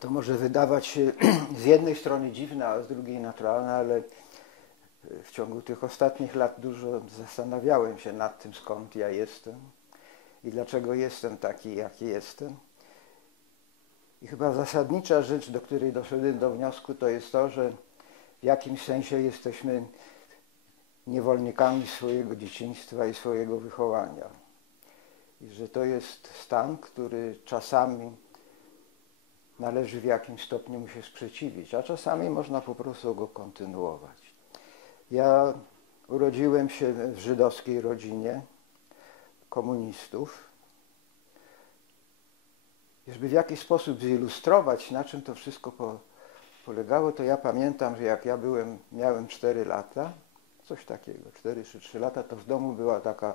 To może wydawać się z jednej strony dziwne, a z drugiej naturalne, ale w ciągu tych ostatnich lat dużo zastanawiałem się nad tym, skąd ja jestem i dlaczego jestem taki, jaki jestem. I chyba zasadnicza rzecz, do której doszedłem do wniosku, to jest to, że w jakimś sensie jesteśmy niewolnikami swojego dzieciństwa i swojego wychowania. I że to jest stan, który czasami należy w jakimś stopniu mu się sprzeciwić, a czasami można po prostu go kontynuować. Ja urodziłem się w żydowskiej rodzinie komunistów. Żeby w jakiś sposób zilustrować, na czym to wszystko polegało, to ja pamiętam, że jak ja miałem 4 lata, coś takiego, 4 czy 3 lata, to w domu była taka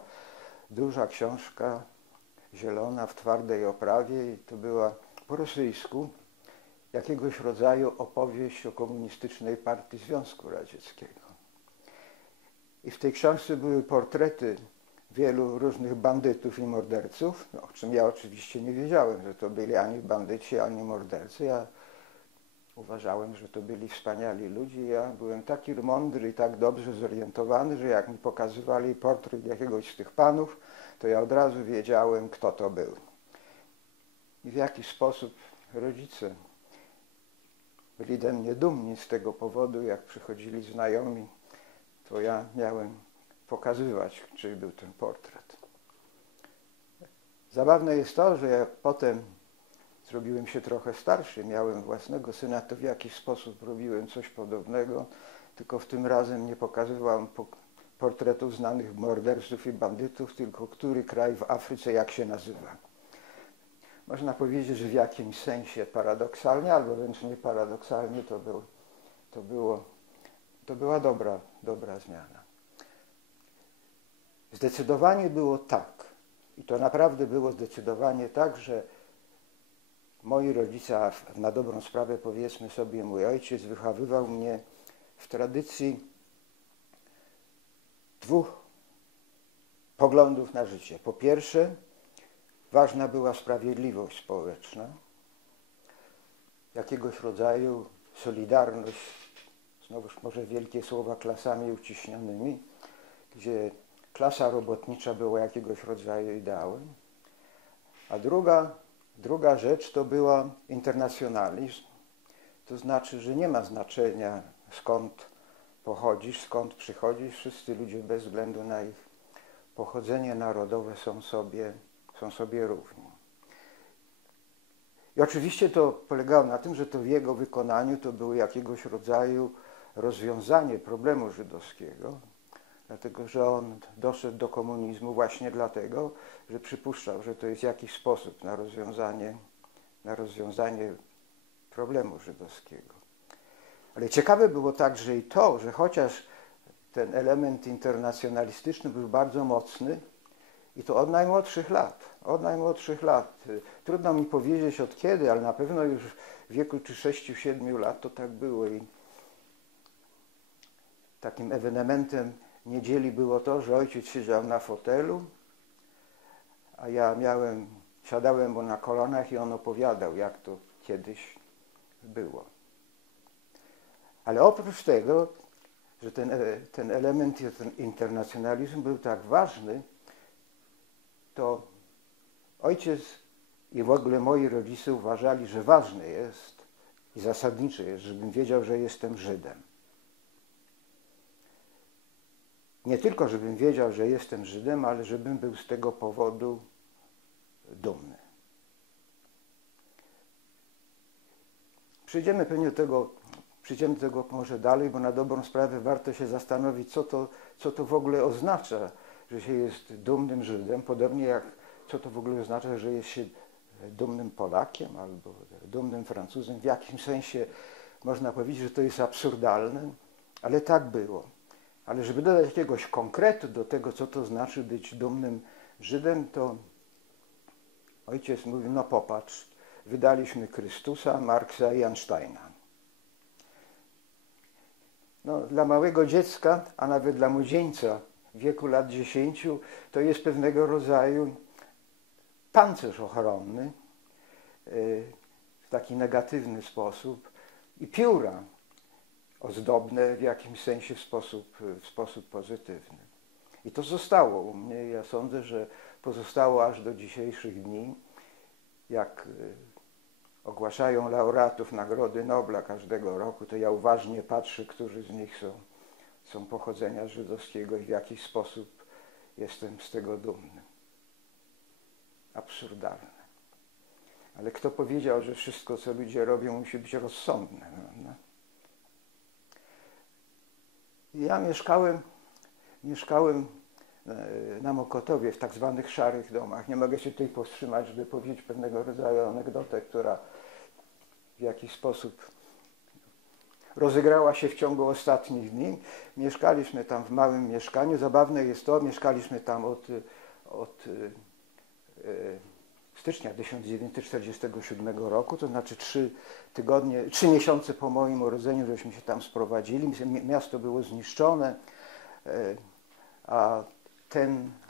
duża książka zielona w twardej oprawie i to była po rosyjsku jakiegoś rodzaju opowieść o komunistycznej partii Związku Radzieckiego. I w tej książce były portrety wielu różnych bandytów i morderców, o czym ja oczywiście nie wiedziałem, że to byli ani bandyci, ani mordercy. Ja uważałem, że to byli wspaniali ludzie. Ja byłem taki mądry i tak dobrze zorientowany, że jak mi pokazywali portret jakiegoś z tych panów, to ja od razu wiedziałem, kto to był. I w jaki sposób rodzice byli ze mnie dumni z tego powodu, jak przychodzili znajomi, to ja miałem pokazywać, czyj był ten portret. Zabawne jest to, że jak potem zrobiłem się trochę starszy, miałem własnego syna, to w jakiś sposób robiłem coś podobnego, tylko w tym razem nie pokazywałem portretów znanych morderców i bandytów, tylko który kraj w Afryce jak się nazywa. Można powiedzieć, że w jakimś sensie paradoksalnie, albo wręcz nie paradoksalnie, to była dobra zmiana. Zdecydowanie było tak, i to naprawdę było zdecydowanie tak, że moi rodzice, a na dobrą sprawę powiedzmy sobie mój ojciec, wychowywał mnie w tradycji 2 poglądów na życie. Po pierwsze, ważna była sprawiedliwość społeczna, jakiegoś rodzaju solidarność, znowuż może wielkie słowa, klasami uciśnionymi, gdzie klasa robotnicza była jakiegoś rodzaju ideałem. A druga rzecz to była internacjonalizm. To znaczy, że nie ma znaczenia, skąd pochodzisz, skąd przychodzisz. Wszyscy ludzie bez względu na ich pochodzenie narodowe są sobie równi. I oczywiście to polegało na tym, że to w jego wykonaniu to było jakiegoś rodzaju rozwiązanie problemu żydowskiego, dlatego że on doszedł do komunizmu właśnie dlatego, że przypuszczał, że to jest jakiś sposób na rozwiązanie problemu żydowskiego. Ale ciekawe było także i to, że chociaż ten element internacjonalistyczny był bardzo mocny, i to od najmłodszych lat. Trudno mi powiedzieć od kiedy, ale na pewno już w wieku 6-7 lat to tak było. I takim ewenementem niedzieli było to, że ojciec siedział na fotelu, a ja siadałem mu na kolanach i on opowiadał, jak to kiedyś było. Ale oprócz tego, że ten element internacjonalizmu był tak ważny, to ojciec i w ogóle moi rodzice uważali, że ważne jest i zasadnicze jest, żebym wiedział, że jestem Żydem. Nie tylko, żebym wiedział, że jestem Żydem, ale żebym był z tego powodu dumny. Przejdziemy do tego może dalej, bo na dobrą sprawę warto się zastanowić, co to w ogóle oznacza, że się jest dumnym Żydem, podobnie jak co to w ogóle oznacza, że jest się dumnym Polakiem albo dumnym Francuzem. W jakimś sensie można powiedzieć, że to jest absurdalne, ale tak było. Ale żeby dodać jakiegoś konkretu do tego, co to znaczy być dumnym Żydem, to ojciec mówił, no popatrz, wydaliśmy Chrystusa, Marksa i Einsteina. No, dla małego dziecka, a nawet dla młodzieńca w wieku lat 10, to jest pewnego rodzaju pancerz ochronny, taki negatywny sposób i pióra ozdobne w jakimś sensie w sposób pozytywny. I to zostało u mnie. Ja sądzę, że pozostało aż do dzisiejszych dni. Jak ogłaszają laureatów Nagrody Nobla każdego roku, to ja uważnie patrzę, którzy z nich są pochodzenia żydowskiego i w jakiś sposób jestem z tego dumny. Absurdalne. Ale kto powiedział, że wszystko, co ludzie robią, musi być rozsądne? Prawda? Ja mieszkałem na Mokotowie w tak zwanych szarych domach. Nie mogę się tutaj powstrzymać, żeby powiedzieć pewnego rodzaju anegdotę, która w jakiś sposób rozegrała się w ciągu ostatnich dni. Mieszkaliśmy tam w małym mieszkaniu. Zabawne jest to, mieszkaliśmy tam od stycznia 1947 roku, to znaczy 3 miesiące po moim urodzeniu, żeśmy się tam sprowadzili. Miasto było zniszczone, a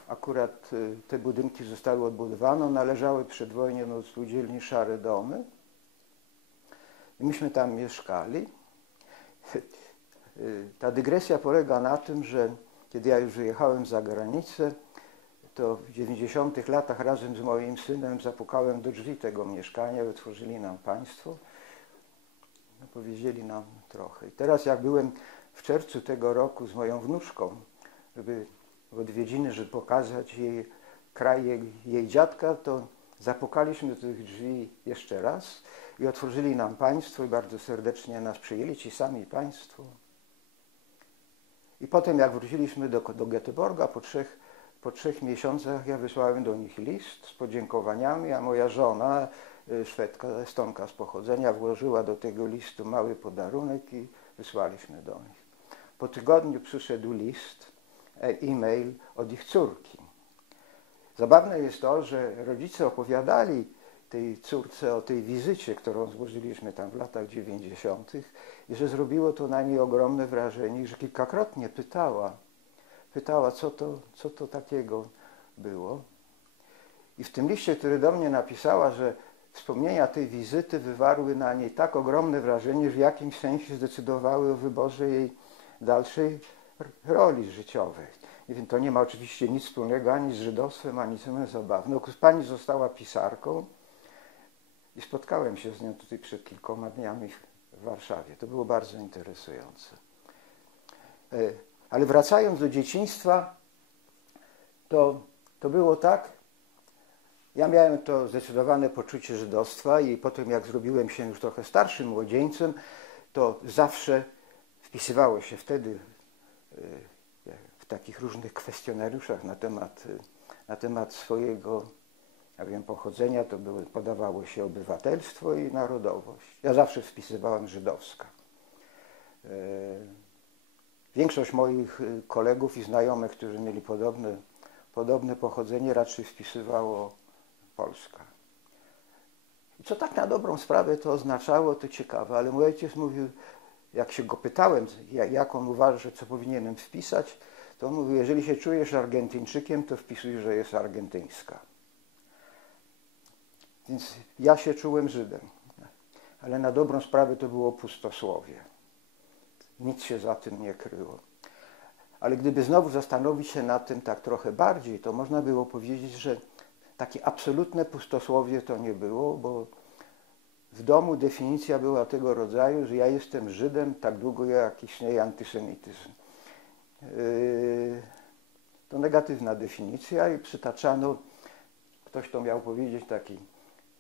akurat te budynki zostały odbudowane, należały przedwojnie do spółdzielni Szare Domy. I myśmy tam mieszkali. Ta dygresja polega na tym, że kiedy ja już wyjechałem za granicę, to w 90-tych latach razem z moim synem zapukałem do drzwi tego mieszkania, otworzyli nam państwo, no, powiedzieli nam trochę. I teraz jak byłem w czerwcu tego roku z moją wnuczką, żeby w odwiedziny, żeby pokazać jej kraj jej dziadka, to zapukaliśmy do tych drzwi jeszcze raz i otworzyli nam państwo i bardzo serdecznie nas przyjęli, ci sami państwo. I potem jak wróciliśmy do Göteborga po trzech miesiącach, ja wysłałem do nich list z podziękowaniami, a moja żona, Szwedka, Estonka z pochodzenia, włożyła do tego listu mały podarunek i wysłaliśmy do nich. Po tygodniu przyszedł list, e-mail od ich córki. Zabawne jest to, że rodzice opowiadali tej córce o tej wizycie, którą złożyliśmy tam w latach 90. i że zrobiło to na niej ogromne wrażenie, że kilkakrotnie pytała, co to takiego było. I w tym liście, który do mnie napisała, że wspomnienia tej wizyty wywarły na niej tak ogromne wrażenie, że w jakimś sensie zdecydowały o wyborze jej dalszej roli życiowej. I więc to nie ma oczywiście nic wspólnego ani z żydowstwem, ani z tym zabawne. Pani została pisarką i spotkałem się z nią tutaj przed kilkoma dniami w Warszawie. To było bardzo interesujące. Ale wracając do dzieciństwa, to było tak, ja miałem to zdecydowane poczucie żydowstwa i potem jak zrobiłem się już trochę starszym młodzieńcem, to zawsze wpisywało się wtedy w takich różnych kwestionariuszach na temat swojego, ja wiem, pochodzenia, podawało się obywatelstwo i narodowość. Ja zawsze wpisywałem żydowska. Większość moich kolegów i znajomych, którzy mieli podobne pochodzenie, raczej wpisywało Polska. I co tak na dobrą sprawę to oznaczało, to ciekawe, ale mój ojciec mówił, jak się go pytałem, jak on uważa, że co powinienem wpisać, to on mówił, jeżeli się czujesz Argentyńczykiem, to wpisuj, że jest argentyńska. Więc ja się czułem Żydem, ale na dobrą sprawę to było pustosłowie. Nic się za tym nie kryło. Ale gdyby znowu zastanowić się nad tym tak trochę bardziej, to można było powiedzieć, że takie absolutne pustosłowie to nie było, bo w domu definicja była tego rodzaju, że ja jestem Żydem tak długo, jak istnieje antysemityzm. To negatywna definicja i przytaczano, ktoś to miał powiedzieć, taki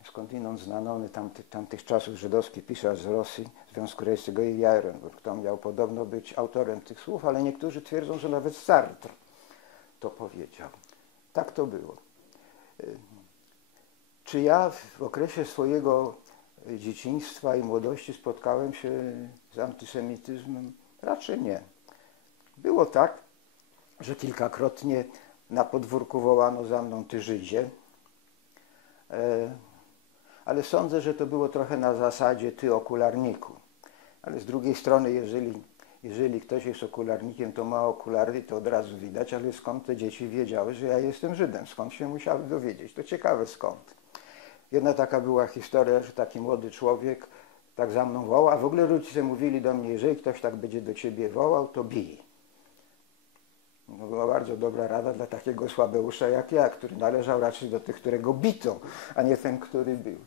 skądinąd znany tamtych czasów żydowski pisarz z Rosji, Związku Radzieckiego i Ehrenburg, to miał podobno być autorem tych słów, ale niektórzy twierdzą, że nawet Sartre to powiedział. Tak to było. Czy ja w okresie swojego dzieciństwa i młodości spotkałem się z antysemityzmem? Raczej nie. Było tak, że kilkakrotnie na podwórku wołano za mną ty Żydzie, ale sądzę, że to było trochę na zasadzie ty okularniku. Ale z drugiej strony, jeżeli ktoś jest okularnikiem, to ma okulary, to od razu widać, ale skąd te dzieci wiedziały, że ja jestem Żydem? Skąd się musiały dowiedzieć? To ciekawe skąd. Jedna taka była historia, że taki młody człowiek tak za mną wołał, a w ogóle rodzice mówili do mnie, jeżeli ktoś tak będzie do ciebie wołał, to bij. No, była bardzo dobra rada dla takiego słabeusza jak ja, który należał raczej do tych, którego bito, a nie ten, który był.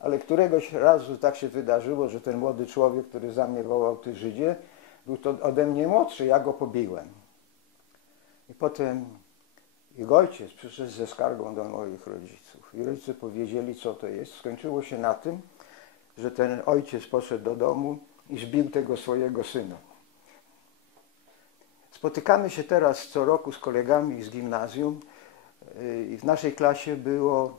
Ale któregoś razu tak się wydarzyło, że ten młody człowiek, który za mnie wołał, ty Żydzie, był to ode mnie młodszy, ja go pobiłem. I potem jego ojciec przyszedł ze skargą do moich rodziców. I rodzice powiedzieli, co to jest. Skończyło się na tym, że ten ojciec poszedł do domu i zbił tego swojego syna. Spotykamy się teraz co roku z kolegami z gimnazjum i w naszej klasie było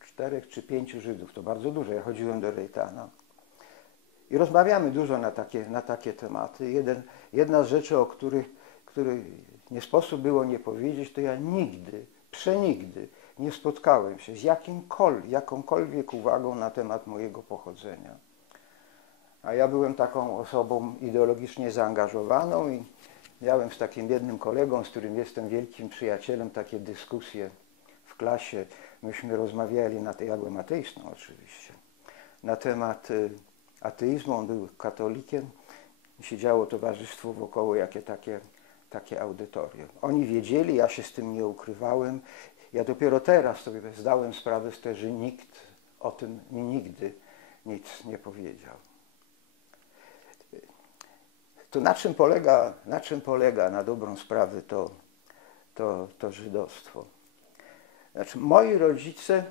4 czy 5 Żydów. To bardzo dużo. Ja chodziłem do Rejtana. I rozmawiamy dużo na takie tematy. Jedna z rzeczy, o których nie sposób było nie powiedzieć, to ja nigdy, przenigdy nie spotkałem się z jakąkolwiek uwagą na temat mojego pochodzenia. A ja byłem taką osobą ideologicznie zaangażowaną i miałem z takim jednym kolegą, z którym jestem wielkim przyjacielem, takie dyskusje w klasie. Myśmy rozmawiali ja byłem ateistą oczywiście, na temat ateizmu. On był katolikiem. Siedziało towarzystwo wokoło, takie audytorium. Oni wiedzieli, ja się z tym nie ukrywałem. Ja dopiero teraz sobie zdałem sprawę z tego, że nikt o tym nigdy nic nie powiedział. To na czym polega na dobrą sprawę to żydostwo? Znaczy, moi rodzice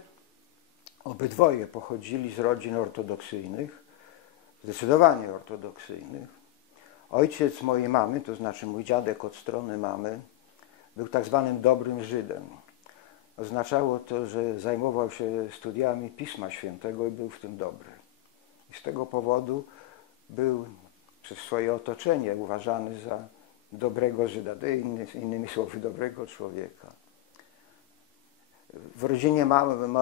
obydwoje pochodzili z rodzin ortodoksyjnych, zdecydowanie ortodoksyjnych. Ojciec mojej mamy, to znaczy mój dziadek od strony mamy, był tak zwanym dobrym Żydem. Oznaczało to, że zajmował się studiami Pisma Świętego i był w tym dobry. I z tego powodu był przez swoje otoczenie uważany za dobrego Żyda, innymi słowy, dobrego człowieka. W rodzinie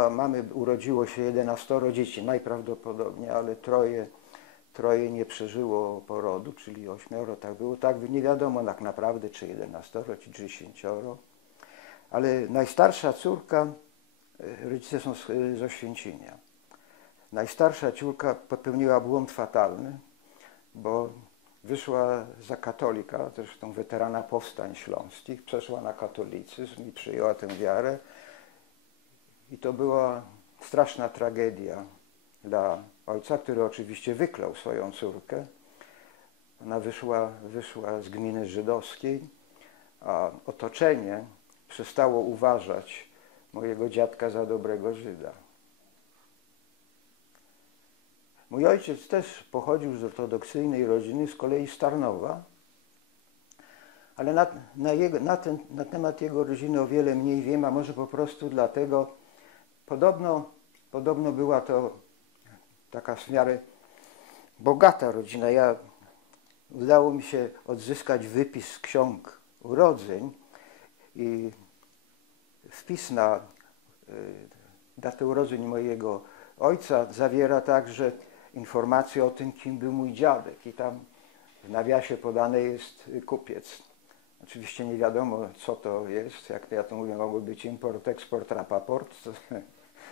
mamy urodziło się 11 dzieci, najprawdopodobniej, ale troje nie przeżyło porodu, czyli 8 tak było. Tak nie wiadomo tak naprawdę, czy 11, czy 10. Ale najstarsza córka, rodzice są z Oświęcimia. Najstarsza córka popełniła błąd fatalny, bo wyszła za katolika, zresztą weterana powstań śląskich, przeszła na katolicyzm i przyjęła tę wiarę. I to była straszna tragedia dla ojca, który oczywiście wyklął swoją córkę. Ona wyszła z gminy żydowskiej, a otoczenie przestało uważać mojego dziadka za dobrego Żyda. Mój ojciec też pochodził z ortodoksyjnej rodziny, z kolei z Tarnowa, ale na temat jego rodziny o wiele mniej wiem, a może po prostu dlatego, podobno była to taka w miarę bogata rodzina. Udało mi się odzyskać wypis z ksiąg urodzeń i wpis na datę urodzeń mojego ojca zawiera także informację o tym, kim był mój dziadek. I tam w nawiasie podane jest kupiec. Oczywiście nie wiadomo, co to jest. Jak ja to mówię, mogło być import, eksport, rapaport,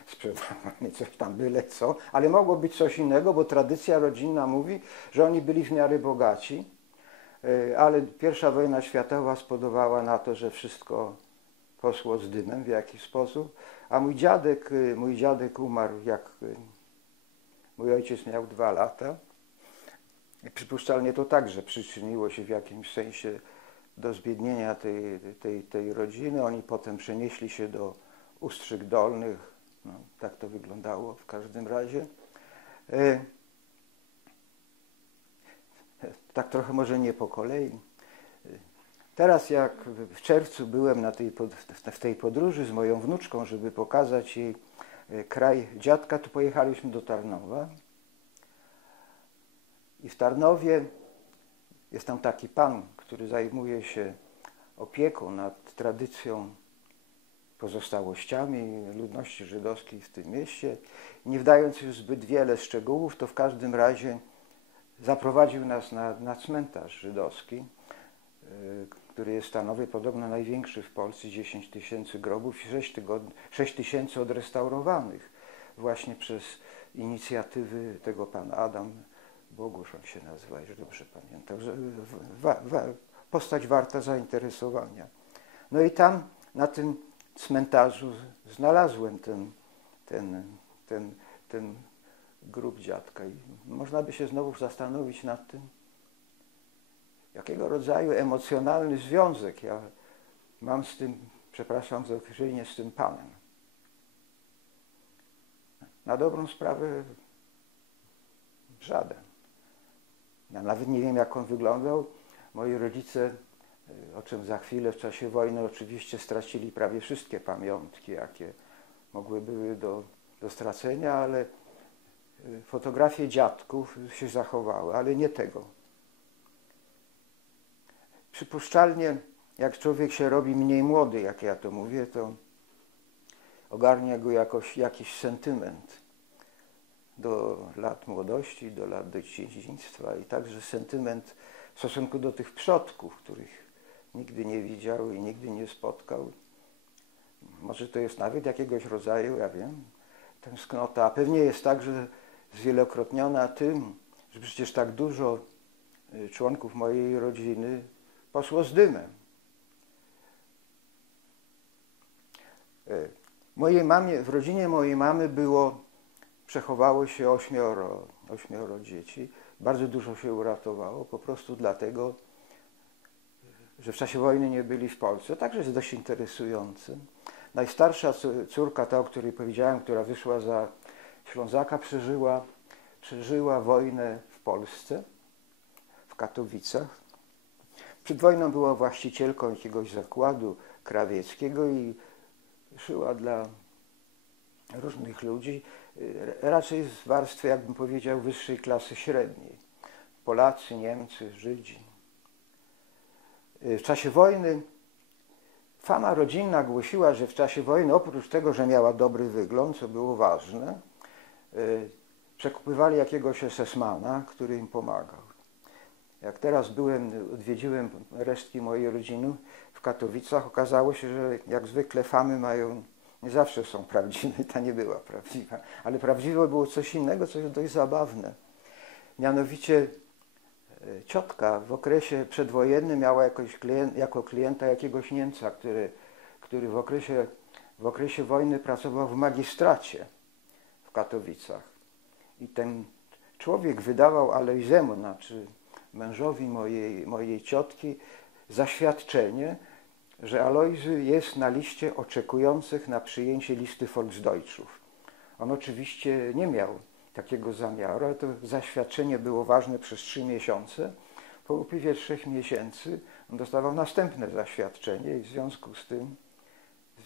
sprzedawanie, coś tam byle co. Ale mogło być coś innego, bo tradycja rodzinna mówi, że oni byli w miarę bogaci. Ale I wojna światowa spowodowała na to, że wszystko poszło z dymem w jakiś sposób. A mój dziadek umarł, jak mój ojciec miał 2 lata. I przypuszczalnie to także przyczyniło się w jakimś sensie do zbiednienia tej rodziny. Oni potem przenieśli się do Ustrzyk Dolnych. No, tak to wyglądało w każdym razie. Tak trochę może nie po kolei. Teraz jak w czerwcu byłem w tej podróży z moją wnuczką, żeby pokazać jej kraj dziadka, to pojechaliśmy do Tarnowa. I w Tarnowie jest tam taki pan, który zajmuje się opieką nad tradycją, pozostałościami ludności żydowskiej w tym mieście. Nie wdając już zbyt wiele szczegółów, to w każdym razie zaprowadził nas na cmentarz żydowski, który stanowi podobno największy w Polsce, 10 000 grobów i 6 000 odrestaurowanych właśnie przez inicjatywy tego pana Adam Bogusz, on się nazywa, jeżeli dobrze pamiętam, że postać warta zainteresowania. No i tam na tym cmentarzu znalazłem ten grób dziadka i można by się znowu zastanowić nad tym, jakiego rodzaju emocjonalny związek ja mam z tym, przepraszam za określenie, z tym panem. Na dobrą sprawę żaden. Ja nawet nie wiem, jak on wyglądał. Moi rodzice, o czym za chwilę, w czasie wojny oczywiście stracili prawie wszystkie pamiątki, jakie mogły były do stracenia, ale fotografie dziadków się zachowały, ale nie tego. Przypuszczalnie, jak człowiek się robi mniej młody, jak ja to mówię, to ogarnia go jakiś sentyment do lat młodości, do lat dzieciństwa i także sentyment w stosunku do tych przodków, których nigdy nie widział i nigdy nie spotkał. Może to jest nawet jakiegoś rodzaju, ja wiem, tęsknota. A pewnie jest tak, że zwielokrotniona tym, że przecież tak dużo członków mojej rodziny poszło z dymem. W rodzinie mojej mamy przechowało się ośmioro dzieci. Bardzo dużo się uratowało, po prostu dlatego, że w czasie wojny nie byli w Polsce. Także jest dość interesujące. Najstarsza córka, ta, o której powiedziałem, która wyszła za Ślązaka, przeżyła wojnę w Polsce, w Katowicach. Przed wojną była właścicielką jakiegoś zakładu krawieckiego i szyła dla różnych ludzi, raczej z warstwy, jakbym powiedział, wyższej klasy średniej. Polacy, Niemcy, Żydzi. W czasie wojny fama rodzinna głosiła, że w czasie wojny, oprócz tego, że miała dobry wygląd, co było ważne, przekupywali jakiegoś esesmana, który im pomagał. Jak teraz odwiedziłem resztki mojej rodziny w Katowicach, okazało się, że jak zwykle famy nie zawsze są prawdziwe, ta nie była prawdziwa, ale prawdziwe było coś innego, co jest dość zabawne. Mianowicie ciotka w okresie przedwojennym miała jako klienta jakiegoś Niemca, który w okresie wojny pracował w magistracie w Katowicach. I ten człowiek wydawał Alojzemu, znaczy mężowi mojej ciotki, zaświadczenie, że Alojzy jest na liście oczekujących na przyjęcie listy Volksdeutschów. On oczywiście nie miał takiego zamiaru, ale to zaświadczenie było ważne przez 3 miesiące. Po upływie 3 miesięcy on dostawał następne zaświadczenie i w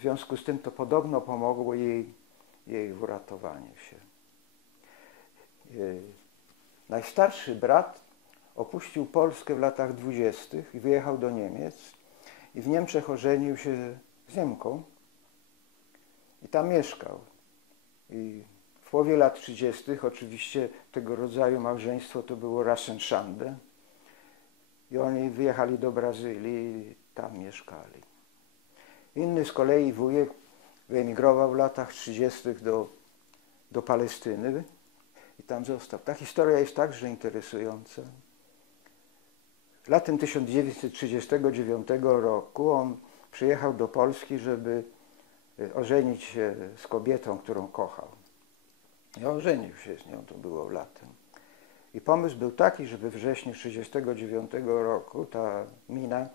związku z tym to podobno pomogło jej w uratowaniu się. Najstarszy brat opuścił Polskę w latach 20. i wyjechał do Niemiec i w Niemczech ożenił się z Niemką i tam mieszkał. I w połowie lat 30. oczywiście tego rodzaju małżeństwo to było Rassenschande i oni wyjechali do Brazylii i tam mieszkali. Inny z kolei wujek wyemigrował w latach 30. do Palestyny i tam został. Ta historia jest także interesująca. Latem 1939 roku on przyjechał do Polski, żeby ożenić się z kobietą, którą kochał. I ożenił się z nią, to było latem. I pomysł był taki, że we wrześniu 1939 roku ta Mina,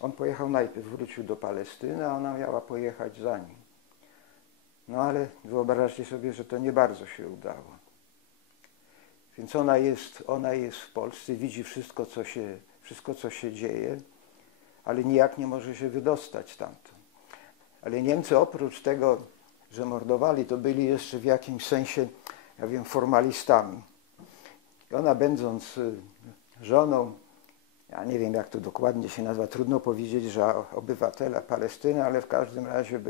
on pojechał najpierw, wrócił do Palestyny, a ona miała pojechać za nim. No ale wyobraźcie sobie, że to nie bardzo się udało. Więc ona jest w Polsce, widzi wszystko, co się dzieje, ale nijak nie może się wydostać stamtąd. Ale Niemcy oprócz tego, że mordowali, to byli jeszcze w jakimś sensie, ja wiem, formalistami. I ona, będąc żoną, ja nie wiem, jak to dokładnie się nazywa, trudno powiedzieć, że obywatela Palestyny, ale w każdym razie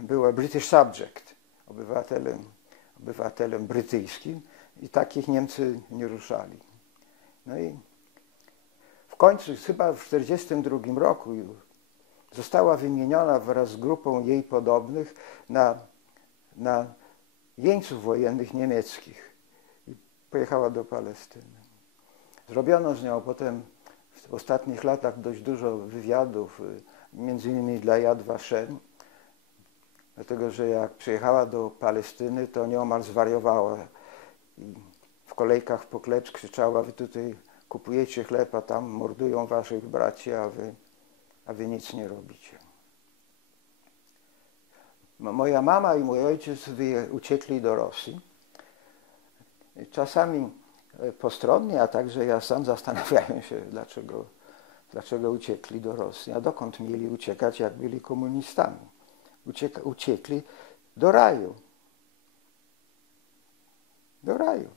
była British subject, obywatelem brytyjskim i takich Niemcy nie ruszali. No i w końcu chyba w 1942 roku została wymieniona wraz z grupą jej podobnych na jeńców wojennych niemieckich i pojechała do Palestyny. Zrobiono z nią potem w ostatnich latach dość dużo wywiadów, między innymi dla Yad Vashem, dlatego że jak przyjechała do Palestyny, to nieomal zwariowała i w kolejkach po chleb krzyczała: wy tutaj kupujecie chleb, a tam mordują waszych braci, a wy nic nie robicie. Moja mama i mój ojciec uciekli do Rosji. Czasami postronnie, a także ja sam zastanawiałem się, dlaczego uciekli do Rosji, a dokąd mieli uciekać, jak byli komunistami. Uciekli do raju. Do raju.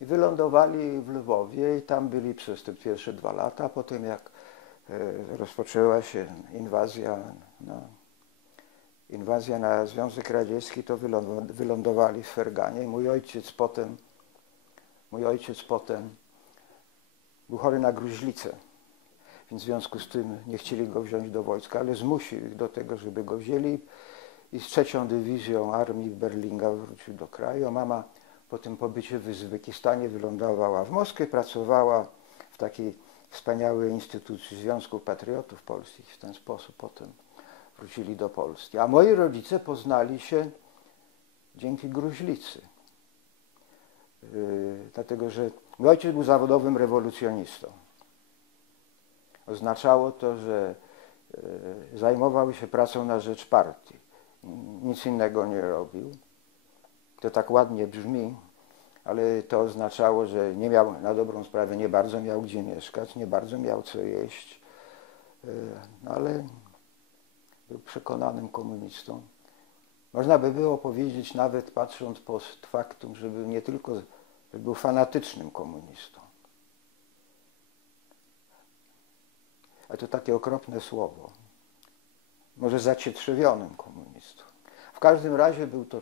I wylądowali w Lwowie i tam byli przez te pierwsze 2 lata. Potem jak rozpoczęła się inwazja na Związek Radziecki, to wylądowali w Ferganie. Mój ojciec potem był chory na gruźlicę, więc w związku z tym nie chcieli go wziąć do wojska, ale zmusili ich do tego, żeby go wzięli i z 3. Dywizją Armii Berlinga wrócił do kraju. A mama po tym pobycie w Uzbekistanie wylądowała w Moskwie, pracowała w takiej wspaniałej instytucji Związku Patriotów Polskich. W ten sposób potem wrócili do Polski. A moi rodzice poznali się dzięki gruźlicy. Dlatego, że mój ojciec był zawodowym rewolucjonistą. Oznaczało to, że zajmował się pracą na rzecz partii. Nic innego nie robił. To tak ładnie brzmi, ale to oznaczało, że nie miał, na dobrą sprawę, nie bardzo miał gdzie mieszkać, nie bardzo miał co jeść, ale był przekonanym komunistą. Można by było powiedzieć, nawet patrząc post factum, że był nie tylko, że był fanatycznym komunistą. Ale to takie okropne słowo. Może zacietrzewionym komunistą. W każdym razie był to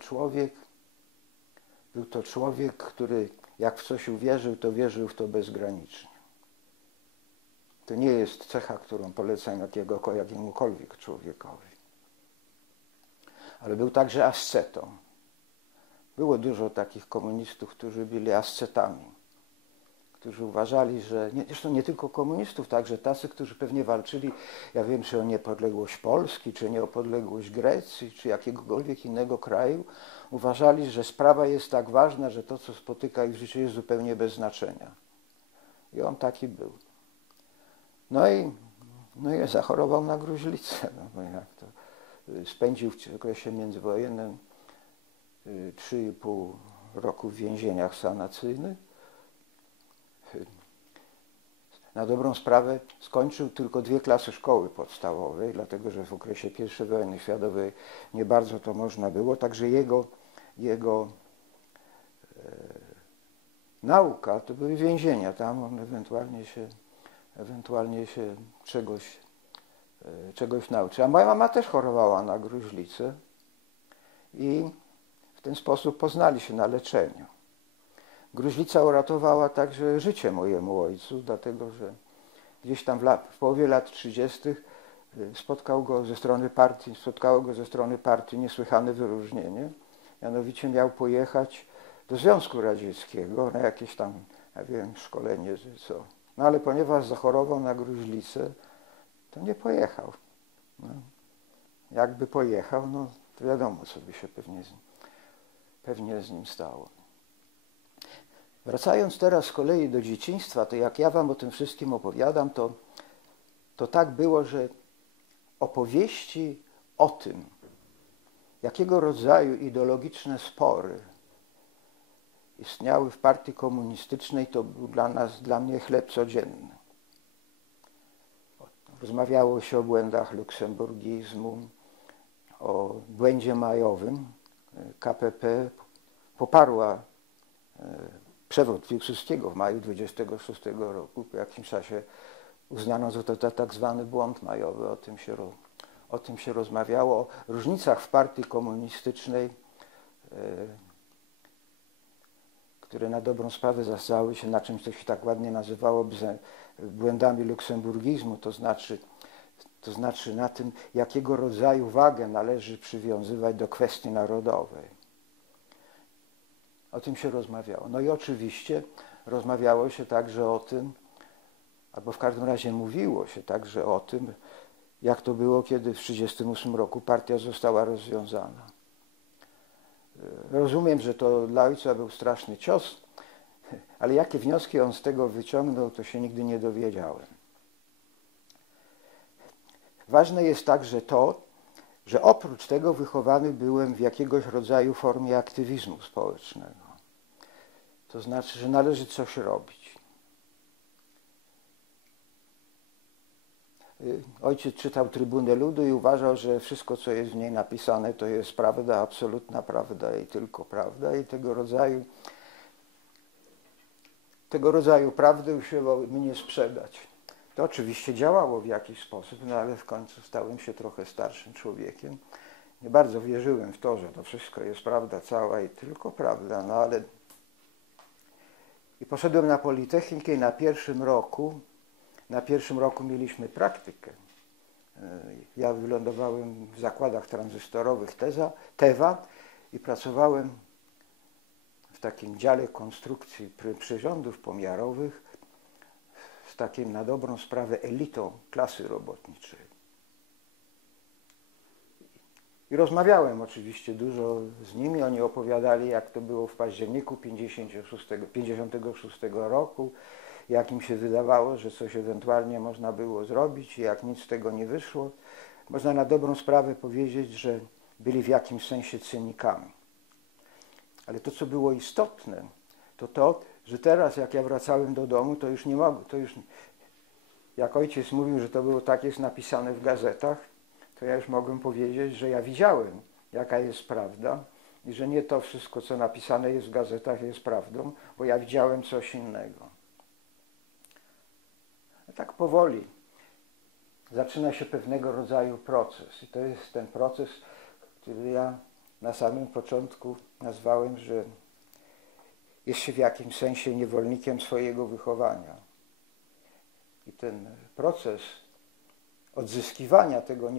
człowiek, który jak w coś uwierzył, to wierzył w to bezgranicznie. To nie jest cecha, którą polecam jakiemukolwiek człowiekowi. Ale był także ascetą. Było dużo takich komunistów, którzy byli ascetami, którzy uważali, że, zresztą nie tylko komunistów, także tacy, którzy pewnie walczyli, ja wiem, czy o niepodległość Polski, czy niepodległość Grecji, czy jakiegokolwiek innego kraju, uważali, że sprawa jest tak ważna, że to, co spotyka ich w życiu, jest zupełnie bez znaczenia. I on taki był. No i zachorował na gruźlicę. No bo jak to spędził w okresie międzywojennym 3,5 roku w więzieniach sanacyjnych. Na dobrą sprawę skończył tylko 2 klasy szkoły podstawowej, dlatego że w okresie I wojny światowej nie bardzo to można było. Także jego nauka to były więzienia. Tam on ewentualnie się czegoś nauczył. A moja mama też chorowała na gruźlicę i w ten sposób poznali się na leczeniu. Gruźlica uratowała także życie mojemu ojcu, dlatego że gdzieś tam w połowie lat 30. spotkało go ze strony partii niesłychane wyróżnienie. Mianowicie miał pojechać do Związku Radzieckiego na jakieś tam, ja wiem, szkolenie, że co. No ale ponieważ zachorował na gruźlicę, to nie pojechał. No. Jakby pojechał, no to wiadomo, co by się pewnie z nim stało. Wracając teraz z kolei do dzieciństwa, to jak ja wam o tym wszystkim opowiadam, to tak było, że opowieści o tym, jakiego rodzaju ideologiczne spory istniały w partii komunistycznej, to był dla mnie chleb codzienny. Rozmawiało się o błędach luksemburgizmu, o błędzie majowym. KPP poparła przewrót Piłsudskiego w maju 26 roku. Po jakimś czasie uznano, że to tak zwany błąd majowy. O tym się rozmawiało. O różnicach w partii komunistycznej, które na dobrą sprawę zastały się na czymś, co się tak ładnie nazywało błędami luksemburgizmu, to znaczy na tym, jakiego rodzaju wagę należy przywiązywać do kwestii narodowej. O tym się rozmawiało. No i oczywiście rozmawiało się także o tym, albo w każdym razie mówiło się także o tym, jak to było, kiedy w 1938 roku partia została rozwiązana. Rozumiem, że to dla ojca był straszny cios, ale jakie wnioski on z tego wyciągnął, to się nigdy nie dowiedziałem. Ważne jest także to, że oprócz tego wychowany byłem w jakiegoś rodzaju formie aktywizmu społecznego. To znaczy, że należy coś robić. Ojciec czytał Trybunę Ludu i uważał, że wszystko, co jest w niej napisane, to jest prawda, absolutna prawda i tylko prawda. I tego rodzaju prawdy usiłował mnie sprzedać. To oczywiście działało w jakiś sposób, no ale w końcu stałem się trochę starszym człowiekiem. Nie bardzo wierzyłem w to, że to wszystko jest prawda cała i tylko prawda, no ale... I poszedłem na Politechnikę i na pierwszym roku mieliśmy praktykę. Ja wylądowałem w zakładach tranzystorowych TEWA i pracowałem w takim dziale konstrukcji przyrządów pomiarowych z takim na dobrą sprawę elitą klasy robotniczej. I rozmawiałem oczywiście dużo z nimi, oni opowiadali, jak to było w październiku 1956 roku, jak im się wydawało, że coś ewentualnie można było zrobić i jak nic z tego nie wyszło. Można na dobrą sprawę powiedzieć, że byli w jakimś sensie cynikami. Ale to, co było istotne, to, że teraz, jak ja wracałem do domu, to już nie mogłem, jak ojciec mówił, że to było tak jest napisane w gazetach, to ja już mogłem powiedzieć, że ja widziałem, jaka jest prawda i że nie to wszystko, co napisane jest w gazetach, jest prawdą, bo ja widziałem coś innego. A tak powoli zaczyna się pewnego rodzaju proces i to jest ten proces, który ja na samym początku nazwałem, że jest się w jakimś sensie niewolnikiem swojego wychowania. I ten proces odzyskiwania tego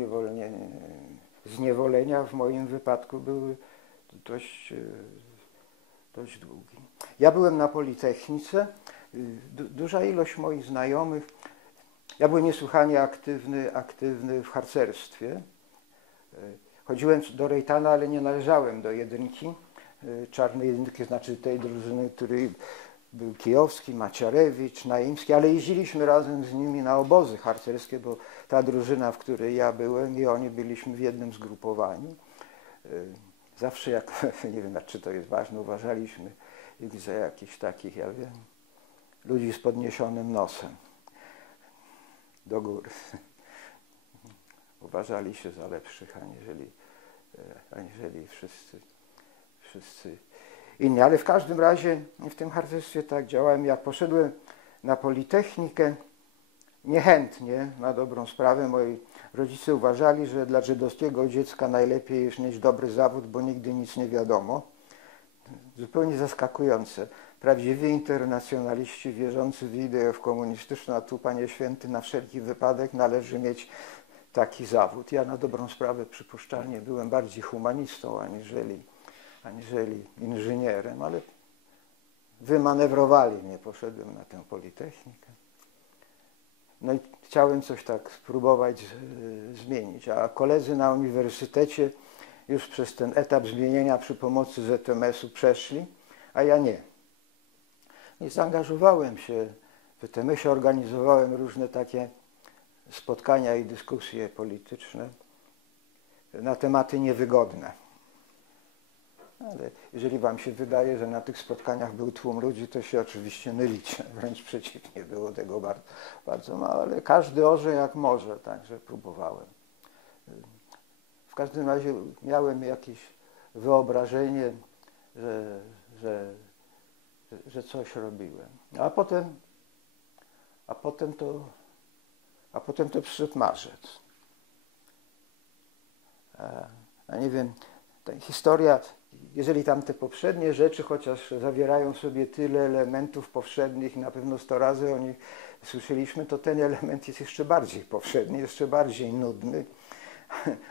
zniewolenia w moim wypadku był dość długi. Ja byłem na Politechnice, duża ilość moich znajomych, ja byłem niesłychanie aktywny w harcerstwie. Chodziłem do Rejtana, ale nie należałem do jedynki, czarnej jedynki, znaczy tej drużyny, której był Kijowski, Maciarewicz, Naimski, ale jeździliśmy razem z nimi na obozy harcerskie, bo ta drużyna, w której ja byłem i oni byliśmy w jednym zgrupowaniu. Zawsze jak, nie wiem, czy to jest ważne, uważaliśmy ich za jakichś takich, ja wiem, ludzi z podniesionym nosem do góry. Uważali się za lepszych, aniżeli wszyscy inni. Ale w każdym razie w tym harcerstwie tak działałem. Jak poszedłem na Politechnikę, niechętnie, na dobrą sprawę, moi rodzice uważali, że dla żydowskiego dziecka najlepiej jest mieć dobry zawód, bo nigdy nic nie wiadomo. Zupełnie zaskakujące. Prawdziwi internacjonaliści wierzący w ideę komunistyczną, a tu, Panie Święty, na wszelki wypadek należy mieć taki zawód. Ja na dobrą sprawę przypuszczalnie byłem bardziej humanistą, aniżeli inżynierem, ale wymanewrowali mnie, poszedłem na tę Politechnikę. No i chciałem coś tak spróbować zmienić, a koledzy na uniwersytecie już przez ten etap zmienienia przy pomocy ZMS-u przeszli, a ja nie. I zaangażowałem się w ZMS-ie, organizowałem różne takie spotkania i dyskusje polityczne na tematy niewygodne. Ale jeżeli wam się wydaje, że na tych spotkaniach był tłum ludzi, to się oczywiście mylicie. Wręcz przeciwnie, było tego bardzo, bardzo mało, ale każdy orze jak może, także próbowałem. W każdym razie miałem jakieś wyobrażenie, że coś robiłem. A potem to przyszedł marzec. A nie wiem, ta historia jeżeli tamte poprzednie rzeczy, chociaż zawierają w sobie tyle elementów powszednich, na pewno 100 razy o nich słyszeliśmy, to ten element jest jeszcze bardziej powszedni, jeszcze bardziej nudny,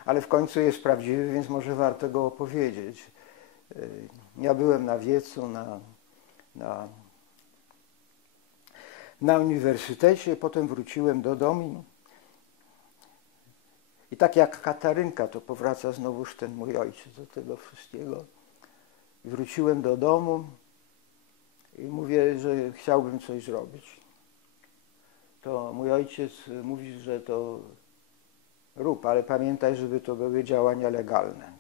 ale w końcu jest prawdziwy, więc może warto go opowiedzieć. Ja byłem na wiecu, na uniwersytecie, potem wróciłem do domu i tak jak Katarynka, to powraca znowuż ten mój ojciec do tego wszystkiego. Wróciłem do domu i mówię, że chciałbym coś zrobić. To mój ojciec mówi, że to rób, ale pamiętaj, żeby to były działania legalne.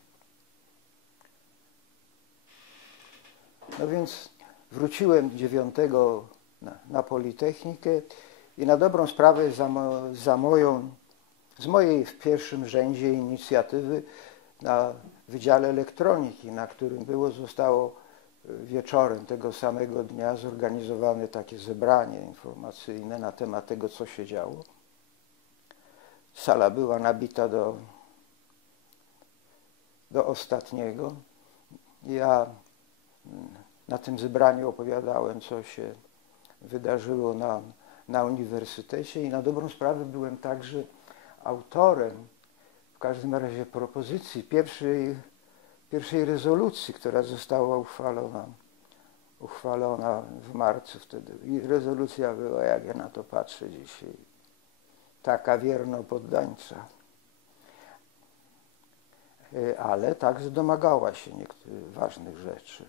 No więc wróciłem 9 na Politechnikę i na dobrą sprawę z mojej w pierwszym rzędzie inicjatywy na Wydziale Elektroniki, na którym zostało wieczorem tego samego dnia zorganizowane takie zebranie informacyjne na temat tego, co się działo. Sala była nabita do ostatniego. Ja na tym zebraniu opowiadałem, co się wydarzyło na uniwersytecie i na dobrą sprawę byłem także autorem, w każdym razie propozycji pierwszej rezolucji, która została uchwalona w marcu wtedy. I rezolucja była, jak ja na to patrzę dzisiaj, taka wierno poddańcza. Ale także domagała się niektórych ważnych rzeczy.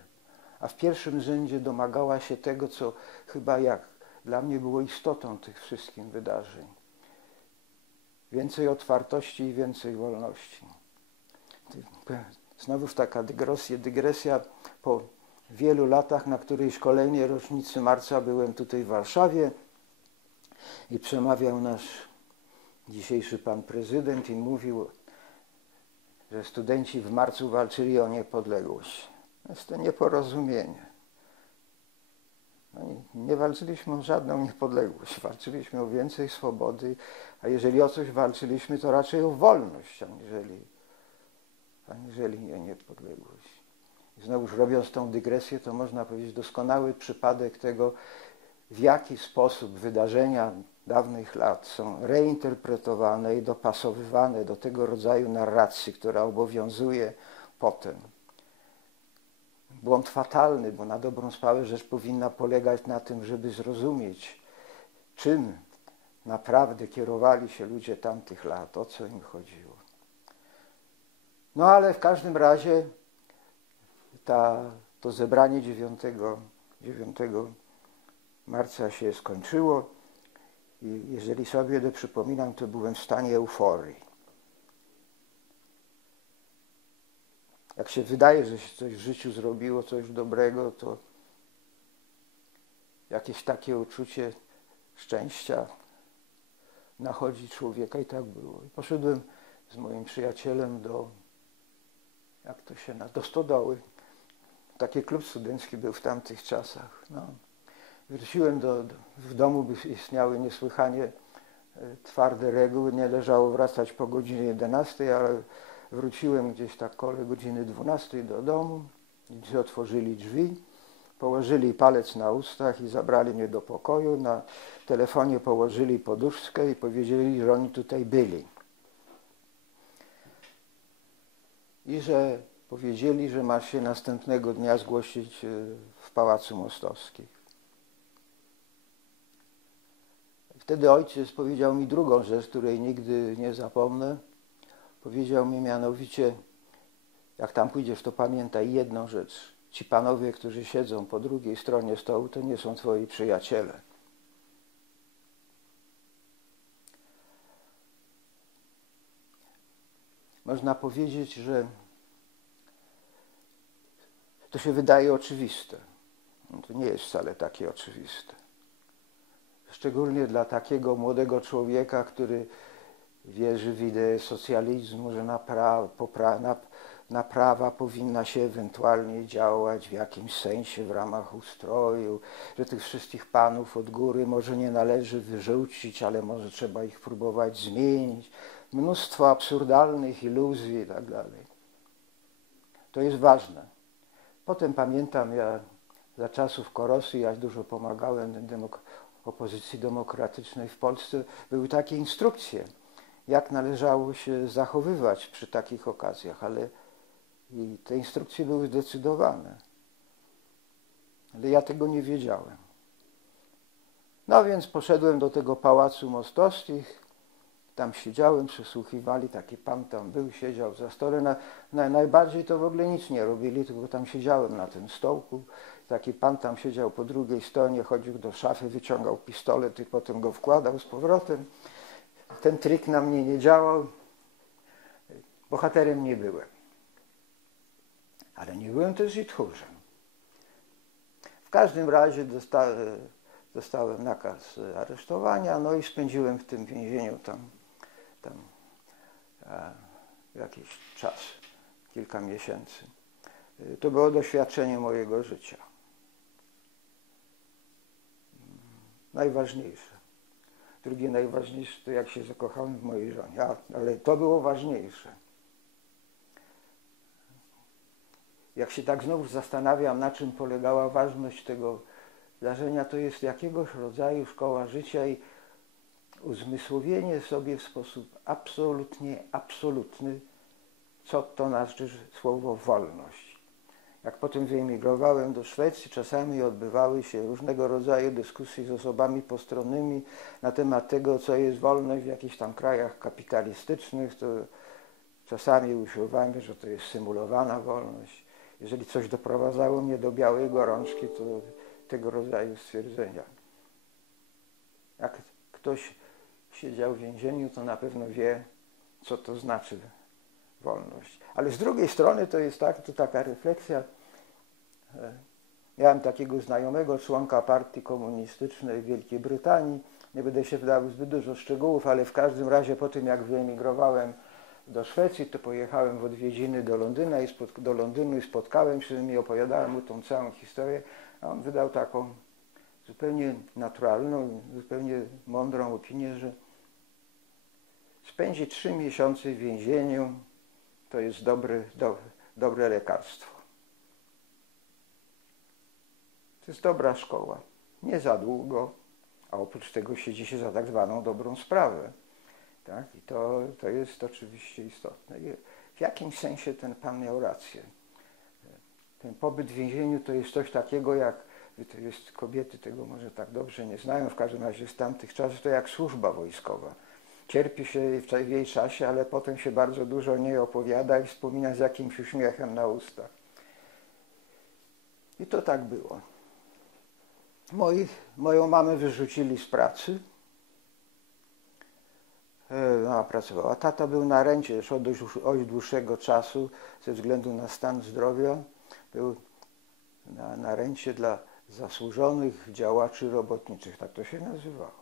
A w pierwszym rzędzie domagała się tego, co chyba jak dla mnie było istotą tych wszystkich wydarzeń. Więcej otwartości i więcej wolności. Znowuż taka dygresja po wielu latach, na którejś kolejnej rocznicy marca byłem tutaj w Warszawie i przemawiał nasz dzisiejszy pan prezydent i mówił, że studenci w marcu walczyli o niepodległość. Jest to nieporozumienie. No nie walczyliśmy o żadną niepodległość, walczyliśmy o więcej swobody, a jeżeli o coś walczyliśmy, to raczej o wolność, aniżeli o niepodległość. I znowuż robiąc tą dygresję, to można powiedzieć doskonały przypadek tego, w jaki sposób wydarzenia dawnych lat są reinterpretowane i dopasowywane do tego rodzaju narracji, która obowiązuje potem. Błąd fatalny, bo na dobrą sprawę rzecz powinna polegać na tym, żeby zrozumieć, czym naprawdę kierowali się ludzie tamtych lat, o co im chodziło. No ale w każdym razie to zebranie 9 marca się skończyło i jeżeli sobie przypominam, to byłem w stanie euforii. Jak się wydaje, że się coś w życiu zrobiło, coś dobrego, to jakieś takie uczucie szczęścia nachodzi człowieka i tak było. I poszedłem z moim przyjacielem do stodoły. Taki klub studencki był w tamtych czasach. No. Wróciłem w domu, by istniały niesłychanie twarde reguły. Nie leżało wracać po godzinie 11, ale wróciłem gdzieś tak koło godziny 12 do domu, gdzie otworzyli drzwi, położyli palec na ustach i zabrali mnie do pokoju. Na telefonie położyli poduszkę i powiedzieli, że oni tutaj byli. I że powiedzieli, że ma się następnego dnia zgłosić w Pałacu Mostowskim. Wtedy ojciec powiedział mi drugą rzecz, której nigdy nie zapomnę. Powiedział mi mianowicie, jak tam pójdziesz, to pamiętaj jedną rzecz. Ci panowie, którzy siedzą po drugiej stronie stołu, to nie są twoi przyjaciele. Można powiedzieć, że to się wydaje oczywiste. No to nie jest wcale takie oczywiste. Szczególnie dla takiego młodego człowieka, który wierzy w ideę socjalizmu, że naprawa powinna się ewentualnie działać w jakimś sensie w ramach ustroju, że tych wszystkich panów od góry może nie należy wyrzucić, ale może trzeba ich próbować zmienić. Mnóstwo absurdalnych iluzji i tak dalej. To jest ważne. Potem pamiętam, ja za czasów Korosy, ja dużo pomagałem opozycji demokratycznej w Polsce, były takie instrukcje, jak należało się zachowywać przy takich okazjach, ale i te instrukcje były zdecydowane. Ale ja tego nie wiedziałem. No więc poszedłem do tego Pałacu Mostowskich, tam siedziałem, przysłuchiwali, taki pan tam był, siedział za stole. Najbardziej to w ogóle nic nie robili, tylko tam siedziałem na tym stołku. Taki pan tam siedział po drugiej stronie, chodził do szafy, wyciągał pistolet i potem go wkładał z powrotem. Ten trik na mnie nie działał. Bohaterem nie byłem. Ale nie byłem też i tchórzem. W każdym razie dostałem nakaz aresztowania, no i spędziłem w tym więzieniu tam jakiś czas, kilka miesięcy. To było doświadczenie mojego życia. Najważniejsze. Drugie najważniejsze to jak się zakochałem w mojej żonie, ale to było ważniejsze. Jak się tak znów zastanawiam, na czym polegała ważność tego zdarzenia, to jest jakiegoś rodzaju szkoła życia i uzmysłowienie sobie w sposób absolutnie absolutny, co to znaczy słowo wolność. Jak potem wyemigrowałem do Szwecji, czasami odbywały się różnego rodzaju dyskusje z osobami postronnymi na temat tego, co jest wolność w jakichś tam krajach kapitalistycznych. To czasami usiłowałem, że to jest symulowana wolność. Jeżeli coś doprowadzało mnie do białej gorączki, to tego rodzaju stwierdzenia. Jak ktoś siedział w więzieniu, to na pewno wie, co to znaczy wolność. Ale z drugiej strony to jest tak, to taka refleksja. Miałem takiego znajomego członka partii komunistycznej w Wielkiej Brytanii. Nie będę się wdawał w zbyt dużo szczegółów, ale w każdym razie po tym, jak wyemigrowałem do Szwecji, to pojechałem w odwiedziny do Londynu i spotkałem się z nim i opowiadałem mu tą całą historię. A on wydał taką zupełnie naturalną, zupełnie mądrą opinię, że spędzi 3 miesiące w więzieniu, to jest dobre lekarstwo. To jest dobra szkoła. Nie za długo, a oprócz tego siedzi się za tak zwaną dobrą sprawę. Tak? I to jest oczywiście istotne. I w jakimś sensie ten pan miał rację. Ten pobyt w więzieniu to jest coś takiego jak, to jest, kobiety tego może tak dobrze nie znają, w każdym razie z tamtych czasów to jak służba wojskowa. Cierpi się w jej czasie, ale potem się bardzo dużo o niej opowiada i wspomina z jakimś uśmiechem na ustach. I to tak było. Moją mamę wyrzucili z pracy. Mama pracowała. Tata był na rencie już od dość dłuższego czasu ze względu na stan zdrowia. Był na rencie dla zasłużonych działaczy robotniczych. Tak to się nazywało.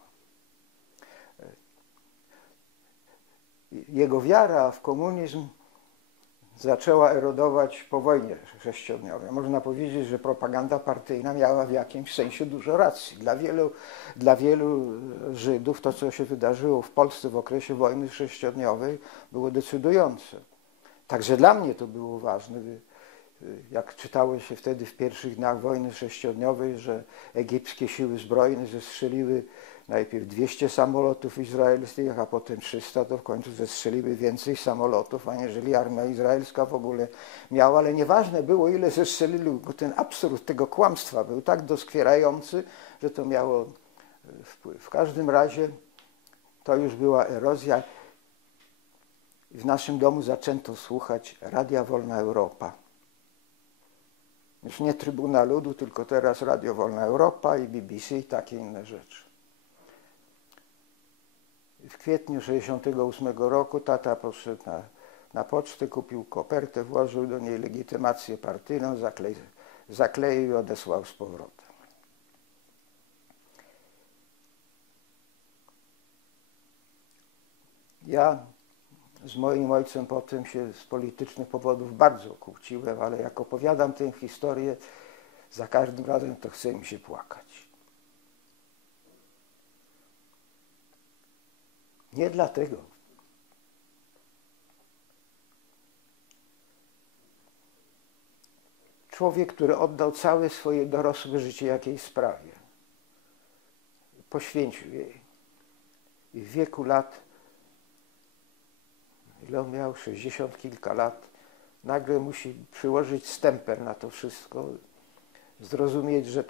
Jego wiara w komunizm zaczęła erodować po wojnie sześciodniowej. Można powiedzieć, że propaganda partyjna miała w jakimś sensie dużo racji. Dla wielu Żydów to, co się wydarzyło w Polsce w okresie wojny sześciodniowej, było decydujące. Także dla mnie to było ważne. Jak czytało się wtedy w pierwszych dniach wojny sześciodniowej, że egipskie siły zbrojne zestrzeliły najpierw 200 samolotów izraelskich, a potem 300, to w końcu zestrzeliły więcej samolotów, aniżeli armia izraelska w ogóle miała, ale nieważne było, ile zestrzelili, bo ten absurd tego kłamstwa był tak doskwierający, że to miało wpływ. W każdym razie to już była erozja. W naszym domu zaczęto słuchać Radia Wolna Europa. Już nie Trybuna Ludu, tylko teraz Radio Wolna Europa i BBC i takie inne rzeczy. W kwietniu 1968 roku tata poszedł na pocztę, kupił kopertę, włożył do niej legitymację partyjną, zakleił i odesłał z powrotem. Ja z moim ojcem potem się z politycznych powodów bardzo kłóciłem, ale jak opowiadam tę historię, za każdym razem to chce mi się płakać. Nie dlatego, człowiek, który oddał całe swoje dorosłe życie jakiejś sprawie. Poświęcił jej. I w wieku lat, ile on miał, 60 kilka lat, nagle musi przyłożyć stempel na to wszystko, zrozumieć, że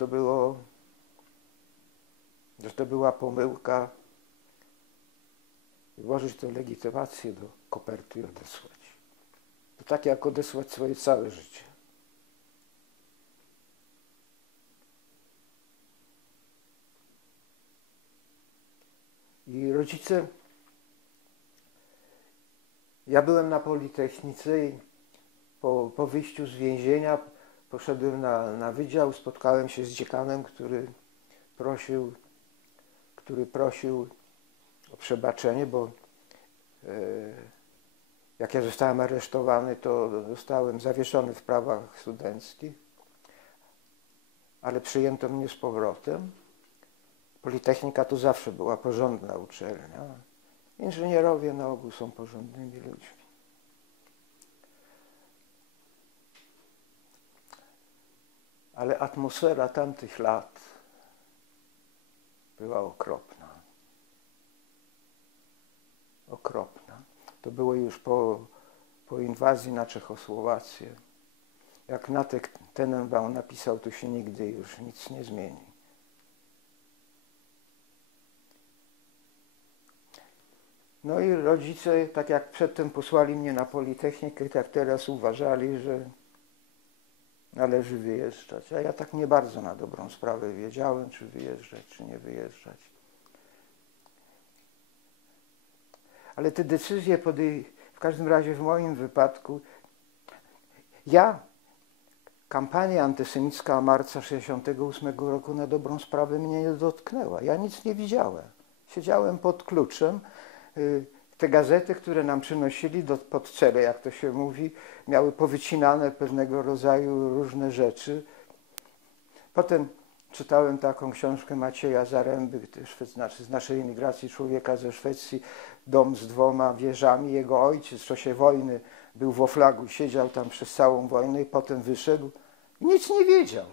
to była pomyłka i włożyć tę legitymację do koperty i odesłać. To tak jak odesłać swoje całe życie. I rodzice, ja byłem na Politechnice i po wyjściu z więzienia poszedłem na wydział, spotkałem się z dziekanem, który prosił o przebaczenie, bo jak ja zostałem aresztowany, to zostałem zawieszony w prawach studenckich, ale przyjęto mnie z powrotem. Politechnika to zawsze była porządna uczelnia. Inżynierowie na ogół są porządnymi ludźmi. Ale atmosfera tamtych lat była okropna. Okropna. To było już po inwazji na Czechosłowację. Jak Natek Tenenbaum napisał, to się nigdy już nic nie zmieni. No i rodzice, tak jak przedtem posłali mnie na Politechnikę, tak teraz uważali, że należy wyjeżdżać. A ja tak nie bardzo na dobrą sprawę wiedziałem, czy wyjeżdżać, czy nie wyjeżdżać. Ale te decyzje w każdym razie w moim wypadku, kampania antysemicka marca 1968 roku na dobrą sprawę mnie nie dotknęła. Ja nic nie widziałem. Siedziałem pod kluczem. Te gazety, które nam przynosili pod cele, jak to się mówi, miały powycinane pewnego rodzaju różne rzeczy. Potem czytałem taką książkę Macieja Zaręby, z naszej emigracji, człowieka ze Szwecji, Dom z 2 wieżami. Jego ojciec w czasie wojny był w Oflagu, siedział tam przez całą wojnę i potem wyszedł. Nic nie wiedział.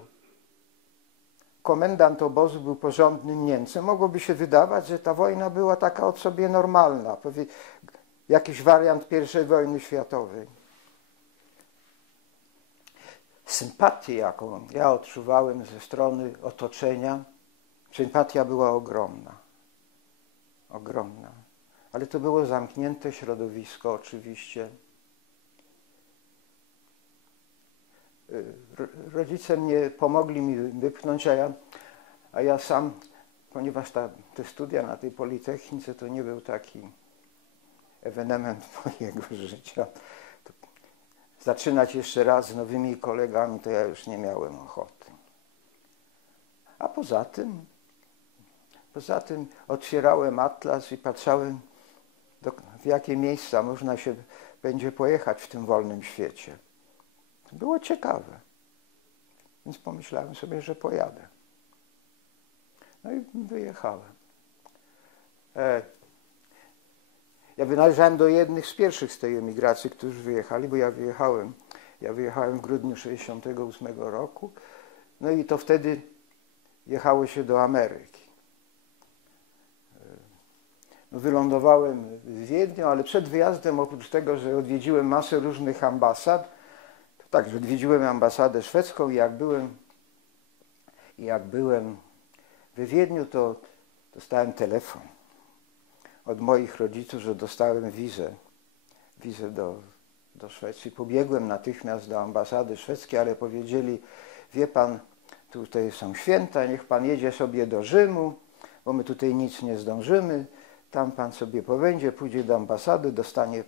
Komendant obozu był porządnym Niemcem. Mogłoby się wydawać, że ta wojna była taka od sobie normalna. Jakiś wariant I wojny światowej. Sympatię, jaką ja odczuwałem ze strony otoczenia, sympatia była ogromna. Ogromna. Ale to było zamknięte środowisko oczywiście. Rodzice pomogli mi wypchnąć, a ja sam, ponieważ te studia na tej Politechnice to nie był taki ewenement mojego życia. To zaczynać jeszcze raz z nowymi kolegami, to ja już nie miałem ochoty. A poza tym otwierałem atlas i patrzałem, w jakie miejsca można się będzie pojechać w tym wolnym świecie. Było ciekawe, więc pomyślałem sobie, że pojadę. No i wyjechałem. Ja należałem do jednych z pierwszych z tej emigracji, którzy wyjechali, bo ja wyjechałem w grudniu 1968 roku, no i to wtedy jechało się do Ameryki. Wylądowałem w Wiedniu, ale przed wyjazdem, oprócz tego, że odwiedziłem masę różnych ambasad, także odwiedziłem ambasadę szwedzką i jak byłem we Wiedniu, to dostałem telefon od moich rodziców, że dostałem wizę do Szwecji. Pobiegłem natychmiast do ambasady szwedzkiej, ale powiedzieli, wie pan, tutaj są święta, niech pan jedzie sobie do Rzymu, bo my tutaj nic nie zdążymy, tam pan sobie pobędzie, pójdzie do ambasady, dostanie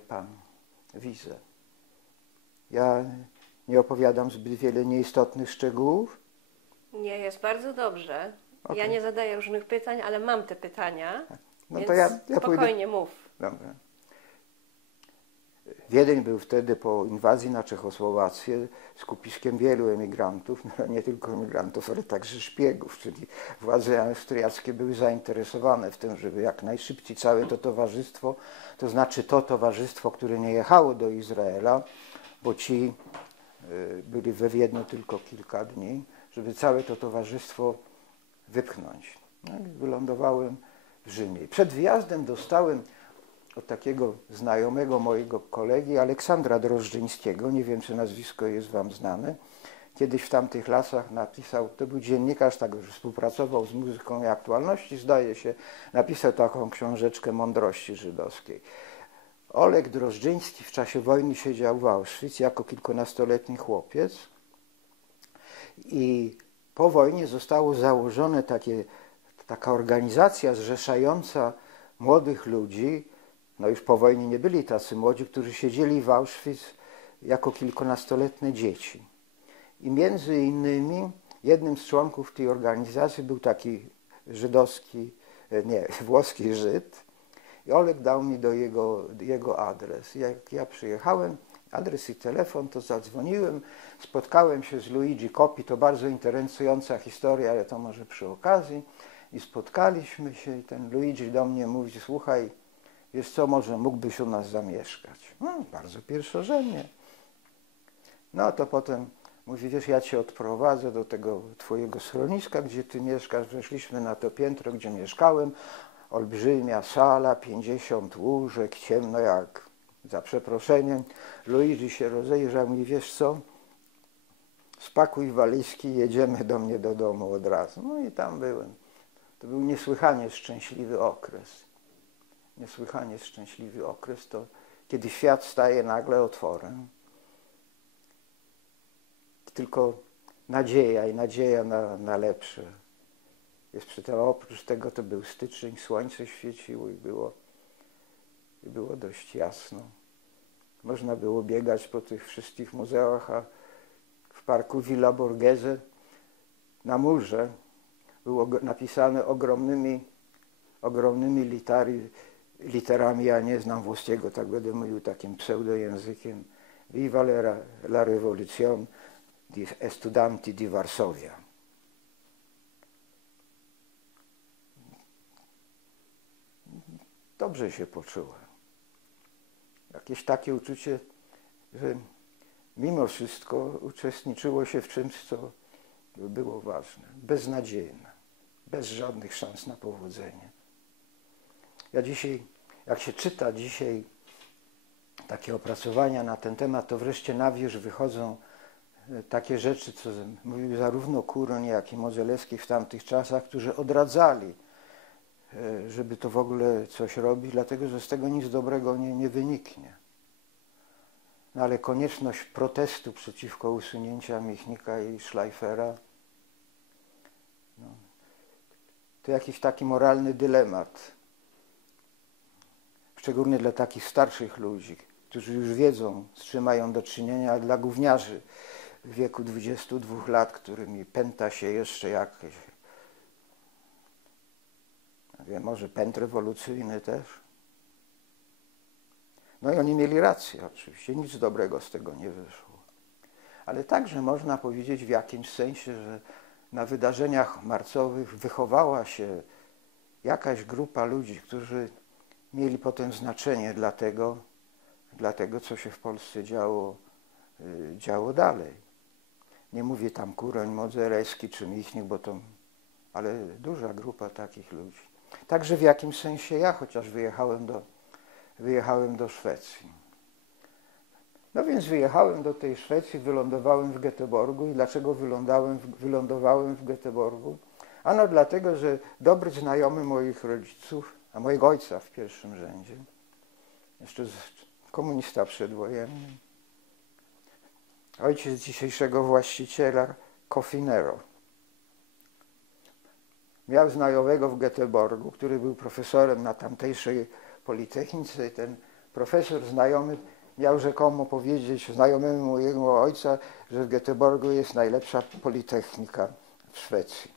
pan wizę. Ja nie opowiadam zbyt wiele nieistotnych szczegółów. Nie, jest bardzo dobrze. Okay. Ja nie zadaję różnych pytań, ale mam te pytania, no więc to ja spokojnie mów. Dobra. Wiedeń był wtedy po inwazji na Czechosłowację skupiskiem wielu emigrantów, no nie tylko emigrantów, ale także szpiegów, czyli władze austriackie były zainteresowane w tym, żeby jak najszybciej całe to towarzystwo, to znaczy to towarzystwo, które nie jechało do Izraela, bo ci byli we Wiedniu tylko kilka dni, żeby całe to towarzystwo wypchnąć. No i wylądowałem w Rzymie. Przed wyjazdem dostałem od takiego znajomego mojego kolegi Aleksandra Drożdżyńskiego, nie wiem, czy nazwisko jest wam znane, kiedyś w tamtych lasach napisał, to był dziennikarz, tak już współpracował z Muzyką i Aktualności, zdaje się, napisał taką książeczkę Mądrości Żydowskiej. Oleg Drożdżyński w czasie wojny siedział w Auschwitz jako kilkunastoletni chłopiec i po wojnie zostało założone taka organizacja zrzeszająca młodych ludzi, no już po wojnie nie byli tacy młodzi, którzy siedzieli w Auschwitz jako kilkunastoletnie dzieci. I między innymi jednym z członków tej organizacji był taki włoski Żyd i Oleg dał mi do jego adres. Jak ja przyjechałem, adres i telefon, to zadzwoniłem, spotkałem się z Luigi Coppi, to bardzo interesująca historia, ale to może przy okazji. I spotkaliśmy się i ten Luigi do mnie mówi, słuchaj, wiesz co, może mógłbyś u nas zamieszkać. No, bardzo pierwszorzędnie. No to potem mówi, wiesz, ja cię odprowadzę do tego twojego schroniska, gdzie ty mieszkasz. Weszliśmy na to piętro, gdzie mieszkałem. Olbrzymia sala, 50 łóżek, ciemno jak, za przeproszeniem. Luigi się rozejrzał, mówi, wiesz co, spakuj walizki, jedziemy do mnie do domu od razu. No i tam byłem. To był niesłychanie szczęśliwy okres. Niesłychanie szczęśliwy okres to, kiedy świat staje nagle otworem. Tylko nadzieja i nadzieja na lepsze jest przy tym. Oprócz tego to był styczeń, słońce świeciło i było dość jasno. Można było biegać po tych wszystkich muzeach, a w parku Villa Borghese na murze było napisane ogromnymi literami, ja nie znam włoskiego, tak będę mówił takim pseudojęzykiem. Viva la rivoluzione di studanti di Varsovia. Dobrze się poczułem. Jakieś takie uczucie, że mimo wszystko uczestniczyło się w czymś, co było ważne, beznadziejne, bez żadnych szans na powodzenie. Ja dzisiaj, jak się czyta dzisiaj takie opracowania na ten temat, to wreszcie na wierzch wychodzą takie rzeczy, co mówił zarówno Kuroń, jak i Modzelewski w tamtych czasach, którzy odradzali, żeby to w ogóle coś robić, dlatego że z tego nic dobrego nie wyniknie. No ale konieczność protestu przeciwko usunięcia Michnika i Schleifera, no, to jakiś taki moralny dylemat, szczególnie dla takich starszych ludzi, którzy już wiedzą, z czym mają do czynienia, a dla gówniarzy w wieku 22 lat, którymi pęta się jeszcze jakieś, może pęd rewolucyjny też. No i oni mieli rację oczywiście, nic dobrego z tego nie wyszło. Ale także można powiedzieć w jakimś sensie, że na wydarzeniach marcowych wychowała się jakaś grupa ludzi, którzy mieli potem znaczenie dla tego, co się w Polsce działo dalej. Nie mówię tam Kuroń, Modzelewski czy Michnik, ale duża grupa takich ludzi. Także w jakimś sensie ja, chociaż wyjechałem do Szwecji. No więc wyjechałem do tej Szwecji, wylądowałem w Göteborgu. I dlaczego wylądowałem w Göteborgu? Ano dlatego, że dobry znajomy moich rodziców, a mojego ojca w pierwszym rzędzie, jeszcze komunista przedwojenny, ojciec dzisiejszego właściciela Cofinero, miał znajomego w Göteborgu, który był profesorem na tamtejszej Politechnice i ten profesor znajomy miał rzekomo powiedzieć znajomemu mojego ojca, że w Göteborgu jest najlepsza politechnika w Szwecji.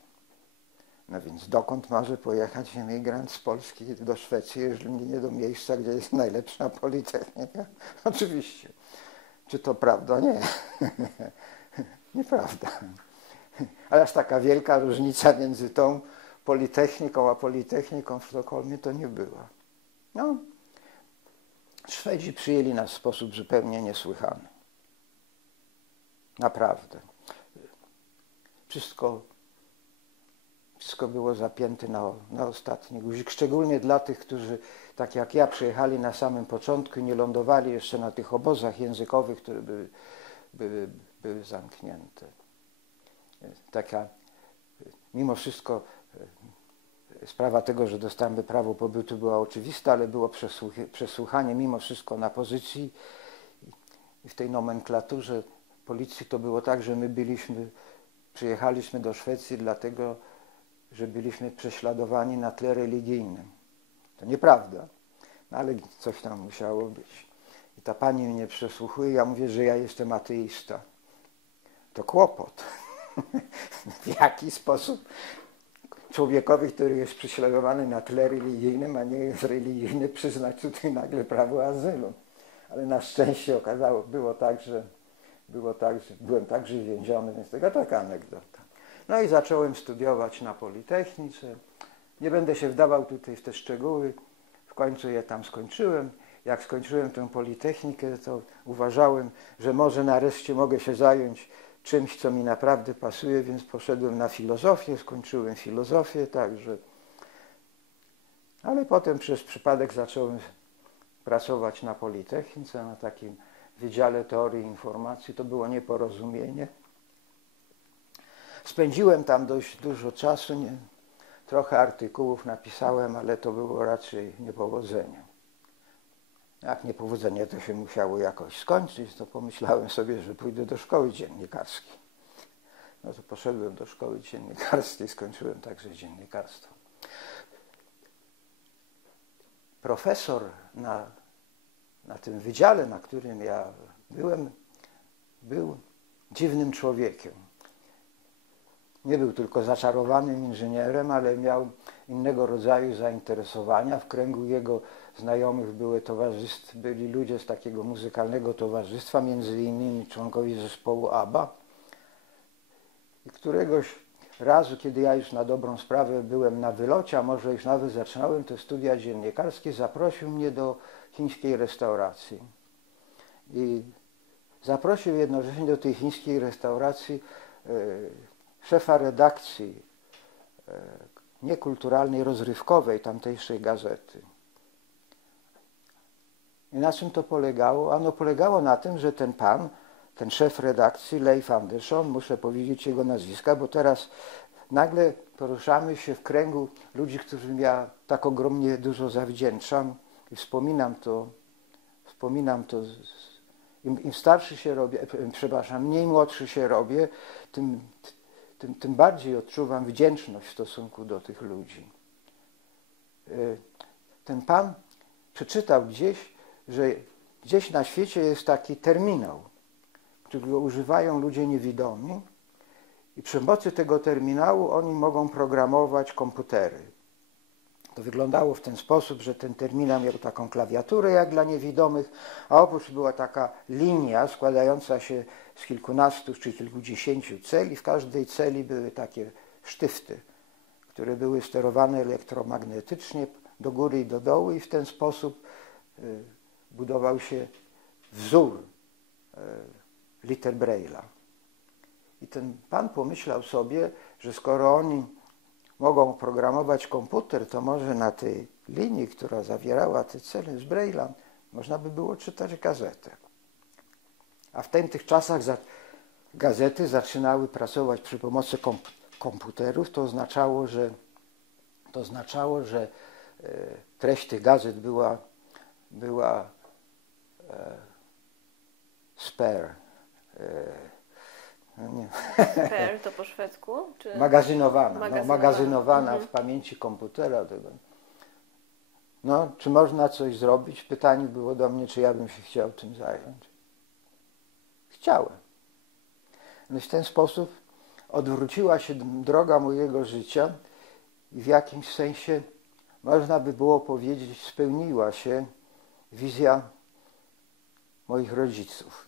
No więc dokąd może pojechać emigrant z Polski do Szwecji, jeżeli nie do miejsca, gdzie jest najlepsza politechnika? Oczywiście. Czy to prawda? Nie. Nieprawda. Ale aż taka wielka różnica między tą politechniką a politechniką w Sztokholmie to nie była. No, Szwedzi przyjęli nas w sposób zupełnie niesłychany. Naprawdę. Wszystko było zapięte na ostatni guzik. Szczególnie dla tych, którzy, tak jak ja, przyjechali na samym początku i nie lądowali jeszcze na tych obozach językowych, które były zamknięte. Taka, mimo wszystko, sprawa tego, że dostałem prawo pobytu, była oczywista, ale było przesłuchanie mimo wszystko na pozycji i w tej nomenklaturze policji to było tak, że my przyjechaliśmy do Szwecji dlatego, że byliśmy prześladowani na tle religijnym. To nieprawda, no ale coś tam musiało być. I ta pani mnie przesłuchuje, ja mówię, że ja jestem ateista. To kłopot. W jaki sposób człowiekowi, który jest prześladowany na tle religijnym, a nie jest religijny, przyznać tutaj nagle prawo azylu. Ale na szczęście było tak, że byłem także więziony, więc tego taka anegdota. No i zacząłem studiować na Politechnice. Nie będę się wdawał tutaj w te szczegóły. W końcu je tam skończyłem. Jak skończyłem tę Politechnikę, to uważałem, że może nareszcie mogę się zająć czymś, co mi naprawdę pasuje, więc poszedłem na filozofię, skończyłem filozofię, także. Ale potem przez przypadek zacząłem pracować na Politechnice, na takim Wydziale Teorii Informacji. To było nieporozumienie. Spędziłem tam dość dużo czasu, trochę artykułów napisałem, ale to było raczej niepowodzenie. Jak niepowodzenie, to się musiało jakoś skończyć, to pomyślałem sobie, że pójdę do szkoły dziennikarskiej. No to poszedłem do szkoły dziennikarskiej, skończyłem także dziennikarstwo. Profesor na tym wydziale, na którym ja byłem, był dziwnym człowiekiem. Nie był tylko zaczarowanym inżynierem, ale miał innego rodzaju zainteresowania. W kręgu jego znajomych byli ludzie z takiego muzykalnego towarzystwa, między innymi członkowie zespołu ABBA. I któregoś razu, kiedy ja już na dobrą sprawę byłem na wylocie, a może już nawet zaczynałem te studia dziennikarskie, zaprosił mnie do chińskiej restauracji. I zaprosił jednocześnie do tej chińskiej restauracji szefa redakcji niekulturalnej, rozrywkowej tamtejszej gazety. I na czym to polegało? Ano polegało na tym, że ten szef redakcji, Leif Andersson, muszę powiedzieć jego nazwiska, bo teraz nagle poruszamy się w kręgu ludzi, którym ja tak ogromnie dużo zawdzięczam i wspominam to, im starszy się robię, mniej młodszy się robię, tym bardziej odczuwam wdzięczność w stosunku do tych ludzi. Ten pan przeczytał gdzieś, że gdzieś na świecie jest taki terminał, którego używają ludzie niewidomi i przy pomocy tego terminału oni mogą programować komputery. To wyglądało w ten sposób, że ten terminal miał taką klawiaturę jak dla niewidomych, a oprócz była taka linia składająca się z kilkunastu czy kilkudziesięciu celi. W każdej celi były takie sztyfty, które były sterowane elektromagnetycznie do góry i do dołu i w ten sposób budował się wzór liter Braille'a. I ten pan pomyślał sobie, że skoro oni mogą programować komputer, to może na tej linii, która zawierała te cele z Braille'a, można by było czytać gazetę. A w tych czasach gazety zaczynały pracować przy pomocy komputerów. To oznaczało, że treść tych gazet była spare. Spare to po szwedzku? Czy... Magazynowana w pamięci komputera. No, czy można coś zrobić? Pytanie było do mnie, czy ja bym się chciał tym zająć. Chciałem. No w ten sposób odwróciła się droga mojego życia i w jakimś sensie można by było powiedzieć, spełniła się wizja moich rodziców.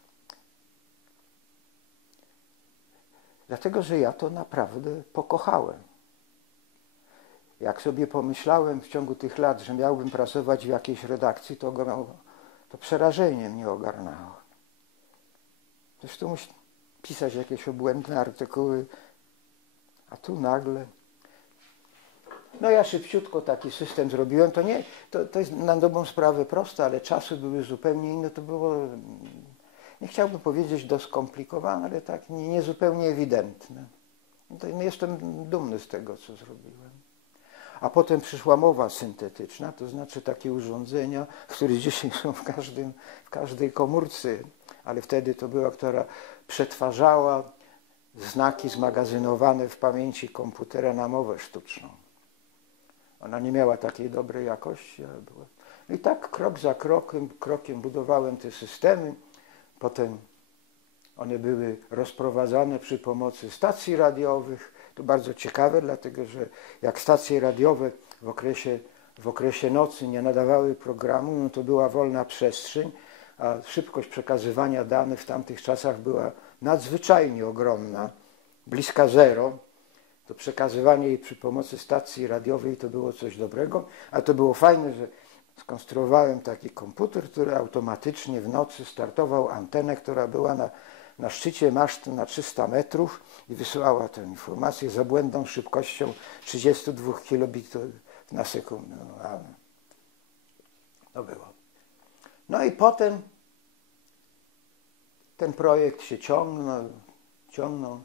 Dlatego, że ja to naprawdę pokochałem. Jak sobie pomyślałem w ciągu tych lat, że miałbym pracować w jakiejś redakcji, to przerażenie mnie ogarnęło. Zresztą muszę pisać jakieś obłędne artykuły, a tu nagle... No ja szybciutko taki system zrobiłem. To jest na dobrą sprawę proste, ale czasy były zupełnie inne. To było, nie chciałbym powiedzieć doskomplikowane, ale tak niezupełnie ewidentne. Jestem dumny z tego, co zrobiłem. A potem przyszła mowa syntetyczna, to znaczy takie urządzenia, które dzisiaj są w każdej komórce, ale wtedy to była, która przetwarzała znaki zmagazynowane w pamięci komputera na mowę sztuczną. Ona nie miała takiej dobrej jakości, ale była. I tak krok za krokiem budowałem te systemy. Potem one były rozprowadzane przy pomocy stacji radiowych. To bardzo ciekawe, dlatego że jak stacje radiowe w okresie nocy nie nadawały programu, no to była wolna przestrzeń, a szybkość przekazywania danych w tamtych czasach była nadzwyczajnie ogromna, bliska zero. To przekazywanie jej przy pomocy stacji radiowej to było coś dobrego, a to było fajne, że skonstruowałem taki komputer, który automatycznie w nocy startował antenę, która była na szczycie masztu na 300 metrów i wysyłała tę informację z obłędną szybkością 32 kilobitów na sekundę. To było. No i potem ten projekt się ciągnął.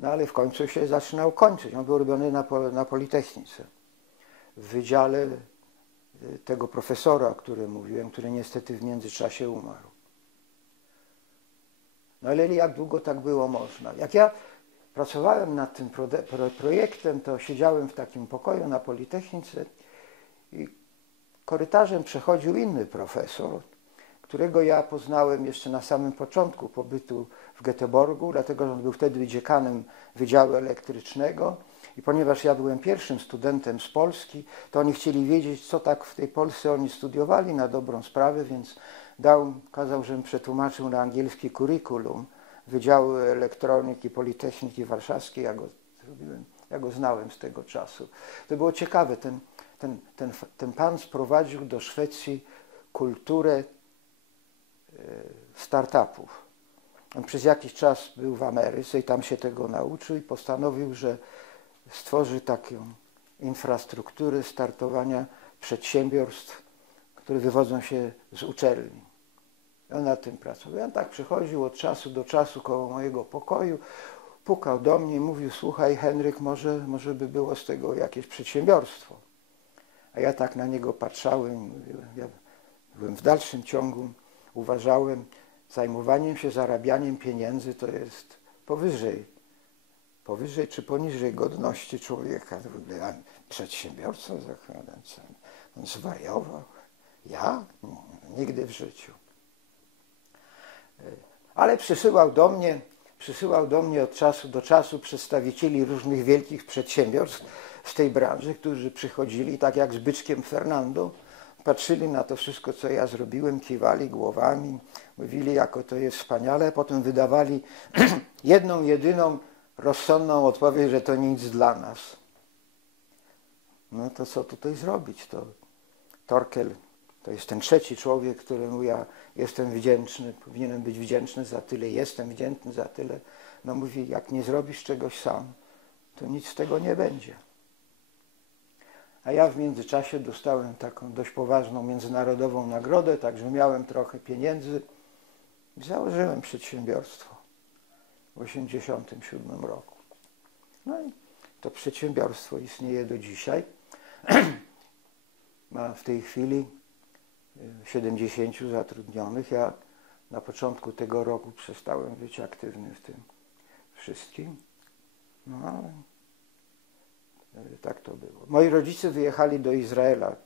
No ale w końcu się zaczynał kończyć. On był robiony na Politechnice. W wydziale tego profesora, o którym mówiłem, który niestety w międzyczasie umarł. No ale jak długo tak było można? Jak ja pracowałem nad tym projektem, to siedziałem w takim pokoju na Politechnice i korytarzem przechodził inny profesor, którego ja poznałem jeszcze na samym początku pobytu w Göteborgu, dlatego że on był wtedy dziekanem Wydziału Elektrycznego i ponieważ ja byłem pierwszym studentem z Polski, to oni chcieli wiedzieć, co tak w tej Polsce oni studiowali na dobrą sprawę, więc kazał, żebym przetłumaczył na angielski curriculum Wydziału Elektroniki Politechniki Warszawskiej. Ja go zrobiłem, ja go znałem z tego czasu. To było ciekawe, ten pan sprowadził do Szwecji kulturę startupów. On przez jakiś czas był w Ameryce i tam się tego nauczył i postanowił, że stworzy taką infrastrukturę startowania przedsiębiorstw, które wywodzą się z uczelni. I on nad tym pracował. On tak przychodził od czasu do czasu koło mojego pokoju, pukał do mnie i mówił: słuchaj Henryk, może by było z tego jakieś przedsiębiorstwo. A ja tak na niego patrzałem i mówiłem, ja byłem w dalszym ciągu, uważałem, zajmowaniem się zarabianiem pieniędzy to jest powyżej czy poniżej godności człowieka. Przedsiębiorcą zakładam, on zwariował. Ja? Nigdy w życiu. Ale przysyłał do mnie od czasu do czasu przedstawicieli różnych wielkich przedsiębiorstw z tej branży, którzy przychodzili, tak jak z Byczkiem Fernando, patrzyli na to wszystko, co ja zrobiłem, kiwali głowami, mówili, jako to jest wspaniale, potem wydawali jedną, jedyną rozsądną odpowiedź, że to nic dla nas. No to co tutaj zrobić? To Torkel to jest ten trzeci człowiek, któremu ja jestem wdzięczny, powinienem być wdzięczny za tyle, jestem wdzięczny za tyle. No mówi, jak nie zrobisz czegoś sam, to nic z tego nie będzie. A ja w międzyczasie dostałem taką dość poważną międzynarodową nagrodę, także miałem trochę pieniędzy i założyłem przedsiębiorstwo w 1987 roku. No i to przedsiębiorstwo istnieje do dzisiaj. Ma w tej chwili 70 zatrudnionych. Ja na początku tego roku przestałem być aktywny w tym wszystkim. No ale tak to było. Moi rodzice wyjechali do Izraela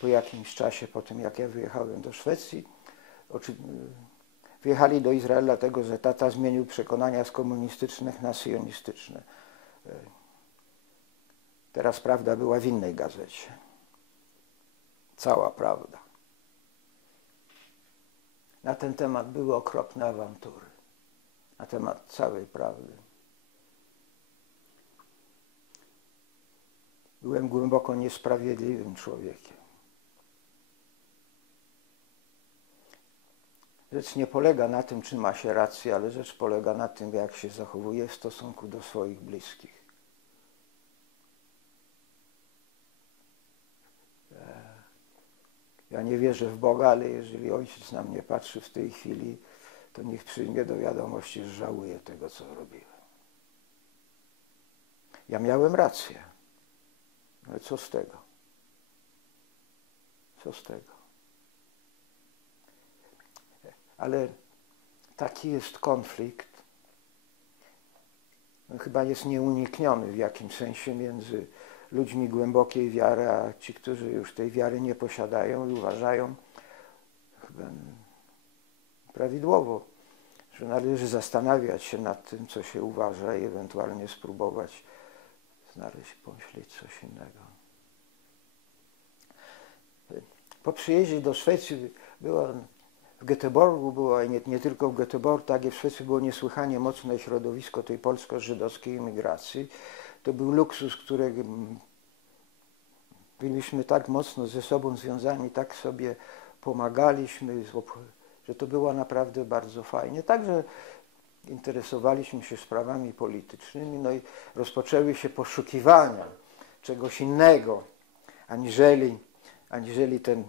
po jakimś czasie, po tym jak ja wyjechałem do Szwecji. Wyjechali do Izraela dlatego, że tata zmienił przekonania z komunistycznych na sionistyczne. Teraz prawda była w innej gazecie. Cała prawda. Na ten temat były okropne awantury. Na temat całej prawdy. Byłem głęboko niesprawiedliwym człowiekiem. Rzecz nie polega na tym, czy ma się rację, ale rzecz polega na tym, jak się zachowuje w stosunku do swoich bliskich. Ja nie wierzę w Boga, ale jeżeli Ojciec na mnie patrzy w tej chwili, to niech przyjmie do wiadomości, że żałuję tego, co robiłem. Ja miałem rację, ale co z tego? Co z tego? Ale taki jest konflikt, chyba jest nieunikniony w jakimś sensie między ludźmi głębokiej wiary, a ci, którzy już tej wiary nie posiadają i uważają chyba prawidłowo, że należy zastanawiać się nad tym, co się uważa i ewentualnie spróbować znaleźć, pomyśleć coś innego. Po przyjeździe do Szwecji w Göteborgu było, i nie tylko w Göteborgu, tak jak w Szwecji było niesłychanie mocne środowisko tej polsko-żydowskiej imigracji. To był luksus, którego byliśmy tak mocno ze sobą związani, tak sobie pomagaliśmy, że to było naprawdę bardzo fajnie. Także interesowaliśmy się sprawami politycznymi, no i rozpoczęły się poszukiwania czegoś innego, aniżeli ten,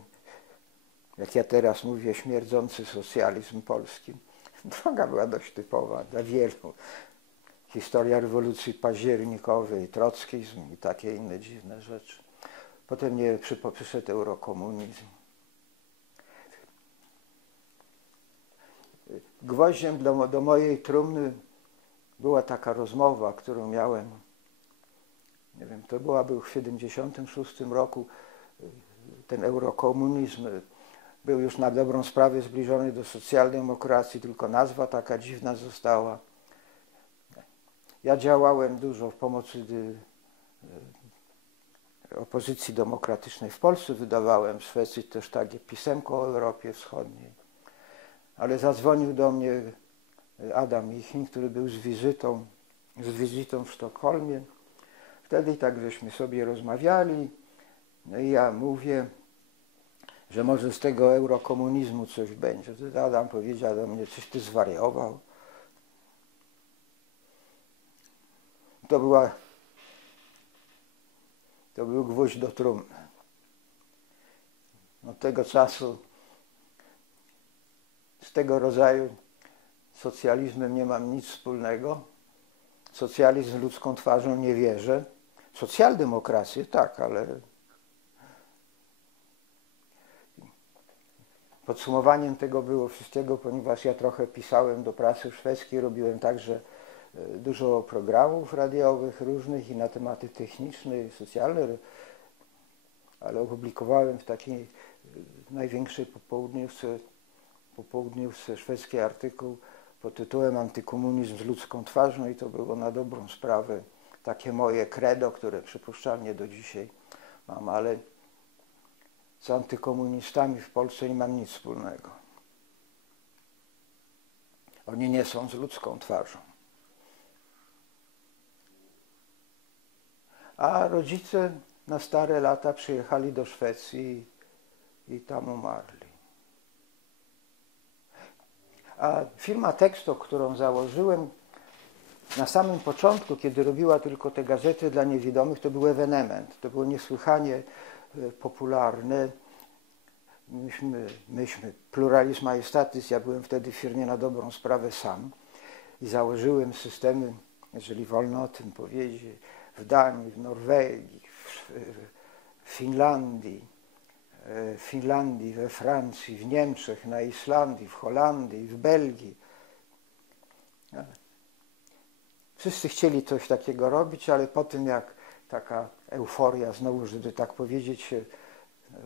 jak ja teraz mówię, śmierdzący socjalizm polski. Droga była dość typowa dla wielu. Historia rewolucji październikowej, trockizm i takie inne dziwne rzeczy. Potem przyszedł eurokomunizm. Gwoździem do mojej trumny była taka rozmowa, którą miałem, nie wiem, to był w 1976 roku. Ten eurokomunizm był już na dobrą sprawę zbliżony do socjaldemokracji, tylko nazwa taka dziwna została. Ja działałem dużo w pomocy opozycji demokratycznej w Polsce, wydawałem w Szwecji też takie pisemko o Europie Wschodniej. Ale zadzwonił do mnie Adam Michnik, który był z wizytą w Sztokholmie. Wtedy i tak żeśmy sobie rozmawiali. No i ja mówię, że może z tego eurokomunizmu coś będzie. Wtedy Adam powiedział do mnie, coś ty zwariował. To był gwóźdź do trumny. Od tego czasu z tego rodzaju socjalizmem nie mam nic wspólnego. Socjalizm z ludzką twarzą nie wierzę. Socjaldemokrację tak, ale podsumowaniem tego było wszystkiego, ponieważ ja trochę pisałem do prasy szwedzkiej, robiłem także dużo programów radiowych różnych i na tematy techniczne i socjalne, ale opublikowałem w takiej największej popołudniówce szwedzki artykuł pod tytułem Antykomunizm z ludzką twarzą i to było na dobrą sprawę takie moje credo, które przypuszczalnie do dzisiaj mam, ale z antykomunistami w Polsce nie mam nic wspólnego. Oni nie są z ludzką twarzą. A rodzice na stare lata przyjechali do Szwecji i tam umarli. A firma Teksto, którą założyłem na samym początku, kiedy robiła tylko te gazety dla niewidomych, to był ewenement. To było niesłychanie popularne. Myśmy Pluralizm Majestatis, ja byłem wtedy w firmie na dobrą sprawę sam i założyłem systemy, jeżeli wolno o tym powiedzieć, w Danii, w Norwegii, w Finlandii, we Francji, w Niemczech, na Islandii, w Holandii, w Belgii. Wszyscy chcieli coś takiego robić, ale po tym jak taka euforia znowu, żeby tak powiedzieć, się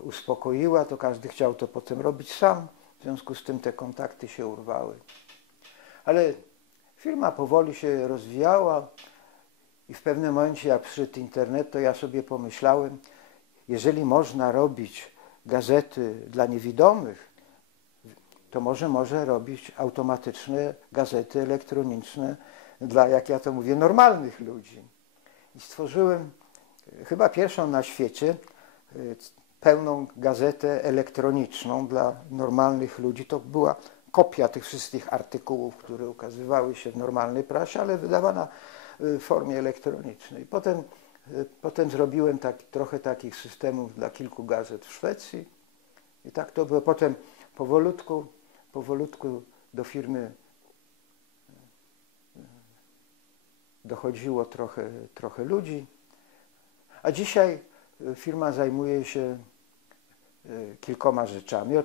uspokoiła, to każdy chciał to potem robić sam. W związku z tym te kontakty się urwały. Ale firma powoli się rozwijała I w pewnym momencie, jak przyszedł internet, to ja sobie pomyślałem, jeżeli można robić gazety dla niewidomych, to może robić automatyczne gazety elektroniczne dla, jak ja to mówię, normalnych ludzi. I stworzyłem chyba pierwszą na świecie pełną gazetę elektroniczną dla normalnych ludzi. To była kopia tych wszystkich artykułów, które ukazywały się w normalnej prasie, ale wydawana w formie elektronicznej. Potem zrobiłem trochę takich systemów dla kilku gazet w Szwecji i tak to było. Potem powolutku do firmy dochodziło trochę ludzi, a dzisiaj firma zajmuje się kilkoma rzeczami.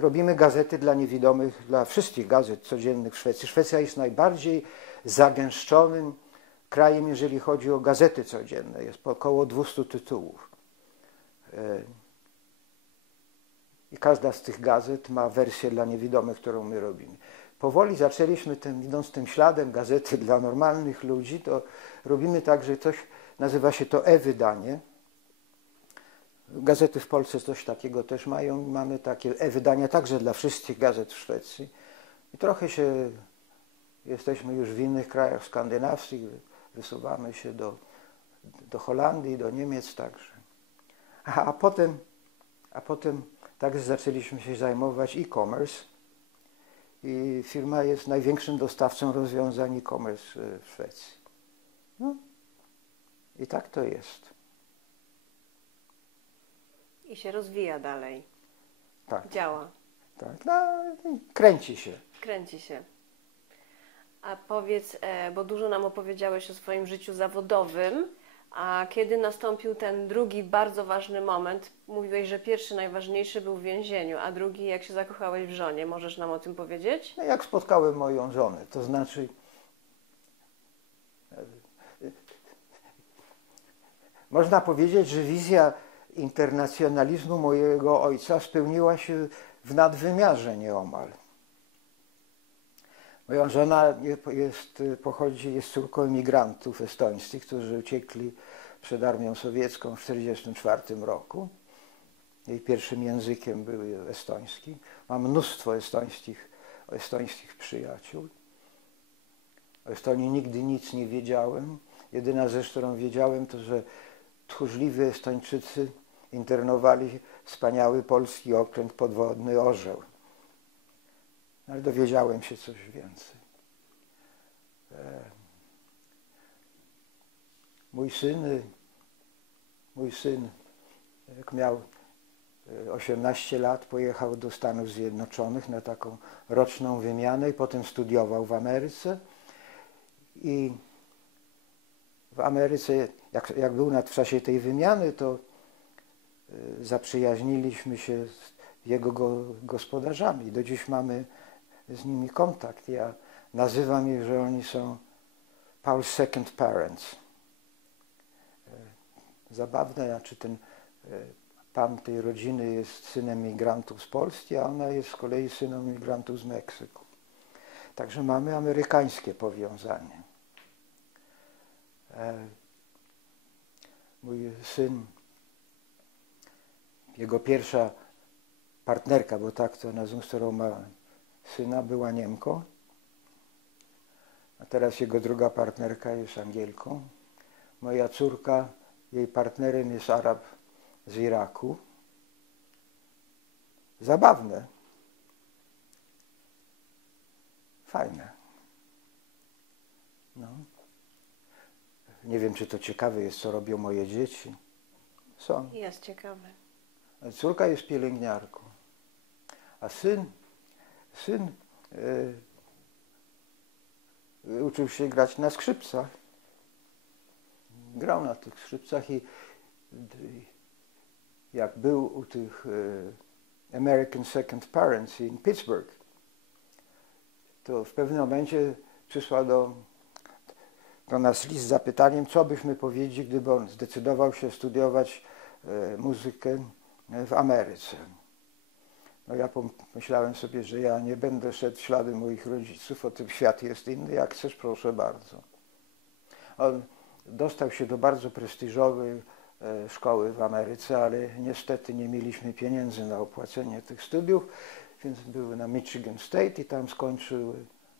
Robimy gazety dla niewidomych, dla wszystkich gazet codziennych w Szwecji. Szwecja jest najbardziej zagęszczonym krajem, jeżeli chodzi o gazety codzienne. Jest około 200 tytułów. I każda z tych gazet ma wersję dla niewidomych, którą my robimy. Powoli zaczęliśmy, idąc tym śladem gazety dla normalnych ludzi, to robimy także coś, nazywa się to e-wydanie. Gazety w Polsce coś takiego też mają. Mamy takie e-wydania także dla wszystkich gazet w Szwecji. I trochę jesteśmy już w innych krajach skandynawskich, wysuwamy się do Holandii, do Niemiec także. A potem także zaczęliśmy się zajmować e-commerce i firma jest największym dostawcą rozwiązań e-commerce w Szwecji. No i tak to jest. I się rozwija dalej. Tak. Działa. Tak, no, kręci się. Kręci się. A powiedz, bo dużo nam opowiedziałeś o swoim życiu zawodowym, a kiedy nastąpił ten drugi bardzo ważny moment? Mówiłeś, że pierwszy najważniejszy był w więzieniu, a drugi jak się zakochałeś w żonie. Możesz nam o tym powiedzieć? No, jak spotkałem moją żonę, to znaczy można powiedzieć, że wizja internacjonalizmu mojego ojca spełniła się w nadwymiarze nieomal. Moja żona jest córką emigrantów estońskich, którzy uciekli przed armią sowiecką w 1944 roku. Jej pierwszym językiem był estoński. Mam mnóstwo estońskich przyjaciół. O Estonii nigdy nic nie wiedziałem. Jedyna rzecz, którą wiedziałem, to że tchórzliwi Estończycy internowali wspaniały polski okręt podwodny Orzeł. Ale dowiedziałem się coś więcej. Mój syn, jak miał 18 lat, pojechał do Stanów Zjednoczonych na taką roczną wymianę i potem studiował w Ameryce. I w Ameryce, jak był w czasie tej wymiany, to zaprzyjaźniliśmy się z jego gospodarzami. Do dziś mamy z nimi kontakt. Ja nazywam ich, że oni są Paul's second parents. Zabawne, znaczy ten pan tej rodziny jest synem migrantów z Polski, a ona jest z kolei synem migrantów z Meksyku. Także mamy amerykańskie powiązanie. Mój syn, jego pierwsza partnerka, bo tak to nazwą, z którą ma syna, była Niemką, a teraz jego druga partnerka jest Angielką. Moja córka, jej partnerem jest Arab z Iraku. Zabawne. Fajne. No. Nie wiem, czy to ciekawe jest, co robią moje dzieci. Są. Jest ciekawe. Córka jest pielęgniarką, a syn uczył się grać na skrzypcach. Grał na tych skrzypcach i jak był u tych American Second Parents in Pittsburgh, to w pewnym momencie przyszła do nas list z zapytaniem, co byśmy powiedzieli, gdyby on zdecydował się studiować muzykę w Ameryce. No ja pomyślałem sobie, że ja nie będę szedł śladem moich rodziców, o tym świat jest inny, jak chcesz, proszę bardzo. On dostał się do bardzo prestiżowej szkoły w Ameryce, ale niestety nie mieliśmy pieniędzy na opłacenie tych studiów, więc był na Michigan State i tam skończył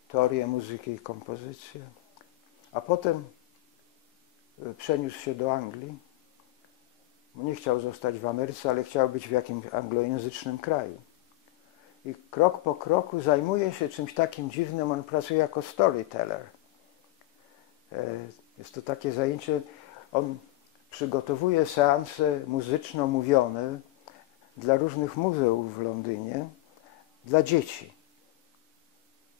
teorię muzyki i kompozycję. A potem przeniósł się do Anglii. Nie chciał zostać w Ameryce, ale chciał być w jakimś anglojęzycznym kraju. I krok po kroku zajmuje się czymś takim dziwnym. On pracuje jako storyteller. Jest to takie zajęcie, on przygotowuje seanse muzyczno-mówione dla różnych muzeów w Londynie, dla dzieci.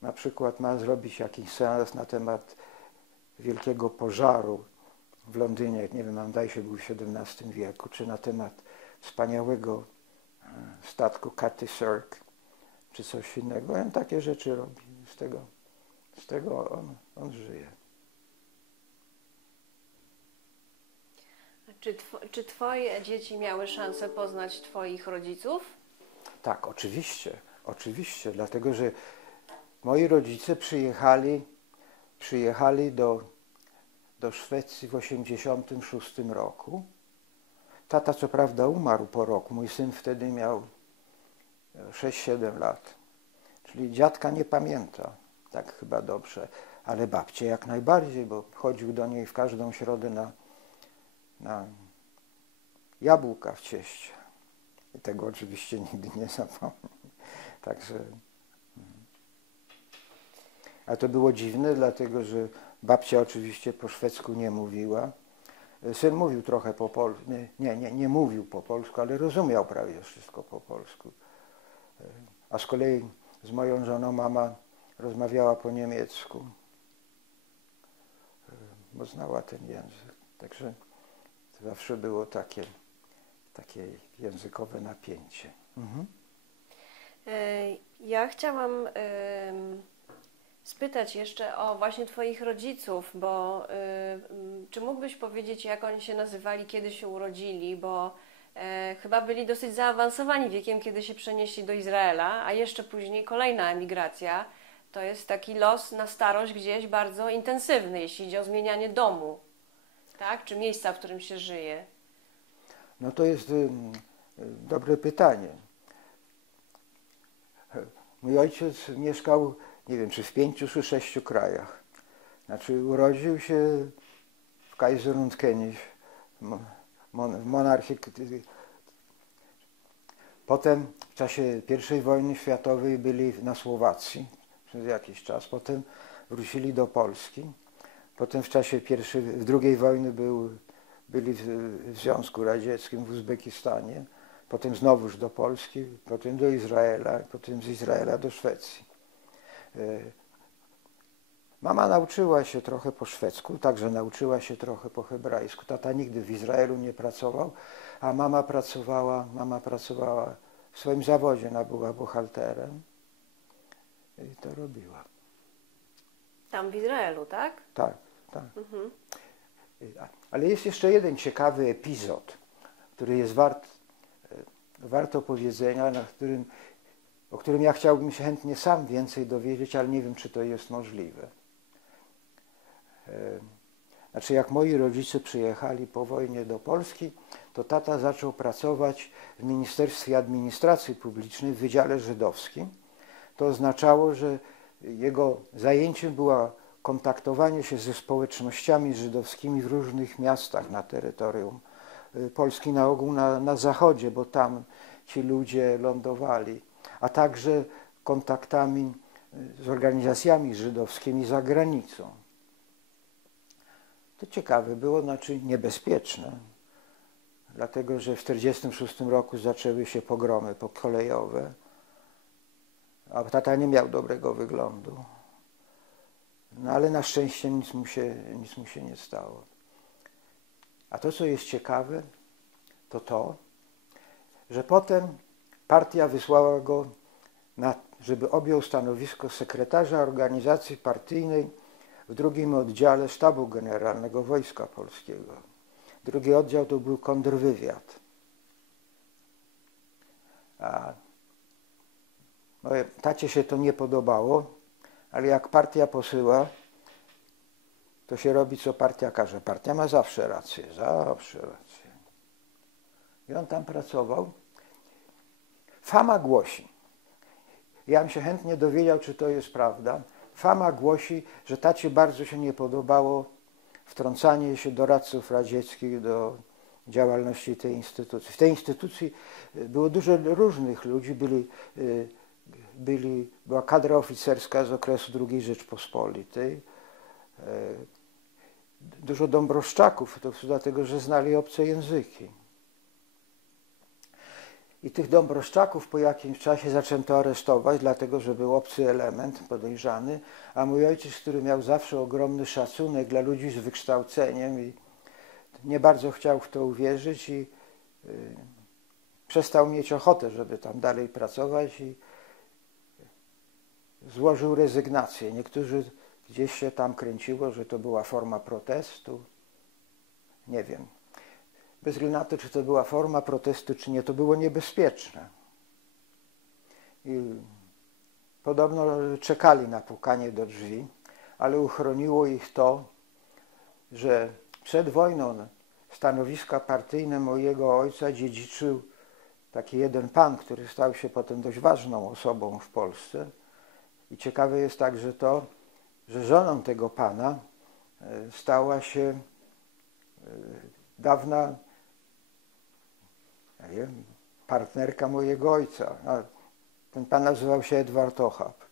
Na przykład ma zrobić jakiś seans na temat wielkiego pożaru w Londynie, nie wiem, zdaje się, był w XVII wieku, czy na temat wspaniałego statku Cathy Cirque, czy coś innego. On takie rzeczy robi. Z tego on żyje. Czy twoje dzieci miały szansę poznać twoich rodziców? Tak, oczywiście, dlatego że moi rodzice przyjechali do Szwecji w 1986 roku. Tata co prawda umarł po roku, mój syn wtedy miał 6-7 lat, czyli dziadka nie pamięta tak chyba dobrze, ale babcię jak najbardziej, bo chodził do niej w każdą środę na jabłka w cieście. I tego oczywiście nigdy nie zapomnę. Także... A to było dziwne, dlatego że babcia oczywiście po szwedzku nie mówiła. Syn mówił trochę po polsku, nie mówił po polsku, ale rozumiał prawie wszystko po polsku. A z kolei z moją żoną mama rozmawiała po niemiecku, bo znała ten język. Także zawsze było takie językowe napięcie. Mhm. Ja chciałam spytać jeszcze o właśnie twoich rodziców, bo czy mógłbyś powiedzieć, jak oni się nazywali, kiedy się urodzili, bo chyba byli dosyć zaawansowani wiekiem, kiedy się przenieśli do Izraela, a jeszcze później kolejna emigracja. To jest taki los na starość gdzieś bardzo intensywny, jeśli idzie o zmienianie domu, tak? Czy miejsca, w którym się żyje. No to jest dobre pytanie. Mój ojciec mieszkał, nie wiem, czy w 5 czy 6 krajach. Znaczy urodził się w Kaiseruntkenie, w monarchii. Potem w czasie I wojny światowej byli na Słowacji przez jakiś czas. Potem wrócili do Polski. Potem w czasie II wojny byli w Związku Radzieckim, w Uzbekistanie. Potem znowuż do Polski, potem do Izraela, potem z Izraela do Szwecji. Mama nauczyła się trochę po szwedzku, także nauczyła się trochę po hebrajsku. Tata nigdy w Izraelu nie pracował, a mama pracowała w swoim zawodzie, ona była buchalterem i to robiła. Tam w Izraelu, tak? Tak, tak. Mhm. Ale jest jeszcze jeden ciekawy epizod, który jest wart opowiedzenia, o którym ja chciałbym się chętnie sam więcej dowiedzieć, ale nie wiem, czy to jest możliwe. Znaczy, jak moi rodzice przyjechali po wojnie do Polski, to tata zaczął pracować w Ministerstwie Administracji Publicznej w Wydziale Żydowskim. To oznaczało, że jego zajęciem było kontaktowanie się ze społecznościami żydowskimi w różnych miastach na terytorium Polski, na ogół na zachodzie, bo tam ci ludzie lądowali, a także kontaktami z organizacjami żydowskimi za granicą. To ciekawe było, znaczy niebezpieczne, dlatego że w 1946 roku zaczęły się pogromy pokolejowe, a tata nie miał dobrego wyglądu. No ale na szczęście nic mu się nie stało. A to, co jest ciekawe, to, że potem partia wysłała go, żeby objął stanowisko sekretarza organizacji partyjnej w drugim oddziale Sztabu Generalnego Wojska Polskiego. Drugi oddział to był kontrwywiad. A tacie się to nie podobało, ale jak partia posyła, to się robi, co partia każe. Partia ma zawsze rację, zawsze rację. I on tam pracował. Fama głosi, ja bym się chętnie dowiedział, czy to jest prawda, fama głosi, że tacie bardzo się nie podobało wtrącanie się doradców radzieckich do działalności tej instytucji. W tej instytucji było dużo różnych ludzi, była kadra oficerska z okresu II Rzeczpospolitej, dużo Dąbrowszczaków, to dlatego, że znali obce języki. I tych Dąbrowszczaków po jakimś czasie zaczęto aresztować, dlatego że był obcy element podejrzany, a mój ojciec, który miał zawsze ogromny szacunek dla ludzi z wykształceniem i nie bardzo chciał w to uwierzyć i przestał mieć ochotę, żeby tam dalej pracować i złożył rezygnację. Niektórzy gdzieś się tam kręciło, że to była forma protestu. Nie wiem. Bez względu na to, czy to była forma protestu, czy nie, to było niebezpieczne. I podobno czekali na pukanie do drzwi, ale uchroniło ich to, że przed wojną stanowiska partyjne mojego ojca dziedziczył taki jeden pan, który stał się potem dość ważną osobą w Polsce. I ciekawe jest także to, że żoną tego pana stała się dawna, ja wiem, partnerka mojego ojca. Ten pan nazywał się Edward Ochab.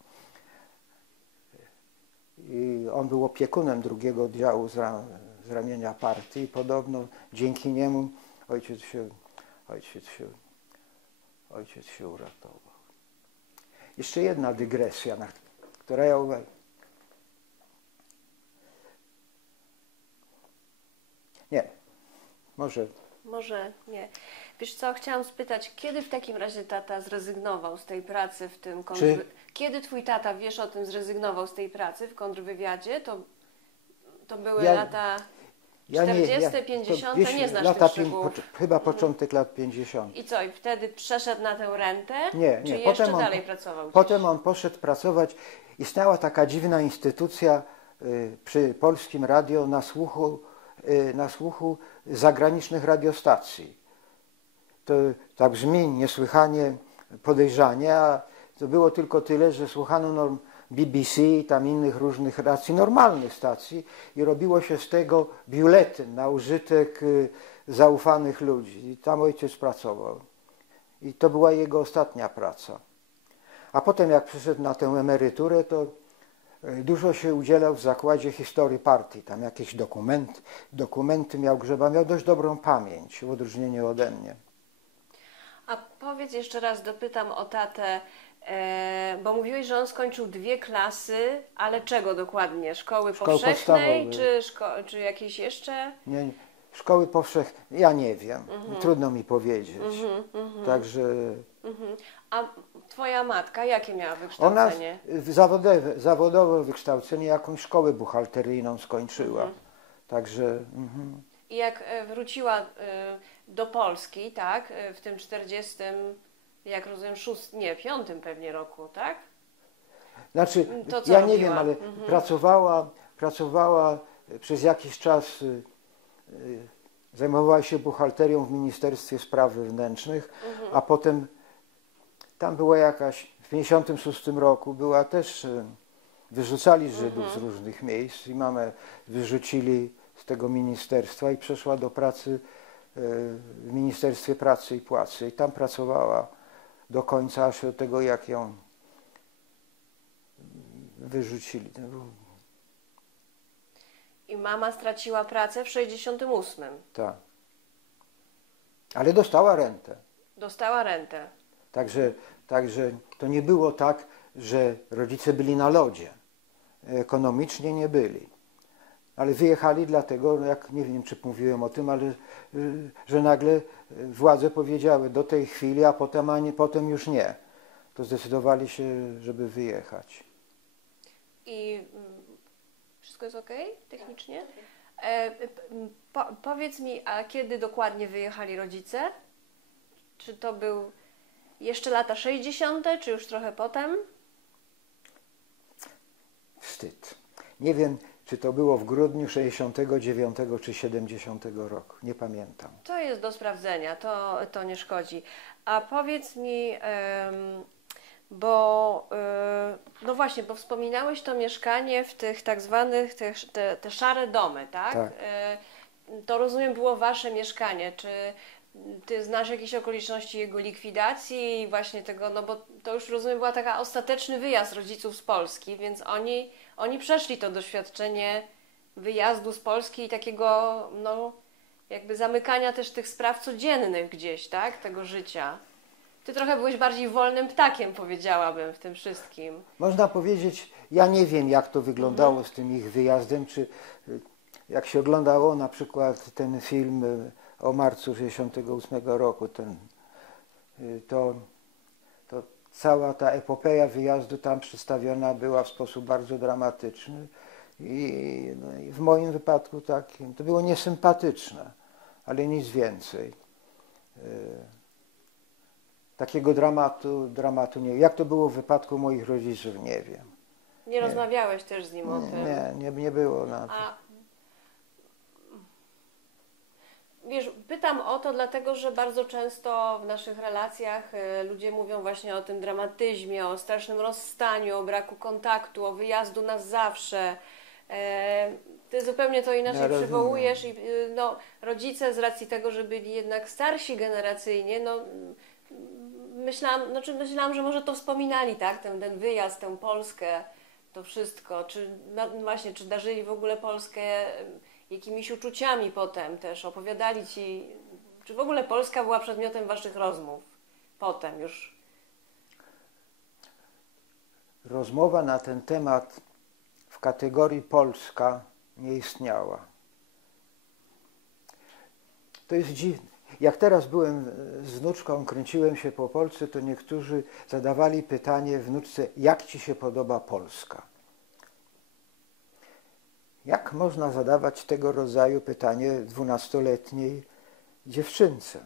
I on był opiekunem drugiego oddziału z ramienia partii i podobno dzięki niemu ojciec się uratował. Jeszcze jedna dygresja, która ja uważam. Nie, może nie. Wiesz co, chciałam spytać, kiedy w takim razie tata zrezygnował z tej pracy w tym Kiedy twój tata, wiesz o tym, zrezygnował z tej pracy w kontrwywiadzie? To były lata 40., 50., nie znasz tych szczegółów. Chyba początek lat 50. I co, i wtedy przeszedł na tę rentę? Nie. Czy jeszcze dalej pracował? Potem on poszedł pracować. Istniała taka dziwna instytucja przy Polskim Radio na słuchu zagranicznych radiostacji. To tak brzmi niesłychanie podejrzanie, a to było tylko tyle, że słuchano BBC i tam innych różnych stacji, normalnych stacji i robiło się z tego biuletyn na użytek zaufanych ludzi. I tam ojciec pracował. I to była jego ostatnia praca. A potem jak przyszedł na tę emeryturę, to dużo się udzielał w Zakładzie Historii Partii. Tam jakieś dokumenty miał grzeba, miał dość dobrą pamięć, w odróżnieniu ode mnie. A powiedz jeszcze raz, dopytam o tatę, bo mówiłeś, że on skończył 2 klasy, ale czego dokładnie? Szkoły powszechnej czy jakiejś jeszcze? Nie, szkoły powszechne, ja nie wiem, trudno mi powiedzieć. Także... A twoja matka jakie miała wykształcenie? Ona zawodowe wykształcenie, jakąś szkołę buchalteryjną skończyła. Także... I jak wróciła do Polski, tak, w tym 40, jak rozumiem, 5. pewnie roku, tak? Znaczy, to co ja robiła? nie wiem, ale pracowała przez jakiś czas, zajmowała się buchalterią w Ministerstwie Spraw Wewnętrznych, a potem tam była jakaś, w 1956 roku była też, wyrzucali Żydów z różnych miejsc i mamę wyrzucili z tego ministerstwa i przeszła do pracy w Ministerstwie Pracy i Płacy. I tam pracowała do końca, aż do tego, jak ją wyrzucili. I mama straciła pracę w 68. Tak. Ale dostała rentę. Dostała rentę. Także to nie było tak, że rodzice byli na lodzie. Ekonomicznie nie byli. Ale wyjechali dlatego, jak nie wiem, czy mówiłem o tym, ale że nagle władze powiedziały do tej chwili, a potem już nie. To zdecydowali się, żeby wyjechać. I wszystko jest ok technicznie? Powiedz mi, a kiedy dokładnie wyjechali rodzice? Czy to był jeszcze lata 60., czy już trochę potem? Wstyd. Nie wiem, Czy to było w grudniu 69 czy 70 roku, nie pamiętam. To jest do sprawdzenia, to nie szkodzi. A powiedz mi, bo no właśnie, bo wspominałeś to mieszkanie w tych tak zwanych, te szare domy, tak? Tak. To rozumiem było wasze mieszkanie. Czy ty znasz jakieś okoliczności jego likwidacji i właśnie tego, no bo to już rozumiem była taka ostateczny wyjazd rodziców z Polski, więc oni przeszli to doświadczenie wyjazdu z Polski i takiego, no jakby zamykania też tych spraw codziennych gdzieś, tak? Tego życia. Ty trochę byłeś bardziej wolnym ptakiem, powiedziałabym, w tym wszystkim. Można powiedzieć, ja nie wiem, jak to wyglądało z tym ich wyjazdem, czy jak się oglądało na przykład ten film o marcu 68 roku, to cała ta epopeja wyjazdu tam przedstawiona była w sposób bardzo dramatyczny i w moim wypadku takim to było niesympatyczne, ale nic więcej. Takiego dramatu nie. Jak to było w wypadku moich rodziców, nie wiem. Nie rozmawiałeś też z nim o tym. Nie było na to. A wiesz, pytam o to dlatego, że bardzo często w naszych relacjach ludzie mówią właśnie o tym dramatyzmie, o strasznym rozstaniu, o braku kontaktu, o wyjazdu na zawsze. Ty zupełnie to inaczej przywołujesz i no, rodzice z racji tego, że byli jednak starsi generacyjnie, no myślałam, że może to wspominali, tak? Ten wyjazd, tę Polskę, to wszystko. Czy właśnie, czy darzyli w ogóle Polskę jakimiś uczuciami potem też? Opowiadali ci, czy w ogóle Polska była przedmiotem waszych rozmów potem już? Rozmowa na ten temat w kategorii Polska nie istniała. To jest dziwne. Jak teraz byłem z wnuczką, kręciłem się po Polsce, to niektórzy zadawali pytanie wnuczce, jak ci się podoba Polska? Jak można zadawać tego rodzaju pytanie 12-letniej dziewczynce?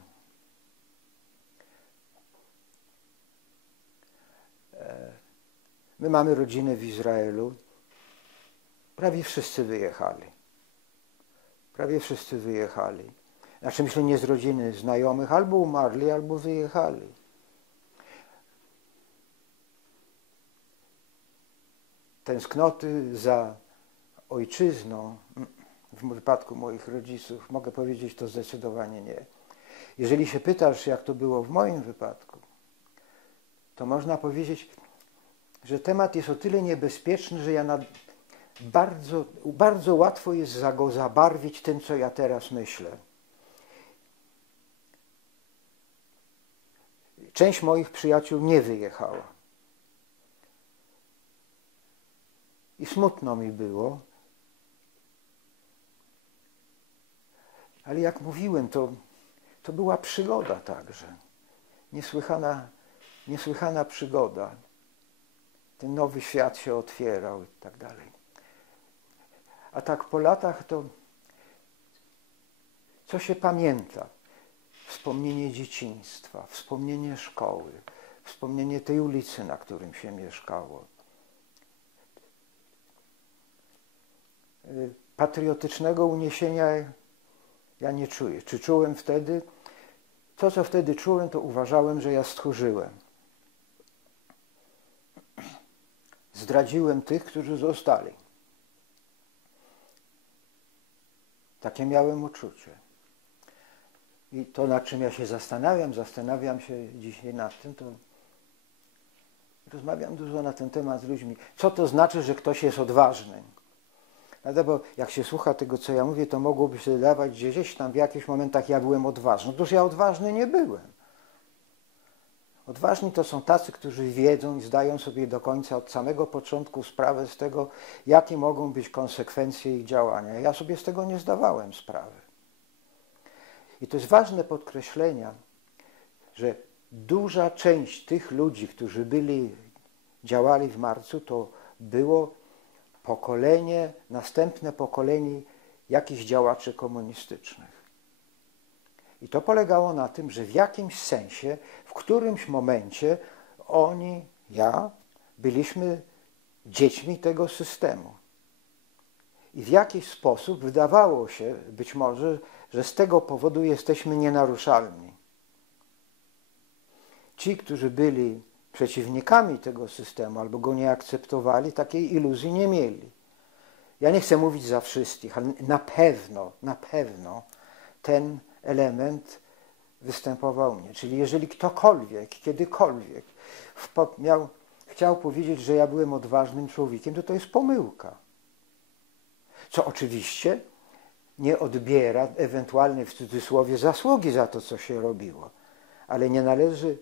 My mamy rodzinę w Izraelu. Prawie wszyscy wyjechali. Prawie wszyscy wyjechali. Znaczy myślę nie z rodziny znajomych, albo umarli, albo wyjechali. Tęsknoty za ojczyzną, w wypadku moich rodziców, mogę powiedzieć to zdecydowanie nie. Jeżeli się pytasz, jak to było w moim wypadku, to można powiedzieć, że temat jest o tyle niebezpieczny, że bardzo łatwo jest go zabarwić tym, co ja teraz myślę. Część moich przyjaciół nie wyjechała. I smutno mi było. Ale jak mówiłem, to była przygoda także. Niesłychana przygoda. Ten nowy świat się otwierał i tak dalej. A tak po latach to co się pamięta? Wspomnienie dzieciństwa, wspomnienie szkoły, wspomnienie tej ulicy, na którym się mieszkało. Patriotycznego uniesienia ja nie czuję. Czy czułem wtedy? To, co wtedy czułem, to uważałem, że ja stchórzyłem. Zdradziłem tych, którzy zostali. Takie miałem uczucie. I to, nad czym ja się zastanawiam się dzisiaj nad tym, to rozmawiam dużo na ten temat z ludźmi. Co to znaczy, że ktoś jest odważny? Bo jak się słucha tego, co ja mówię, to mogłoby się wydawać, że gdzieś tam w jakichś momentach ja byłem odważny. Otóż ja odważny nie byłem. Odważni to są tacy, którzy wiedzą i zdają sobie do końca od samego początku sprawę z tego, jakie mogą być konsekwencje ich działania. Ja sobie z tego nie zdawałem sprawy. I to jest ważne podkreślenia, że duża część tych ludzi, którzy działali w marcu, to było pokolenie, następne pokolenie jakichś działaczy komunistycznych. I to polegało na tym, że w jakimś sensie, w którymś momencie byliśmy dziećmi tego systemu. I w jakiś sposób wydawało się być może, że z tego powodu jesteśmy nienaruszalni. Ci, którzy byli przeciwnikami tego systemu albo go nie akceptowali, takiej iluzji nie mieli. Ja nie chcę mówić za wszystkich, ale na pewno ten element występował u mnie. Czyli jeżeli ktokolwiek, kiedykolwiek chciał powiedzieć, że ja byłem odważnym człowiekiem, to jest pomyłka. Co oczywiście nie odbiera ewentualnie w cudzysłowie zasługi za to, co się robiło. Ale nie należy...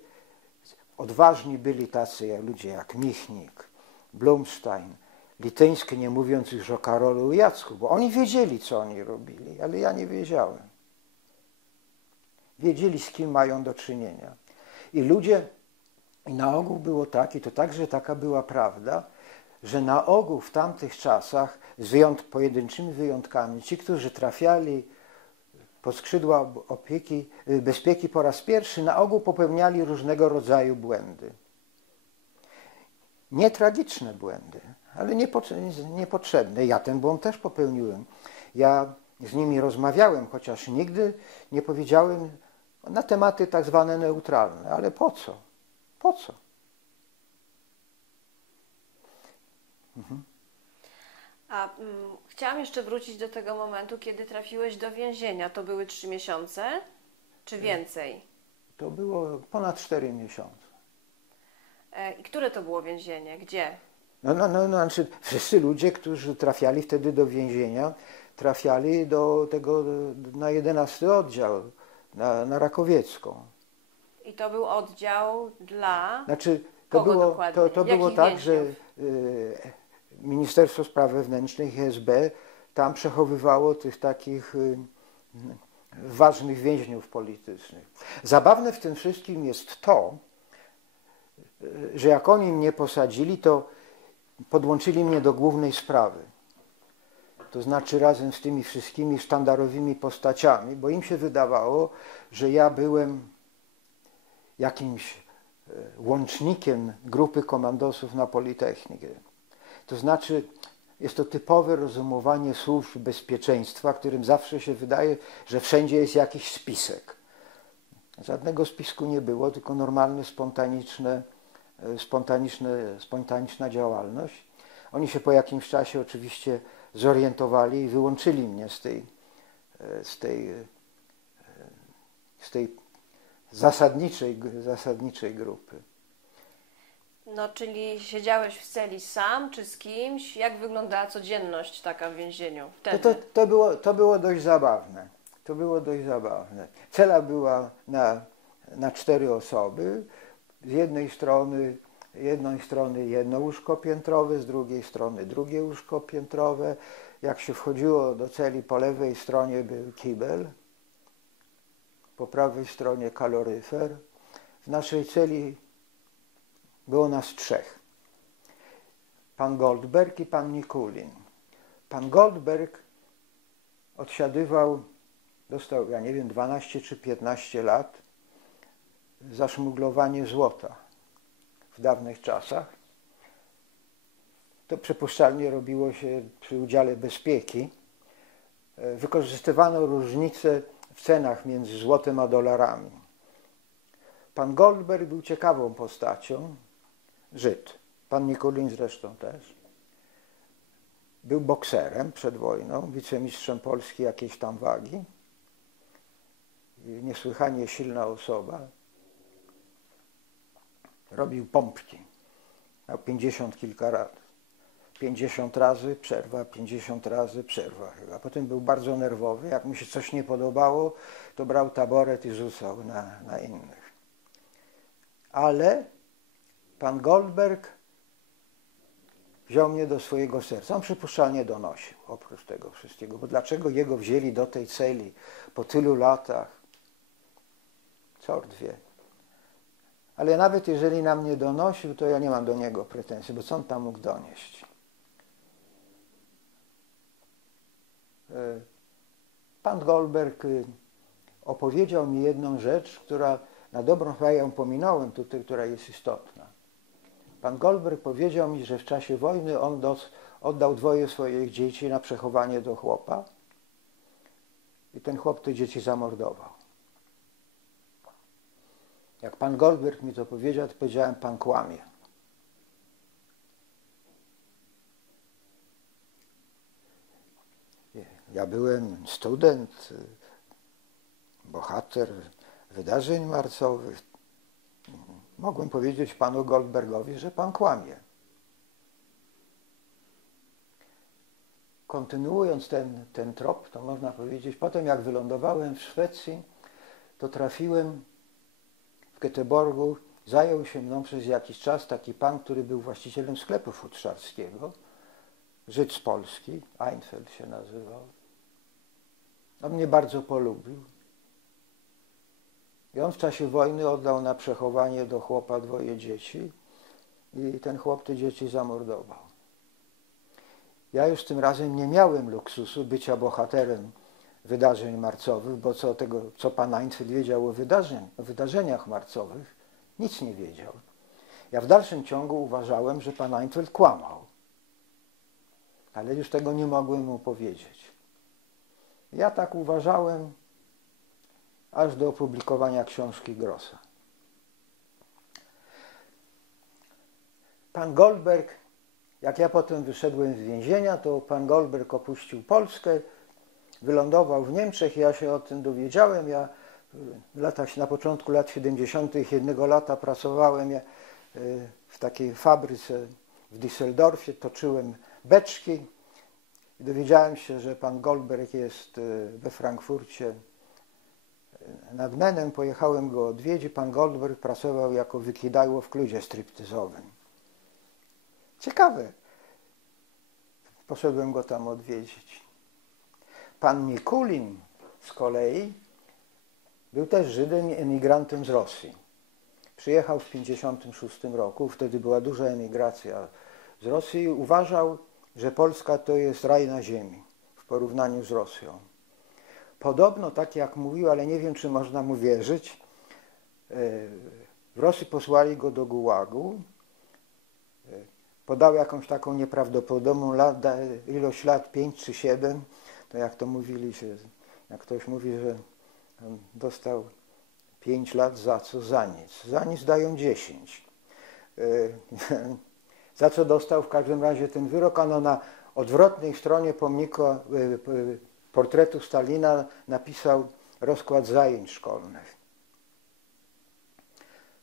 Odważni byli tacy ludzie jak Michnik, Blumstein, Lityński, nie mówiąc już o Karolu i Jacku, bo oni wiedzieli, co oni robili, ale ja nie wiedziałem. Wiedzieli, z kim mają do czynienia. I ludzie, i na ogół było tak, i to także taka była prawda, że na ogół w tamtych czasach, z pojedynczymi wyjątkami, ci, którzy trafiali pod skrzydła bezpieki po raz pierwszy, na ogół popełniali różnego rodzaju błędy. Nie tragiczne błędy, ale niepotrzebne. Ja ten błąd też popełniłem. Ja z nimi rozmawiałem, chociaż nigdy nie powiedziałem na tematy tak zwane neutralne. Ale po co? Po co? Chciałam jeszcze wrócić do tego momentu, kiedy trafiłeś do więzienia. To były 3 miesiące, czy więcej? To było ponad 4 miesiące. I które to było więzienie? Gdzie? Znaczy wszyscy ludzie, którzy trafiali wtedy do więzienia, trafiali do tego, na 11 oddział, na Rakowiecką. I to był oddział dla Znaczy, kogo dokładnie? To było Jakich tak, więźniów? że Ministerstwo Spraw Wewnętrznych i SB tam przechowywało tych takich ważnych więźniów politycznych. Zabawne w tym wszystkim jest to, że jak oni mnie posadzili, to podłączyli mnie do głównej sprawy. To znaczy razem z tymi wszystkimi sztandarowymi postaciami, bo im się wydawało, że ja byłem jakimś łącznikiem grupy komandosów na Politechnikę. To znaczy, jest to typowe rozumowanie służb bezpieczeństwa, którym zawsze się wydaje, że wszędzie jest jakiś spisek. Żadnego spisku nie było, tylko normalne, spontaniczna działalność. Oni się po jakimś czasie oczywiście zorientowali i wyłączyli mnie z tej zasadniczej grupy. No, czyli siedziałeś w celi sam, czy z kimś? Jak wyglądała codzienność taka w więzieniu wtedy? To było dość zabawne. To było dość zabawne. Cela była na 4 osoby. Z jednej strony jedno łóżko piętrowe, z drugiej strony drugie łóżko piętrowe. Jak się wchodziło do celi, po lewej stronie był kibel, po prawej stronie kaloryfer. W naszej celi było nas 3. Pan Goldberg i pan Nikulin. Pan Goldberg dostał, ja nie wiem, 12 czy 15 lat za szmuglowanie złota w dawnych czasach. To przypuszczalnie robiło się przy udziale bezpieki. Wykorzystywano różnice w cenach między złotem a dolarami. Pan Goldberg był ciekawą postacią, Żyd. Pan Nikulin zresztą też. Był bokserem przed wojną, wicemistrzem Polski jakiejś tam wagi. Niesłychanie silna osoba. Robił pompki. Miał 50 kilka lat. 50 razy przerwa, 50 razy przerwa. A potem był bardzo nerwowy. Jak mu się coś nie podobało, to brał taboret i rzucał na innych. Ale pan Goldberg wziął mnie do swojego serca. On przypuszczalnie donosił, oprócz tego wszystkiego. Bo dlaczego jego wzięli do tej celi po tylu latach? Czort wie. Ale nawet jeżeli na mnie donosił, to ja nie mam do niego pretensji, bo co on tam mógł donieść? Pan Goldberg opowiedział mi jedną rzecz, która na dobrą sprawę, ja ją pominąłem tutaj, która jest istotna. Pan Goldberg powiedział mi, że w czasie wojny on oddał 2 swoich dzieci na przechowanie do chłopa i ten chłop te dzieci zamordował. Jak pan Goldberg mi to powiedział, to powiedziałem, pan kłamie. Ja byłem student, bohater wydarzeń marcowych. Mogłem powiedzieć panu Goldbergowi, że pan kłamie. Kontynuując ten trop, to można powiedzieć, potem jak wylądowałem w Szwecji, to trafiłem w Göteborgu, zajął się mną przez jakiś czas taki pan, który był właścicielem sklepu futrzarskiego, Żyd z Polski, Einfeld się nazywał. On mnie bardzo polubił. I on w czasie wojny oddał na przechowanie do chłopa 2 dzieci i ten chłop te dzieci zamordował. Ja już tym razem nie miałem luksusu bycia bohaterem wydarzeń marcowych, bo co pan Einfeld wiedział o wydarzeniach marcowych, nic nie wiedział. Ja w dalszym ciągu uważałem, że pan Einfeld kłamał, ale już tego nie mogłem mu powiedzieć. Ja tak uważałem aż do opublikowania książki Grossa. Pan Goldberg, jak ja potem wyszedłem z więzienia, to pan Goldberg opuścił Polskę, wylądował w Niemczech, ja się o tym dowiedziałem. Ja na początku lat 70. jednego lata pracowałem w takiej fabryce w Düsseldorfie, toczyłem beczki i dowiedziałem się, że pan Goldberg jest we Frankfurcie nad Menem. Pojechałem go odwiedzić. Pan Goldberg pracował jako wykidajło w klubie striptyzowym. Ciekawe. Poszedłem go tam odwiedzić. Pan Nikulin z kolei był też Żydem i emigrantem z Rosji. Przyjechał w 1956 roku, wtedy była duża emigracja z Rosji i uważał, że Polska to jest raj na ziemi w porównaniu z Rosją. Podobno, tak jak mówił, ale nie wiem, czy można mu wierzyć, w Rosji posłali go do Gułagu, podał jakąś taką nieprawdopodobną ilość lat, 5 czy 7, to jak to mówili, jak ktoś mówi, że dostał 5 lat za co? Za nic. Za nic dają 10. Za co dostał w każdym razie ten wyrok? Ano na odwrotnej stronie pomnika portretu Stalina napisał rozkład zajęć szkolnych.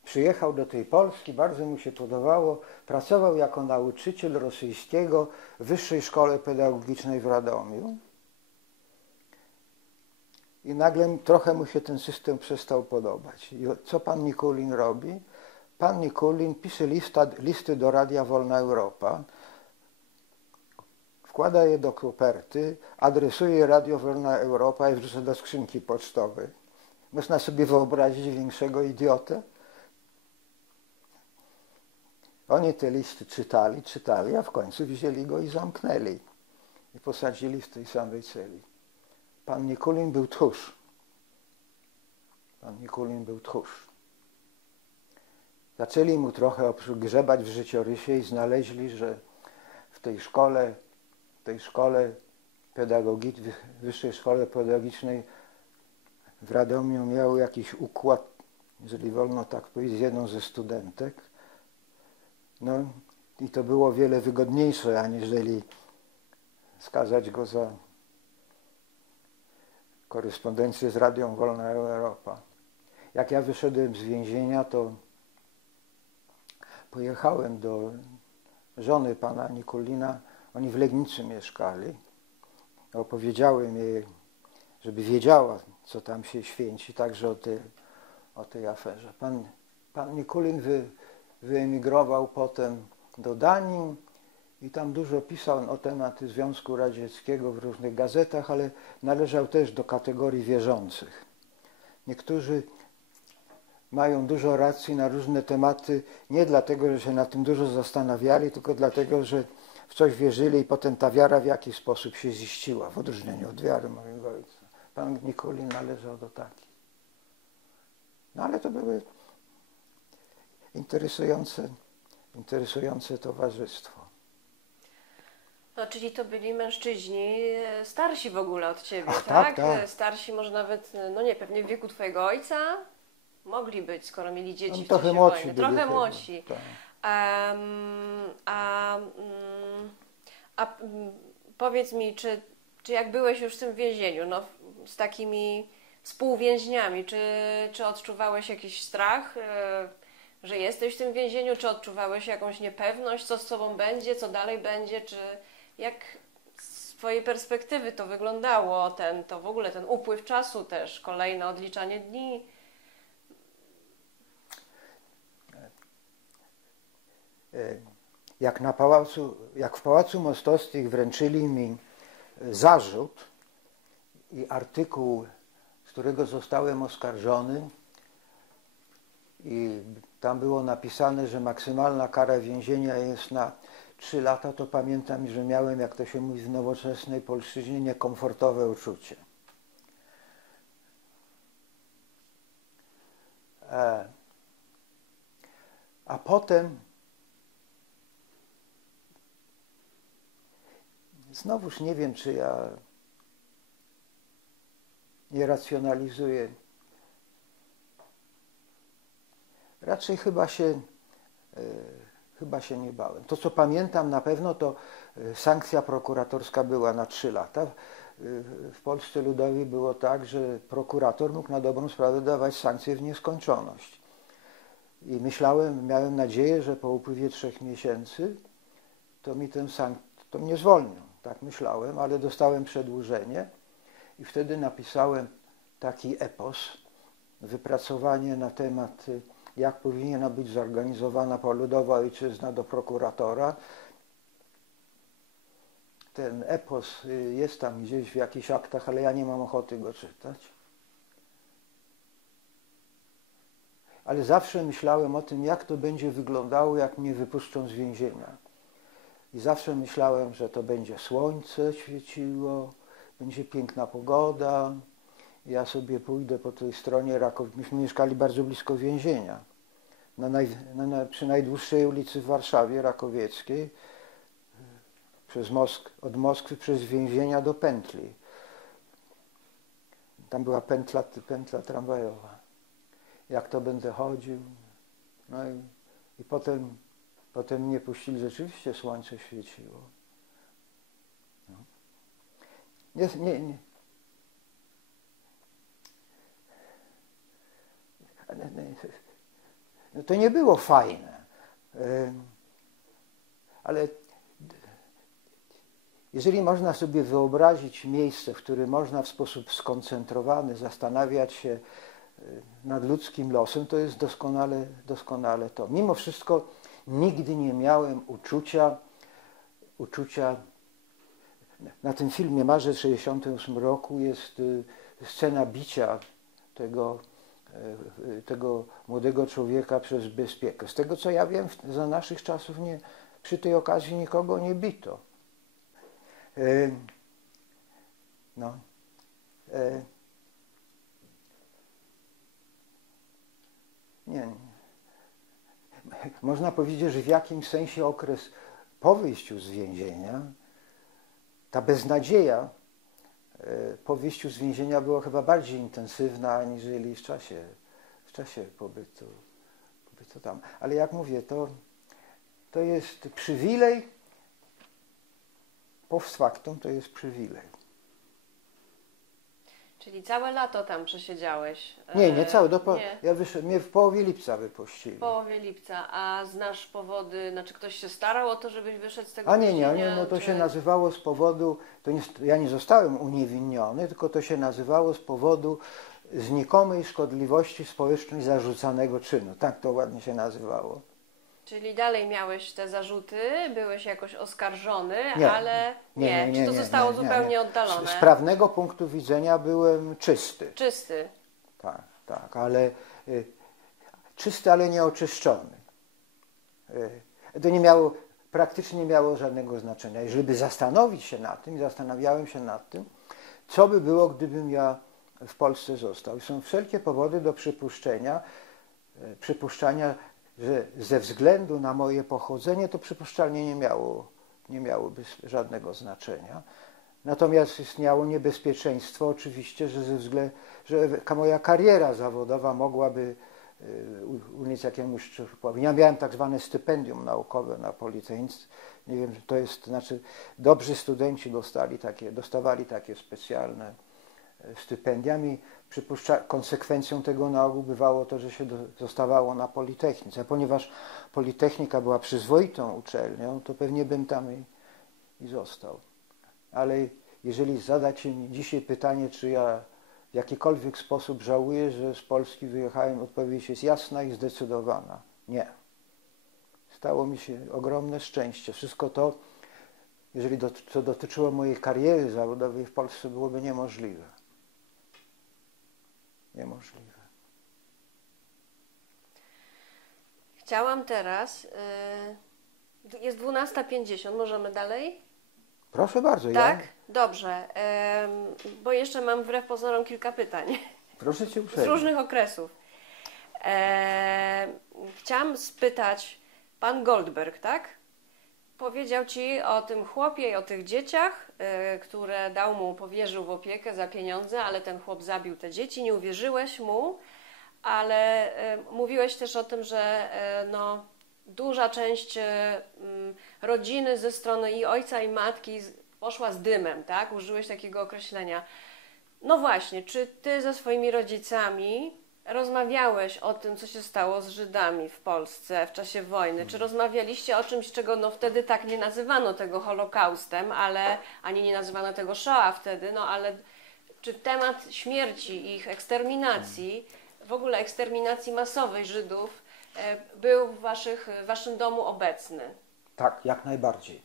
Przyjechał do tej Polski, bardzo mu się podobało, pracował jako nauczyciel rosyjskiego w Wyższej Szkole Pedagogicznej w Radomiu. I nagle trochę mu się ten system przestał podobać. I co pan Nikulin robi? Pan Nikulin pisze listy do Radia Wolna Europa, wkłada je do koperty, adresuje Radio Wolna Europa i wrzuca do skrzynki pocztowej. Można sobie wyobrazić większego idiotę? Oni te listy czytali, a w końcu wzięli go i zamknęli. I posadzili w tej samej celi. Pan Nikulin był tchórz. Pan Nikulin był tchórz. Zaczęli mu trochę grzebać w życiorysie i znaleźli, że w tej szkole pedagogicznej, Wyższej Szkole Pedagogicznej w Radomiu miał jakiś układ, jeżeli wolno tak powiedzieć, z jedną ze studentek. No i to było wiele wygodniejsze, aniżeli skazać go za korespondencję z Radią Wolna Europa. Jak ja wyszedłem z więzienia, to pojechałem do żony pana Nikulina. Oni w Legnicy mieszkali. Opowiedziałem jej, żeby wiedziała, co tam się święci, także o tej aferze. Pan Nikulin wyemigrował potem do Danii i tam dużo pisał o tematy Związku Radzieckiego w różnych gazetach, ale należał też do kategorii wierzących. Niektórzy mają dużo racji na różne tematy, nie dlatego, że się na tym dużo zastanawiali, tylko dlatego, że w coś wierzyli i potem ta wiara w jakiś sposób się ziściła, w odróżnieniu od wiary mojego ojca. Pan Nikulin należał do takich. No ale to były interesujące interesujące towarzystwo. No, czyli to byli mężczyźni starsi w ogóle od ciebie, Ach, tak? tak. Starsi może nawet, no nie, pewnie w wieku twojego ojca mogli być, skoro mieli dzieci No, w trochę czasie młodsi wojny. byli Trochę chyba, młodsi. tak. Powiedz mi, czy jak byłeś już w tym więzieniu, no, z takimi współwięźniami, czy odczuwałeś jakiś strach, że jesteś w tym więzieniu, czy odczuwałeś jakąś niepewność, co z tobą będzie, co dalej będzie, czy jak z twojej perspektywy to wyglądało, to w ogóle ten upływ czasu też, kolejne odliczanie dni? Jak w Pałacu Mostowskich wręczyli mi zarzut i artykuł, z którego zostałem oskarżony, i tam było napisane, że maksymalna kara więzienia jest na 3 lata, to pamiętam, że miałem, jak to się mówi w nowoczesnej polszczyźnie, niekomfortowe uczucie. A potem znowuż nie wiem, czy ja nie racjonalizuję. Raczej chyba się nie bałem. To, co pamiętam na pewno, to sankcja prokuratorska była na 3 lata. W Polsce Ludowej było tak, że prokurator mógł na dobrą sprawę dawać sankcje w nieskończoność. I miałem nadzieję, że po upływie 3 miesięcy to mnie zwolnią. Tak myślałem, ale dostałem przedłużenie i wtedy napisałem taki epos, wypracowanie na temat, jak powinna być zorganizowana ludowa ojczyzna do prokuratora. Ten epos jest tam gdzieś w jakichś aktach, ale ja nie mam ochoty go czytać. Ale zawsze myślałem o tym, jak to będzie wyglądało, jak mnie wypuszczą z więzienia. I zawsze myślałem, że to będzie słońce świeciło, będzie piękna pogoda. Ja sobie pójdę po tej stronie Rakowieckiej. Myśmy mieszkali bardzo blisko więzienia. Przy najdłuższej ulicy w Warszawie, Rakowieckiej, od Moskwy przez więzienia do pętli. Tam była pętla tramwajowa. Jak to będę chodził. No i potem mnie puścili, rzeczywiście słońce świeciło. No. No to nie było fajne, ale jeżeli można sobie wyobrazić miejsce, w którym można w sposób skoncentrowany zastanawiać się nad ludzkim losem, to jest doskonale to. Mimo wszystko nigdy nie miałem uczucia. Na tym filmie Marzec 1968 roku jest scena bicia tego młodego człowieka przez bezpiekę. Z tego, co ja wiem, za naszych czasów przy tej okazji nikogo nie bito. Nie. Można powiedzieć, że w jakimś sensie okres po wyjściu z więzienia, ta beznadzieja po wyjściu z więzienia była chyba bardziej intensywna, aniżeli w czasie pobytu tam. Ale jak mówię, to jest przywilej, post factum to jest przywilej. Czyli całe lato tam przesiedziałeś? Nie całe. Nie. Ja wyszedłem, mnie w połowie lipca wypuścili. W połowie lipca. A znasz powody, znaczy ktoś się starał o to, żebyś wyszedł z tego Nie, więzienia? no to się nazywało z powodu, ja nie zostałem uniewinniony, tylko to się nazywało z powodu znikomej szkodliwości społecznej zarzucanego czynu. Tak to ładnie się nazywało. Czyli dalej miałeś te zarzuty, byłeś jakoś oskarżony, Nie. ale nie. Czy to zostało zupełnie oddalone? Z prawnego punktu widzenia byłem czysty. Czysty. Tak, ale czysty, ale nie oczyszczony. To praktycznie nie miało żadnego znaczenia. Jeżeli by zastanowić się nad tym, zastanawiałem się nad tym, co by było, gdybym ja w Polsce został. I są wszelkie powody do przypuszczania, że ze względu na moje pochodzenie to przypuszczalnie nie miałoby żadnego znaczenia. Natomiast istniało niebezpieczeństwo oczywiście, że moja kariera zawodowa mogłaby ulegć jakiemuś... Ja miałem tak zwane stypendium naukowe na Politechnice. Nie wiem, to jest, znaczy dobrzy studenci dostawali takie specjalne stypendia i konsekwencją tego na ogół bywało to, że się zostawało na Politechnice. A ponieważ Politechnika była przyzwoitą uczelnią, to pewnie bym tam i został. Ale jeżeli zadacie mi dzisiaj pytanie, czy ja w jakikolwiek sposób żałuję, że z Polski wyjechałem, odpowiedź jest jasna i zdecydowana. Nie. Stało mi się ogromne szczęście. Wszystko to, jeżeli co dotyczyło mojej kariery zawodowej w Polsce, byłoby niemożliwe. Niemożliwe. Chciałam teraz... Jest 12:50, możemy dalej? Proszę bardzo. Tak? Dobrze. Bo jeszcze mam wbrew pozorom kilka pytań. Proszę Cię Z uprzejmie. różnych okresów. Chciałam spytać, pan Goldberg, tak? Powiedział Ci o tym chłopie i o tych dzieciach, które powierzył w opiekę za pieniądze, ale ten chłop zabił te dzieci, nie uwierzyłeś mu, ale mówiłeś też o tym, że duża część rodziny ze strony i ojca, i matki poszła z dymem, tak? Użyłeś takiego określenia. No właśnie, czy Ty ze swoimi rodzicami rozmawiałeś o tym, co się stało z Żydami w Polsce w czasie wojny? Czy rozmawialiście o czymś, czego wtedy tak nie nazywano tego Holokaustem, ani nie nazywano tego Shoah wtedy, ale czy temat śmierci i ich eksterminacji, w ogóle eksterminacji masowej Żydów, był w Waszym domu obecny? Tak, jak najbardziej.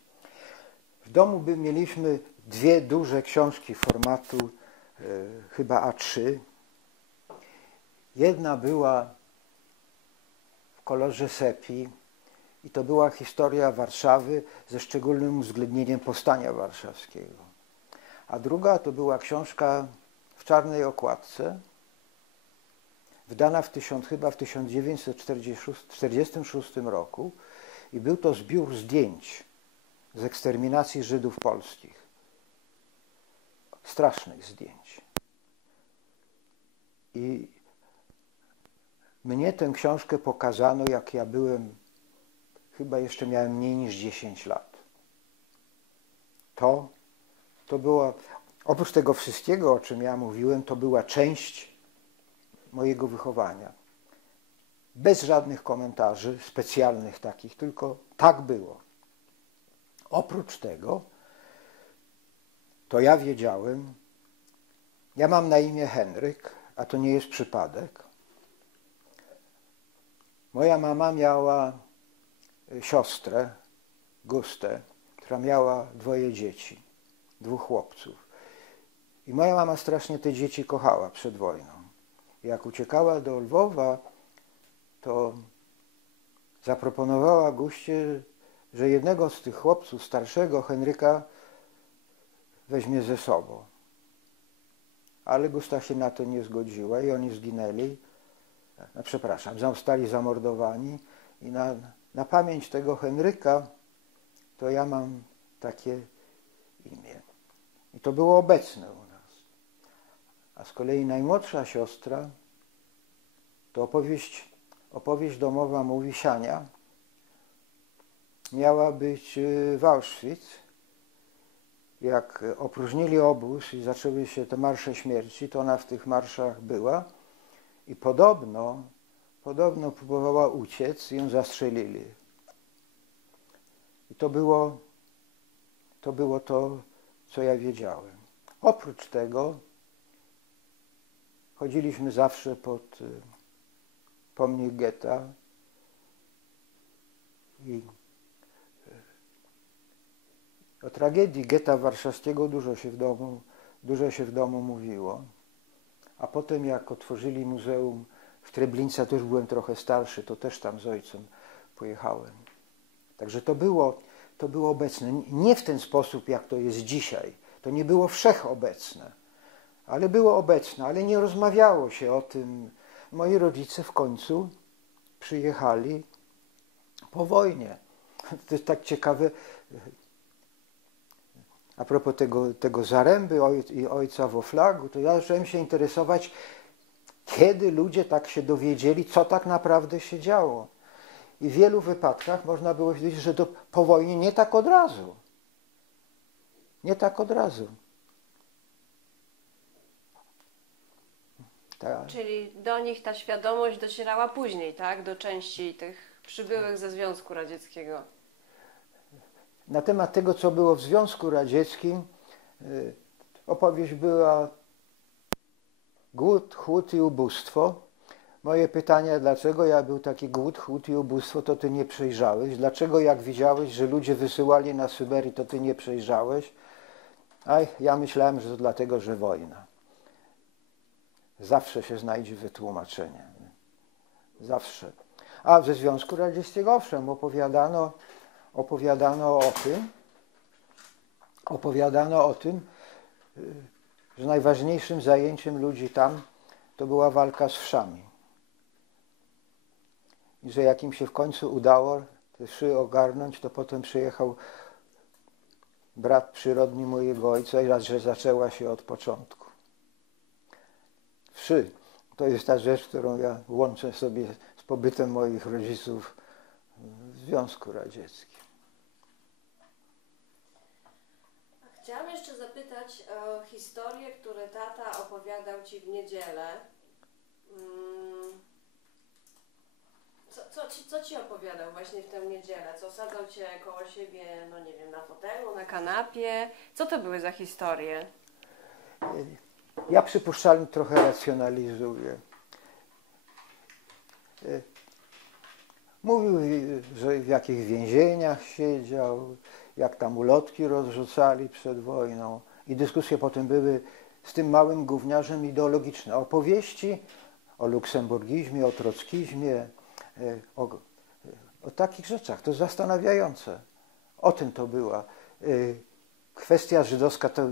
W domu mieliśmy dwie duże książki formatu chyba A3. Jedna była w kolorze sepi i to była historia Warszawy ze szczególnym uwzględnieniem powstania warszawskiego. A druga to była książka w czarnej okładce, wydana chyba w 1946 roku i był to zbiór zdjęć z eksterminacji Żydów polskich. Strasznych zdjęć. I mnie tę książkę pokazano, jak ja chyba jeszcze miałem mniej niż 10 lat. To było, oprócz tego wszystkiego, o czym ja mówiłem, to była część mojego wychowania. Bez żadnych komentarzy specjalnych takich, tylko tak było. Oprócz tego, to ja wiedziałem, ja mam na imię Henryk, a to nie jest przypadek. Moja mama miała siostrę, Gustę, która miała 2 dzieci, 2 chłopców. I moja mama strasznie te dzieci kochała przed wojną. Jak uciekała do Lwowa, to zaproponowała Guście, że jednego z tych chłopców, starszego Henryka, weźmie ze sobą. Ale Gusta się na to nie zgodziła i oni zginęli. Zostali zamordowani i na pamięć tego Henryka to ja mam takie imię. I to było obecne u nas. A z kolei najmłodsza siostra to opowieść domowa mówi Siania. Miała być w Auschwitz. Jak opróżnili obóz i zaczęły się te marsze śmierci, to ona w tych marszach była i podobno próbowała uciec i ją zastrzelili. I to było to, co ja wiedziałem. Oprócz tego chodziliśmy zawsze pod pomnik getta i o tragedii getta warszawskiego dużo się w domu mówiło. A potem jak otworzyli muzeum w Treblince, to już byłem trochę starszy, to też tam z ojcem pojechałem. Także to było obecne. Nie w ten sposób, jak to jest dzisiaj. To nie było wszechobecne, ale było obecne, ale nie rozmawiało się o tym. Moi rodzice w końcu przyjechali po wojnie. To jest tak ciekawe. A propos tego Zaręby i ojca Woflagu, to ja zacząłem się interesować, kiedy ludzie tak się dowiedzieli, co tak naprawdę się działo. I w wielu wypadkach można było wiedzieć, że po wojnie nie tak od razu. Nie tak od razu. Tak. Czyli do nich ta świadomość docierała później, tak? Do części tych przybyłych ze Związku Radzieckiego. Na temat tego, co było w Związku Radzieckim, opowieść była głód, chłód i ubóstwo. Moje pytanie, dlaczego jak był taki głód, chłód i ubóstwo, to ty nie przejrzałeś? Dlaczego jak widziałeś, że ludzie wysyłali na Syberię, to ty nie przejrzałeś? A ja myślałem, że to dlatego, że wojna. Zawsze się znajdzie wytłumaczenie. Zawsze. A ze Związku Radzieckiego, owszem, opowiadano o tym, że najważniejszym zajęciem ludzi tam to była walka z wszami. I że jak im się w końcu udało te wszy ogarnąć, to potem przyjechał brat przyrodni mojego ojca i raz, że zaczęła się od początku. Wszy to jest ta rzecz, którą ja łączę sobie z pobytem moich rodziców w Związku Radzieckim. Chciałam jeszcze zapytać o historię, którą tata opowiadał ci w niedzielę. Co ci opowiadał właśnie w tę niedzielę? Co sadzał cię koło siebie, no nie wiem, na fotelu, na kanapie? Co to były za historie? Ja przypuszczalnie trochę racjonalizuję. Mówił, że w jakich więzieniach siedział, jak tam ulotki rozrzucali przed wojną. I dyskusje potem były z tym małym gówniarzem ideologiczne. Opowieści o luksemburgizmie, o trockizmie, o takich rzeczach. To zastanawiające. O tym to była. Kwestia żydowska to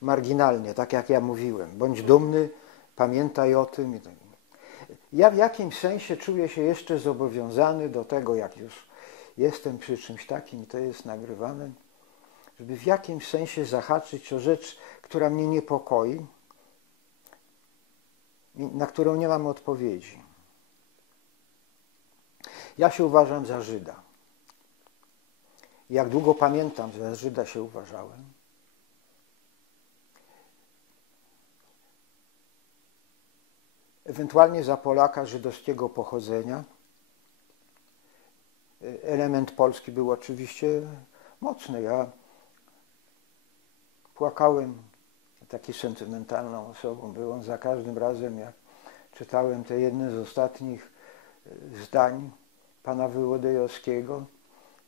marginalnie, tak jak ja mówiłem. Bądź dumny, pamiętaj o tym. Ja w jakimś sensie czuję się jeszcze zobowiązany do tego, jak już jestem przy czymś takim i to jest nagrywane, żeby w jakimś sensie zahaczyć o rzecz, która mnie niepokoi i na którą nie mam odpowiedzi. Ja się uważam za Żyda. Jak długo pamiętam, że za Żyda się uważałem. Ewentualnie za Polaka żydowskiego pochodzenia. Element polski był oczywiście mocny. Ja płakałem, taki sentymentalną osobą byłem za każdym razem, jak czytałem te jedne z ostatnich zdań pana Wyłodejowskiego.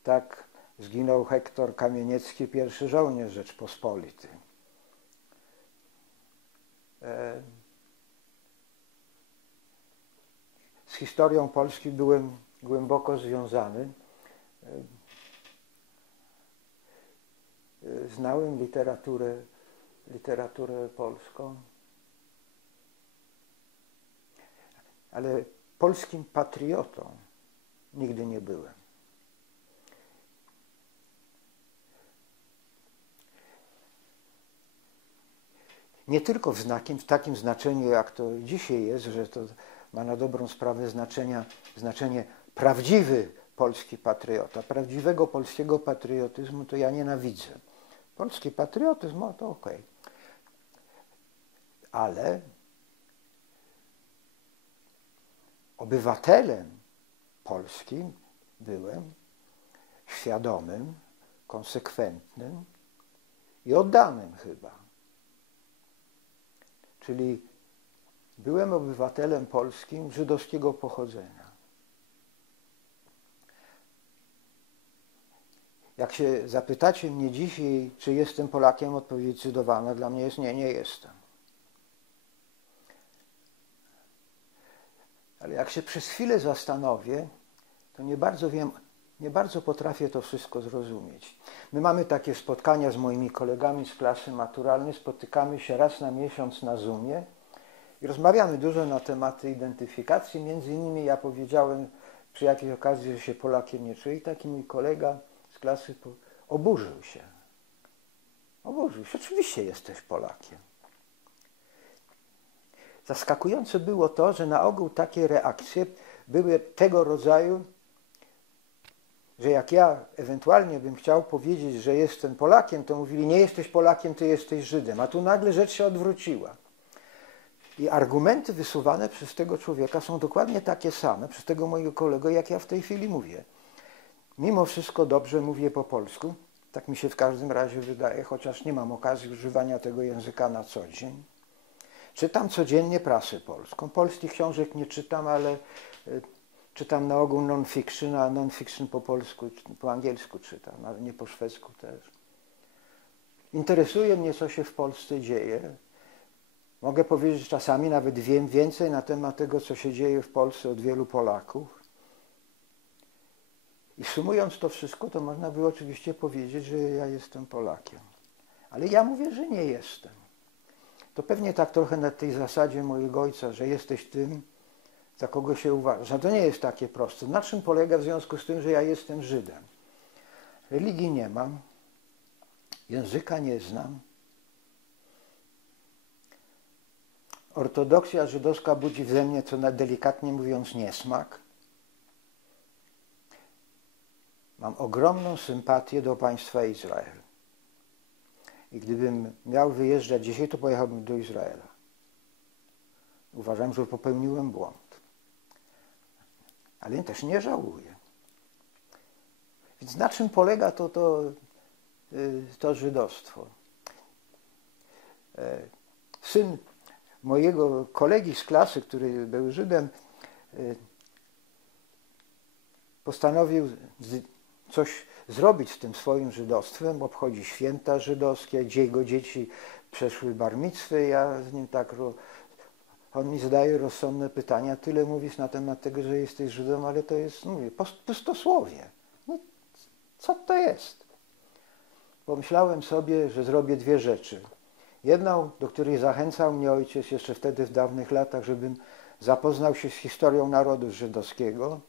Tak zginął Hektor Kamieniecki, pierwszy żołnierz Rzeczpospolitej. Z historią Polski byłem głęboko związany. Znałem literaturę polską, ale polskim patriotą nigdy nie byłem. Nie tylko w takim znaczeniu, jak to dzisiaj jest, że to ma na dobrą sprawę znaczenie prawdziwy polski patriota. Prawdziwego polskiego patriotyzmu to ja nienawidzę. Polski patriotyzm, no to okej. Ale obywatelem polskim byłem świadomym, konsekwentnym i oddanym chyba. Czyli byłem obywatelem polskim żydowskiego pochodzenia. Jak się zapytacie mnie dzisiaj, czy jestem Polakiem, odpowiedź zdecydowana dla mnie jest nie, nie jestem. Ale jak się przez chwilę zastanowię, to nie bardzo potrafię to wszystko zrozumieć. My mamy takie spotkania z moimi kolegami z klasy maturalnej, spotykamy się raz na miesiąc na Zoomie i rozmawiamy dużo na tematy identyfikacji. Między innymi ja powiedziałem przy jakiejś okazji, że się Polakiem nie czuje. I taki mój kolega z klasy oburzył się. Oburzył się. Oczywiście jesteś Polakiem. Zaskakujące było to, że na ogół takie reakcje były tego rodzaju, że jak ja ewentualnie bym chciał powiedzieć, że jestem Polakiem, to mówili, nie jesteś Polakiem, ty jesteś Żydem. A tu nagle rzecz się odwróciła. I argumenty wysuwane przez tego człowieka są dokładnie takie same, przez tego mojego kolegę, jak ja w tej chwili mówię. Mimo wszystko dobrze mówię po polsku, tak mi się w każdym razie wydaje, chociaż nie mam okazji używania tego języka na co dzień. Czytam codziennie prasę polską. Polskich książek nie czytam, ale czytam na ogół non-fiction, a non-fiction po polsku, po angielsku czytam, ale nie po szwedzku też. Interesuje mnie, co się w Polsce dzieje. Mogę powiedzieć, że czasami nawet wiem więcej na temat tego, co się dzieje w Polsce od wielu Polaków. I sumując to wszystko, to można by oczywiście powiedzieć, że ja jestem Polakiem. Ale ja mówię, że nie jestem. To pewnie tak trochę na tej zasadzie mojego ojca, że jesteś tym, za kogo się uważasz. No to nie jest takie proste. Na czym polega w związku z tym, że ja jestem Żydem? Religii nie mam, języka nie znam. Ortodoksja żydowska budzi we mnie, co delikatnie mówiąc, niesmak. Mam ogromną sympatię do państwa Izrael. I gdybym miał wyjeżdżać dzisiaj, to pojechałbym do Izraela. Uważam, że popełniłem błąd. Ale też nie żałuję. Więc na czym polega to żydostwo? Syn mojego kolegi z klasy, który był Żydem, postanowił coś zrobić z tym swoim żydostwem, obchodzi święta żydowskie, gdzie jego dzieci przeszły bar micwy. Ja z nim tak, on mi zadaje rozsądne pytania, tyle mówisz na temat tego, że jesteś Żydem, ale to jest, mówię, pustosłowie. No, co to jest? Pomyślałem sobie, że zrobię dwie rzeczy. Jedną, do której zachęcał mnie ojciec jeszcze wtedy w dawnych latach, żebym zapoznał się z historią narodu żydowskiego,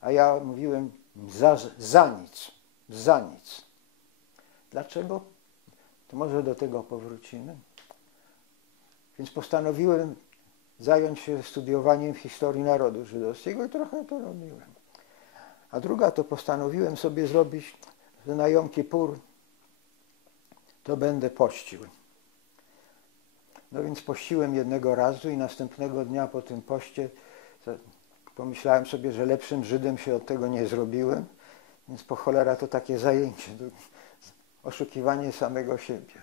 a ja mówiłem za nic. Dlaczego? To może do tego powrócimy. Więc postanowiłem zająć się studiowaniem historii narodu żydowskiego i trochę to robiłem. A druga to postanowiłem sobie zrobić, że na Jom Kippur to będę pościł. No więc pościłem jednego razu i następnego dnia po tym poście pomyślałem sobie, że lepszym Żydem się od tego nie zrobiłem, więc po cholera to takie zajęcie, oszukiwanie samego siebie.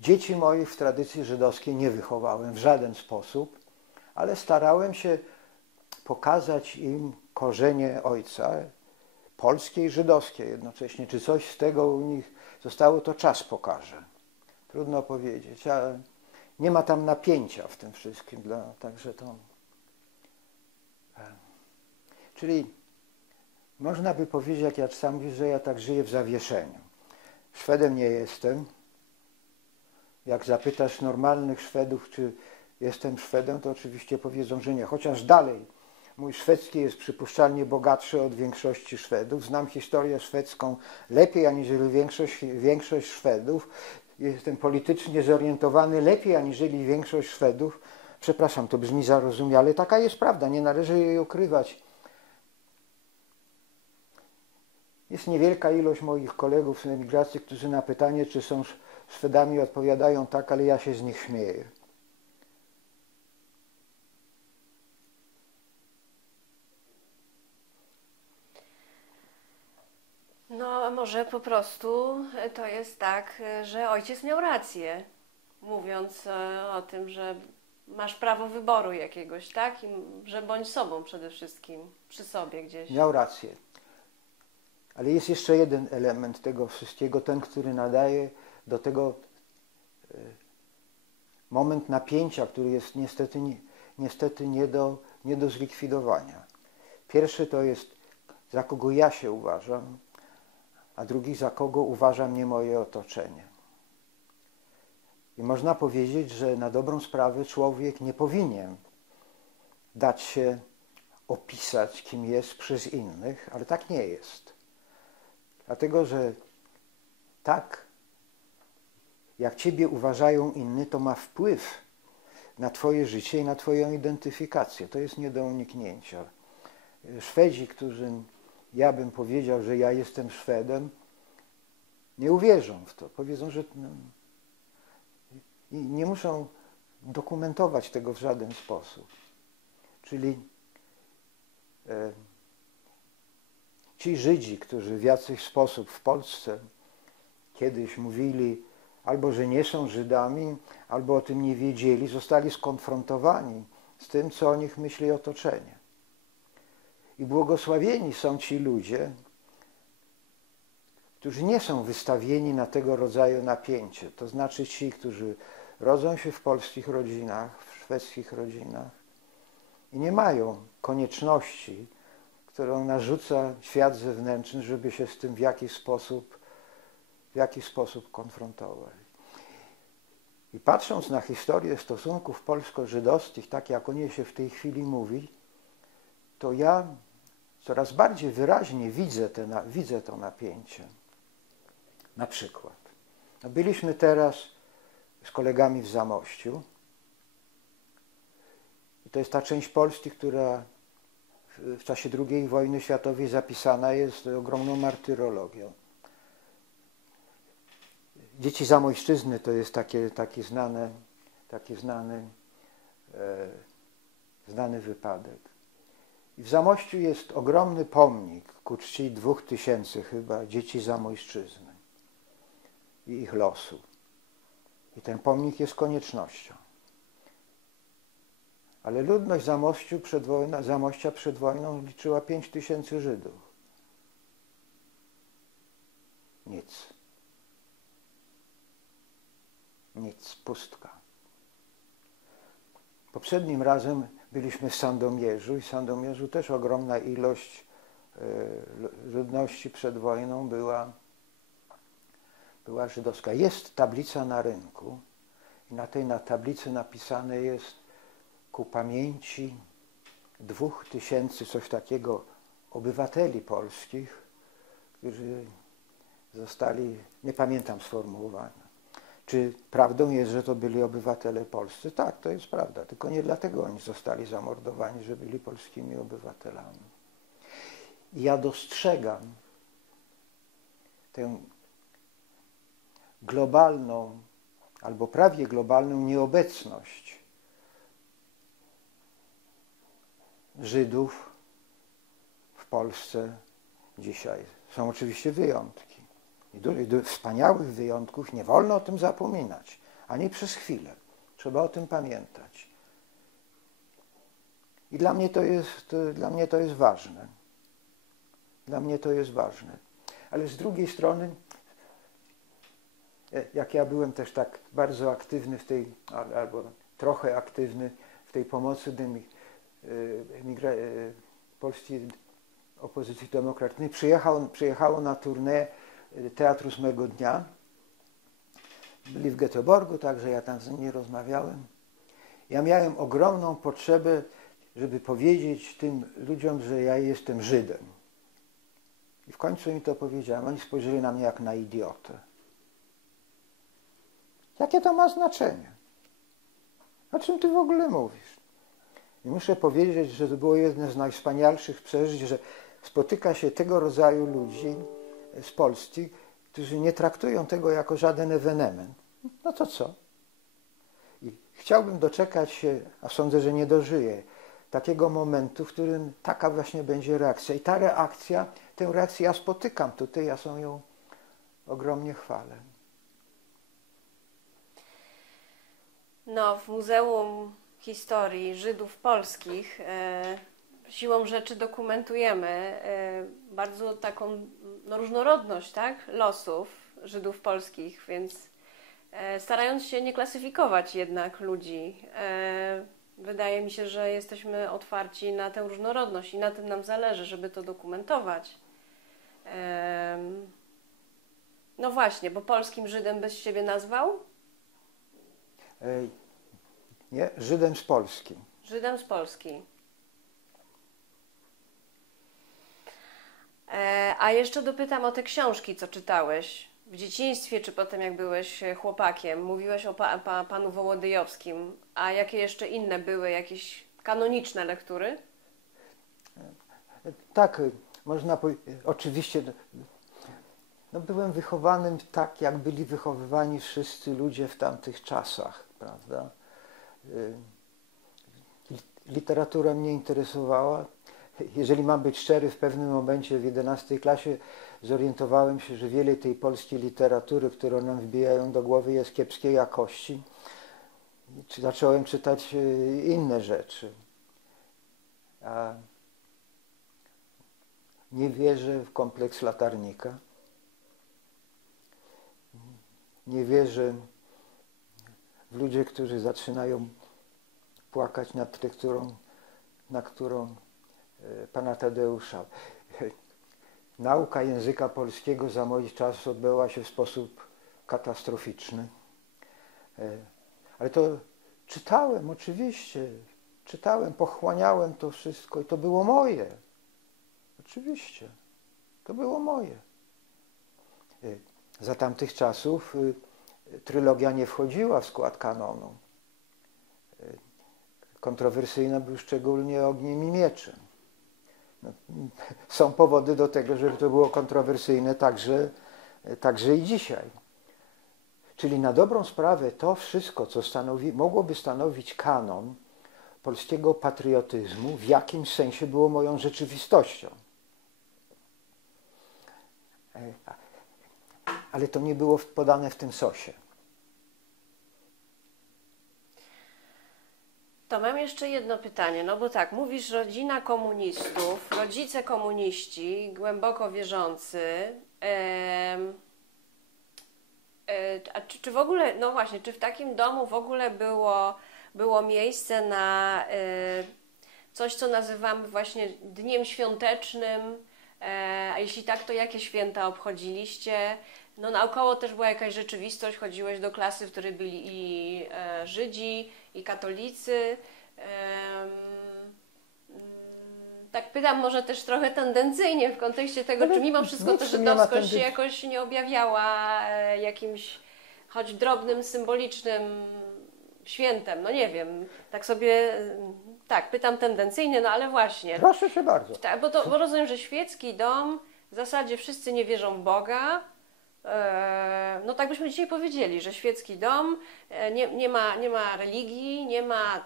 Dzieci moich w tradycji żydowskiej nie wychowałem w żaden sposób, ale starałem się pokazać im korzenie ojca, polskie i żydowskie jednocześnie. Czy coś z tego u nich zostało, to czas pokaże. Trudno powiedzieć, ale nie ma tam napięcia w tym wszystkim, także to... Czyli można by powiedzieć, jak ja sam mówię, że ja tak żyję w zawieszeniu. Szwedem nie jestem. Jak zapytasz normalnych Szwedów, czy jestem Szwedem, to oczywiście powiedzą, że nie. Chociaż dalej mój szwedzki jest przypuszczalnie bogatszy od większości Szwedów. Znam historię szwedzką lepiej aniżeli większość Szwedów. Jestem politycznie zorientowany lepiej aniżeli większość Szwedów. Przepraszam, to brzmi zarozumiale. Taka jest prawda, nie należy jej ukrywać. Jest niewielka ilość moich kolegów z emigracji, którzy na pytanie, czy są Szwedami, odpowiadają tak, ale ja się z nich śmieję. No, może po prostu to jest tak, że ojciec miał rację, mówiąc o tym, że masz prawo wyboru jakiegoś, tak? I że bądź sobą przede wszystkim, przy sobie gdzieś. Miał rację. Ale jest jeszcze jeden element tego wszystkiego, ten, który nadaje do tego moment napięcia, który jest niestety nie do zlikwidowania. Pierwszy to jest, za kogo ja się uważam, a drugi, za kogo uważa mnie moje otoczenie. I można powiedzieć, że na dobrą sprawę człowiek nie powinien dać się opisać, kim jest przez innych, ale tak nie jest. Dlatego, że tak, jak ciebie uważają inni, to ma wpływ na twoje życie i na twoją identyfikację. To jest nie do uniknięcia. Szwedzi, którym ja bym powiedział, że ja jestem Szwedem, nie uwierzą w to. Powiedzą, że i nie muszą dokumentować tego w żaden sposób. Czyli ci Żydzi, którzy w jakiś sposób w Polsce kiedyś mówili albo, że nie są Żydami, albo o tym nie wiedzieli, zostali skonfrontowani z tym, co o nich myśli otoczenie. I błogosławieni są ci ludzie, którzy nie są wystawieni na tego rodzaju napięcie. To znaczy ci, którzy rodzą się w polskich rodzinach, w szwedzkich rodzinach i nie mają konieczności, którą narzuca świat zewnętrzny, żeby się z tym w jakiś sposób konfrontowali. I patrząc na historię stosunków polsko-żydowskich, tak jak o niej się w tej chwili mówi, to ja coraz bardziej wyraźnie widzę to napięcie. Na przykład, byliśmy teraz z kolegami w Zamościu i to jest ta część Polski, która w czasie II wojny światowej zapisana jest ogromną martyrologią. Dzieci Zamojszczyzny to jest taki znany wypadek. I w Zamościu jest ogromny pomnik ku czci 2000 chyba dzieci Zamojszczyzny i ich losu. I ten pomnik jest koniecznością. Ale ludność Zamościa przed wojną liczyła 5000 Żydów. Nic, pustka. Poprzednim razem byliśmy w Sandomierzu i w Sandomierzu też ogromna ilość ludności przed wojną była żydowska. Jest tablica na rynku i na tej tablicy napisane jest ku pamięci 2000, coś takiego, obywateli polskich, którzy zostali, nie pamiętam sformułowania. Czy prawdą jest, że to byli obywatele polscy? Tak, to jest prawda, tylko nie dlatego oni zostali zamordowani, że byli polskimi obywatelami. I ja dostrzegam tę globalną, albo prawie globalną nieobecność Żydów w Polsce dzisiaj. Są oczywiście wyjątki. I wspaniałych wyjątków, nie wolno o tym zapominać, ani przez chwilę. Trzeba o tym pamiętać. I dla mnie to jest ważne. Dla mnie to jest ważne. Ale z drugiej strony, jak ja byłem też tak bardzo aktywny w tej, albo trochę aktywny w tej pomocy polskiej opozycji demokratycznej, przyjechało na tournée Teatru Ósmego Dnia. Byli w Göteborgu, także ja tam z nimi rozmawiałem. Ja miałem ogromną potrzebę, żeby powiedzieć tym ludziom, że ja jestem Żydem. I w końcu mi to powiedziałem. Oni spojrzeli na mnie jak na idiotę. Jakie to ma znaczenie? O czym ty w ogóle mówisz? I muszę powiedzieć, że to było jedno z najwspanialszych przeżyć, że spotyka się tego rodzaju ludzi z Polski, którzy nie traktują tego jako żaden ewenement. No to co? I chciałbym doczekać się, a sądzę, że nie dożyję, takiego momentu, w którym taka właśnie będzie reakcja. I tę reakcję ja spotykam tutaj, ja są ją ogromnie chwalę. No, w Muzeum Historii Żydów Polskich siłą rzeczy dokumentujemy bardzo taką różnorodność, tak, losów Żydów polskich, więc starając się nie klasyfikować jednak ludzi, wydaje mi się, że jesteśmy otwarci na tę różnorodność i na tym nam zależy, żeby to dokumentować. No właśnie, bo polskim Żydem byś siebie nazwał? Nie, Żydem z Polski. Żydem z Polski. A jeszcze dopytam o te książki, co czytałeś w dzieciństwie, czy potem jak byłeś chłopakiem. Mówiłeś o panu Wołodyjowskim. A jakie jeszcze inne były, jakieś kanoniczne lektury? Tak, można powiedzieć, oczywiście, no byłem wychowanym tak, jak byli wychowywani wszyscy ludzie w tamtych czasach, prawda? Literatura mnie interesowała. Jeżeli mam być szczery, w pewnym momencie w 11 klasie zorientowałem się, że wiele tej polskiej literatury, którą nam wbijają do głowy, jest kiepskiej jakości. Zacząłem czytać inne rzeczy. A nie wierzę w kompleks latarnika. Nie wierzę w ludzi, którzy zaczynają płakać nad lekturą, na którą pana Tadeusza. Nauka języka polskiego za moich czasów odbyła się w sposób katastroficzny. Ale to czytałem, oczywiście. Czytałem, pochłaniałem to wszystko i to było moje. Oczywiście. To było moje. Za tamtych czasów trylogia nie wchodziła w skład kanonu. Kontrowersyjny był szczególnie Ogniem i Mieczem. No, są powody do tego, żeby to było kontrowersyjne także i dzisiaj. Czyli na dobrą sprawę to wszystko, co mogłoby stanowić kanon polskiego patriotyzmu, w jakimś sensie było moją rzeczywistością. Ale to nie było podane w tym sosie. To mam jeszcze jedno pytanie, no bo tak, mówisz rodzina komunistów, rodzice komuniści, głęboko wierzący, a czy w ogóle, no właśnie, czy w takim domu w ogóle było miejsce na coś, co nazywamy właśnie dniem świątecznym, a jeśli tak, to jakie święta obchodziliście? No naokoło też była jakaś rzeczywistość, chodziłeś do klasy, w której byli i Żydzi, i katolicy. Tak pytam może też trochę tendencyjnie w kontekście tego, czy mimo wszystko ta żydowskość się jakoś nie objawiała jakimś choć drobnym, symbolicznym świętem. No nie wiem, tak sobie, tak, pytam tendencyjnie, no ale właśnie. Proszę się bardzo. Tak, bo rozumiem, że świecki dom, w zasadzie wszyscy nie wierzą w Boga. No tak byśmy dzisiaj powiedzieli, że świecki dom, nie ma religii, nie ma,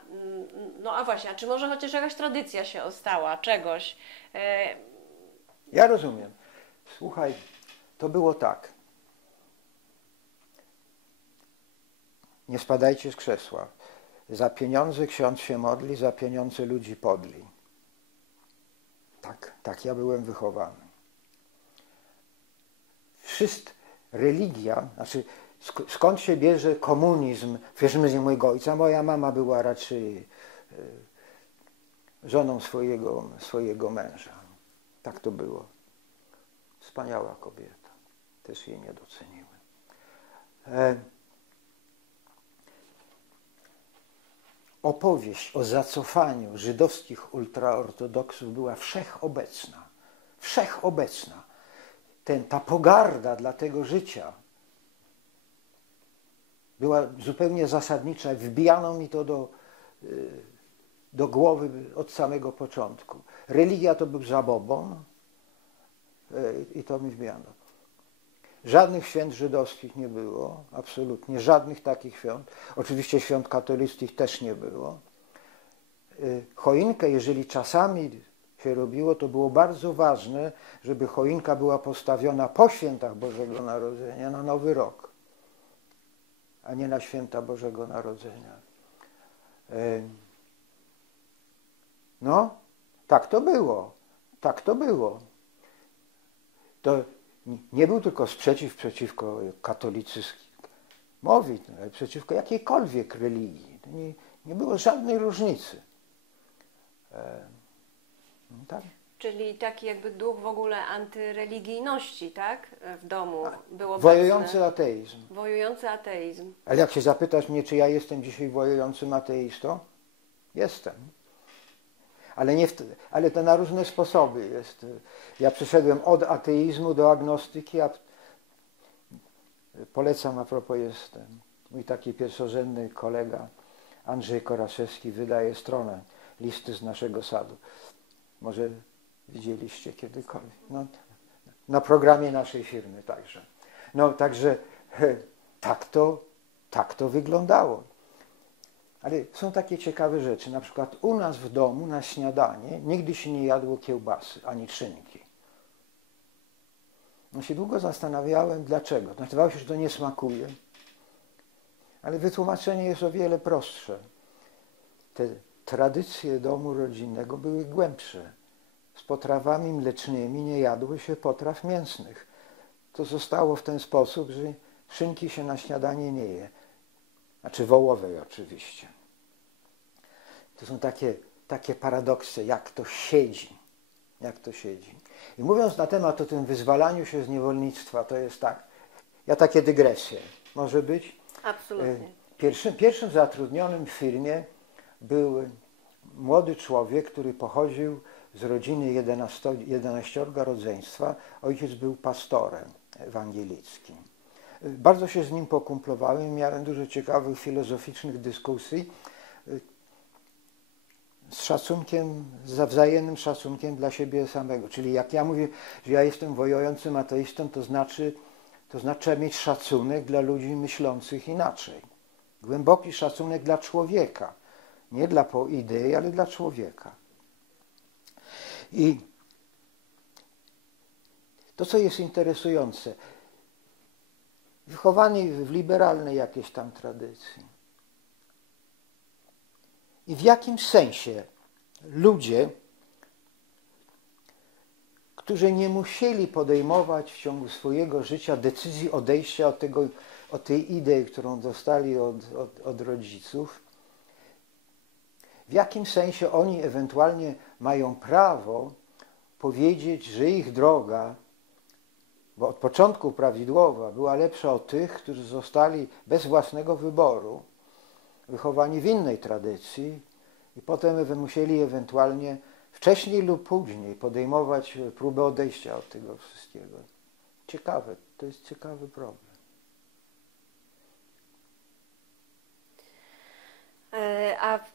no a właśnie, a czy może chociaż jakaś tradycja się ostała, czegoś? Ja rozumiem. Słuchaj, to było tak. Nie spadajcie z krzesła. Za pieniądze ksiądz się modli, za pieniądze ludzi podli. Tak ja byłem wychowany. Religia, znaczy skąd się bierze komunizm, wierzymy z mojego ojca, moja mama była raczej żoną swojego męża. Tak to było. Wspaniała kobieta. Też jej nie doceniłem. Opowieść o zacofaniu żydowskich ultraortodoksów była wszechobecna. Wszechobecna. Ta pogarda dla tego życia była zupełnie zasadnicza. Wbijano mi to do głowy od samego początku. Religia to był zabobon i to mi wbijano. Żadnych święt żydowskich nie było, absolutnie. Żadnych takich świąt. Oczywiście świąt katolickich też nie było. Choinkę, jeżeli czasami się robiło, to było bardzo ważne, żeby choinka była postawiona po świętach Bożego Narodzenia na Nowy Rok, a nie na święta Bożego Narodzenia. No, tak to było. Tak to było. To nie był tylko sprzeciw przeciwko katolicyzmowi, ale przeciwko jakiejkolwiek religii. To nie było żadnej różnicy. Tak? Czyli taki jakby duch w ogóle antyreligijności, tak? W domu było wojujący ateizm. Wojujący ateizm. Ale jak się zapytasz mnie, czy ja jestem dzisiaj wojującym ateistą? Jestem. Ale, nie ale to na różne sposoby jest. Ja przeszedłem od ateizmu do agnostyki, a polecam, a propos jest mój taki pierwszorzędny kolega Andrzej Koraszewski, wydaje stronę Listy z naszego sadu. Może widzieliście kiedykolwiek? No, na programie naszej firmy także. No także tak to wyglądało. Ale są takie ciekawe rzeczy. Na przykład u nas w domu na śniadanie nigdy się nie jadło kiełbasy ani szynki. No się długo zastanawiałem, dlaczego. Wydawało się, że to nie smakuje. Ale wytłumaczenie jest o wiele prostsze. Te tradycje domu rodzinnego były głębsze. Z potrawami mlecznymi nie jadło się potraw mięsnych. To zostało w ten sposób, że szynki się na śniadanie nie je. Znaczy wołowej oczywiście. To są takie paradoksy, jak to siedzi. Jak to siedzi. I mówiąc na temat o tym wyzwalaniu się z niewolnictwa, to jest tak. Ja takie dygresje. Może być? Absolutnie. Pierwszym zatrudnionym w firmie był młody człowiek, który pochodził z rodziny 11 rodzeństwa. Ojciec był pastorem ewangelickim. Bardzo się z nim pokumplowałem, miałem dużo ciekawych filozoficznych dyskusji z szacunkiem, z wzajemnym szacunkiem dla siebie samego. Czyli jak ja mówię, że ja jestem wojującym ateistą, to znaczy trzeba mieć szacunek dla ludzi myślących inaczej. Głęboki szacunek dla człowieka. Nie dla idei, ale dla człowieka. I to, co jest interesujące, wychowani w liberalnej jakiejś tam tradycji. I w jakim sensie ludzie, którzy nie musieli podejmować w ciągu swojego życia decyzji odejścia od tej idei, którą dostali od rodziców, w jakim sensie oni ewentualnie mają prawo powiedzieć, że ich droga, bo od początku prawidłowa, była lepsza od tych, którzy zostali bez własnego wyboru, wychowani w innej tradycji i potem musieli ewentualnie wcześniej lub później podejmować próbę odejścia od tego wszystkiego. Ciekawe, to jest ciekawy problem. A w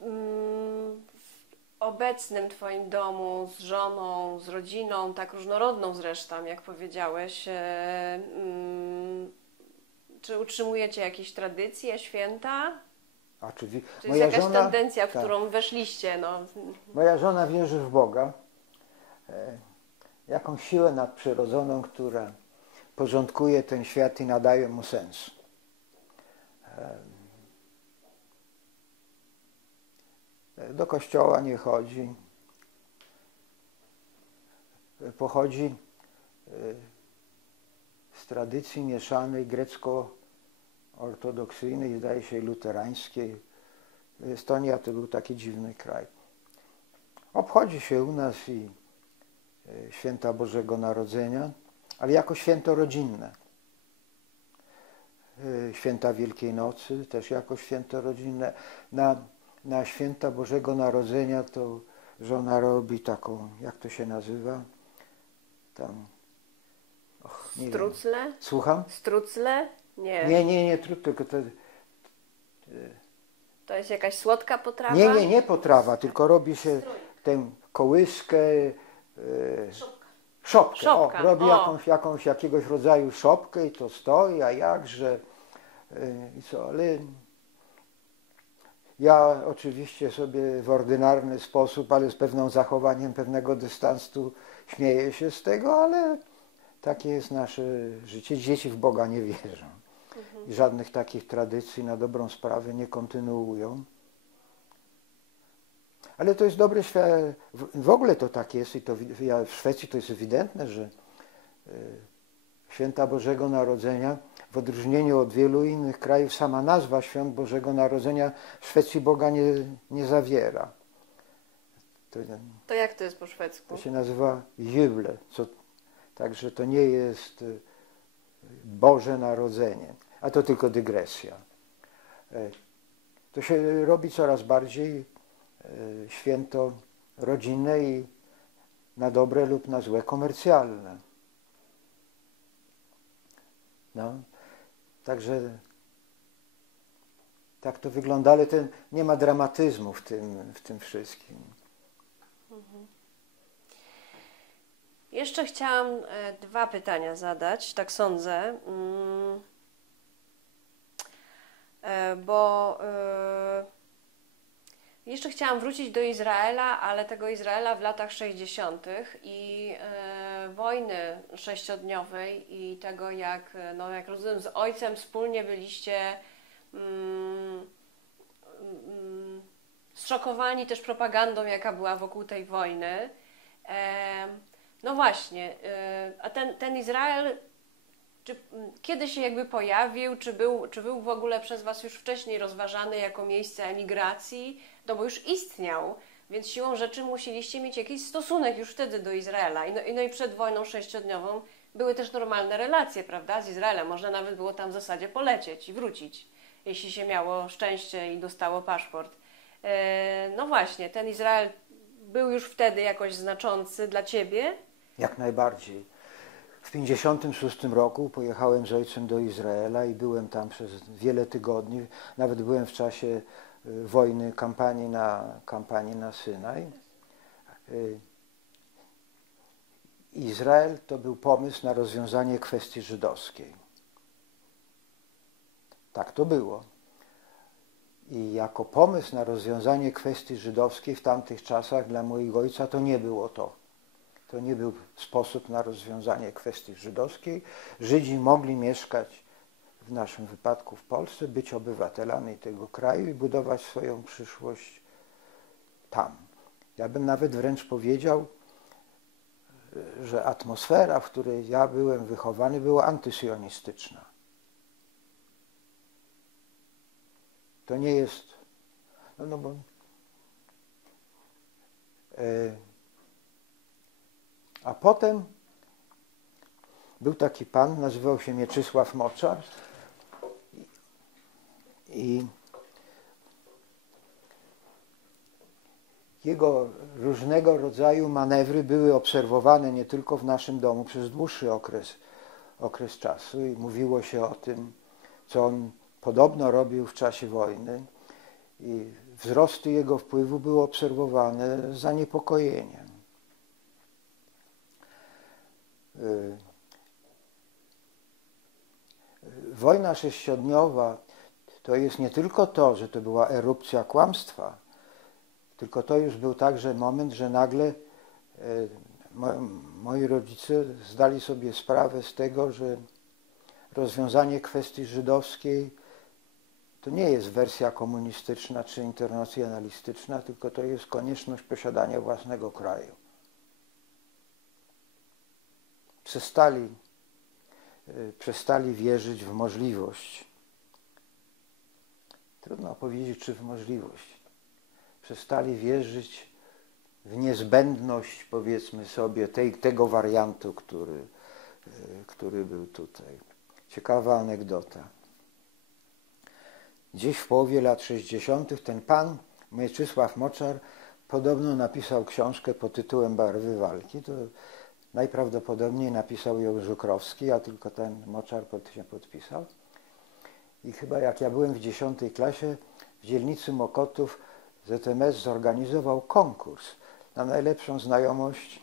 obecnym Twoim domu z żoną, z rodziną, tak różnorodną zresztą, jak powiedziałeś, czy utrzymujecie jakieś tradycje, święta? Oczywiście. Czy jest jakaś tendencja, w którą weszliście? No. Moja żona wierzy w Boga, jakąś siłę nadprzyrodzoną, która porządkuje ten świat i nadaje mu sens. Do kościoła nie chodzi. Pochodzi z tradycji mieszanej grecko-ortodoksyjnej, zdaje się luterańskiej. Estonia to był taki dziwny kraj. Obchodzi się u nas i święta Bożego Narodzenia, ale jako święto rodzinne. Święta Wielkiej Nocy też jako święto rodzinne. Na święta Bożego Narodzenia to żona robi taką, jak to się nazywa? Tam, nie strucle? Wiem. Słucham? Strucle? Nie. Nie, tylko to... To jest jakaś słodka potrawa? Nie potrawa, tylko robi się tę kołyskę, szopkę. Robi jakiegoś rodzaju szopkę i to stoi, a jakże, i co, ale ja oczywiście sobie w ordynarny sposób, ale z pewnym zachowaniem pewnego dystansu śmieję się z tego, ale takie jest nasze życie. Dzieci w Boga nie wierzą. I żadnych takich tradycji na dobrą sprawę nie kontynuują. Ale to jest dobre, w ogóle to tak jest i to w Szwecji to jest ewidentne, że święta Bożego Narodzenia, w odróżnieniu od wielu innych krajów, sama nazwa Świąt Bożego Narodzenia w Szwecji Boga nie zawiera. To jak to jest po szwedzku? To się nazywa Jule, także to nie jest Boże Narodzenie, a to tylko dygresja. To się robi coraz bardziej święto rodzinne i na dobre lub na złe komercjalne. No, także tak to wygląda, ale nie ma dramatyzmu w tym wszystkim. Jeszcze chciałam dwa pytania zadać, tak sądzę, bo jeszcze chciałam wrócić do Izraela, ale tego Izraela w latach 60. i wojny sześciodniowej i tego, jak rozumiem, z ojcem wspólnie byliście zszokowani też propagandą, jaka była wokół tej wojny. No właśnie, a ten Izrael kiedy się jakby pojawił, czy był w ogóle przez Was już wcześniej rozważany jako miejsce emigracji? No bo już istniał, więc siłą rzeczy musieliście mieć jakiś stosunek już wtedy do Izraela. No i przed wojną sześciodniową były też normalne relacje, prawda, z Izraelem. Można nawet było tam w zasadzie polecieć i wrócić, jeśli się miało szczęście i dostało paszport. No właśnie, ten Izrael był już wtedy jakoś znaczący dla Ciebie? Jak najbardziej. W 1956 roku pojechałem z ojcem do Izraela i byłem tam przez wiele tygodni. Nawet byłem w czasie wojny, kampanii na Synaj. Izrael to był pomysł na rozwiązanie kwestii żydowskiej. Tak to było. I jako pomysł na rozwiązanie kwestii żydowskiej w tamtych czasach dla mojego ojca to nie było to. To nie był sposób na rozwiązanie kwestii żydowskiej. Żydzi mogli mieszkać, w naszym wypadku w Polsce, być obywatelami tego kraju i budować swoją przyszłość tam. Ja bym nawet wręcz powiedział, że atmosfera, w której ja byłem wychowany, była antysionistyczna. To nie jest... A potem był taki pan, nazywał się Mieczysław Moczar i jego różnego rodzaju manewry były obserwowane nie tylko w naszym domu przez dłuższy okres czasu i mówiło się o tym, co on podobno robił w czasie wojny i wzrosty jego wpływu były obserwowane z zaniepokojeniem. Wojna sześciodniowa to jest nie tylko to, że to była erupcja kłamstwa, tylko to już był także moment, że nagle moi rodzice zdali sobie sprawę z tego, że rozwiązanie kwestii żydowskiej to nie jest wersja komunistyczna czy internacjonalistyczna, tylko to jest konieczność posiadania własnego kraju. Przestali wierzyć w możliwość. Trudno powiedzieć, czy w możliwość. Przestali wierzyć w niezbędność, powiedzmy sobie, tego wariantu, który był tutaj. Ciekawa anegdota. Gdzieś w połowie lat 60. ten pan, Mieczysław Moczar, podobno napisał książkę pod tytułem Barwy walki. To najprawdopodobniej napisał ją Żukrowski, a tylko ten Moczar się podpisał. I chyba jak ja byłem w 10. klasie, w dzielnicy Mokotów ZMS zorganizował konkurs na najlepszą znajomość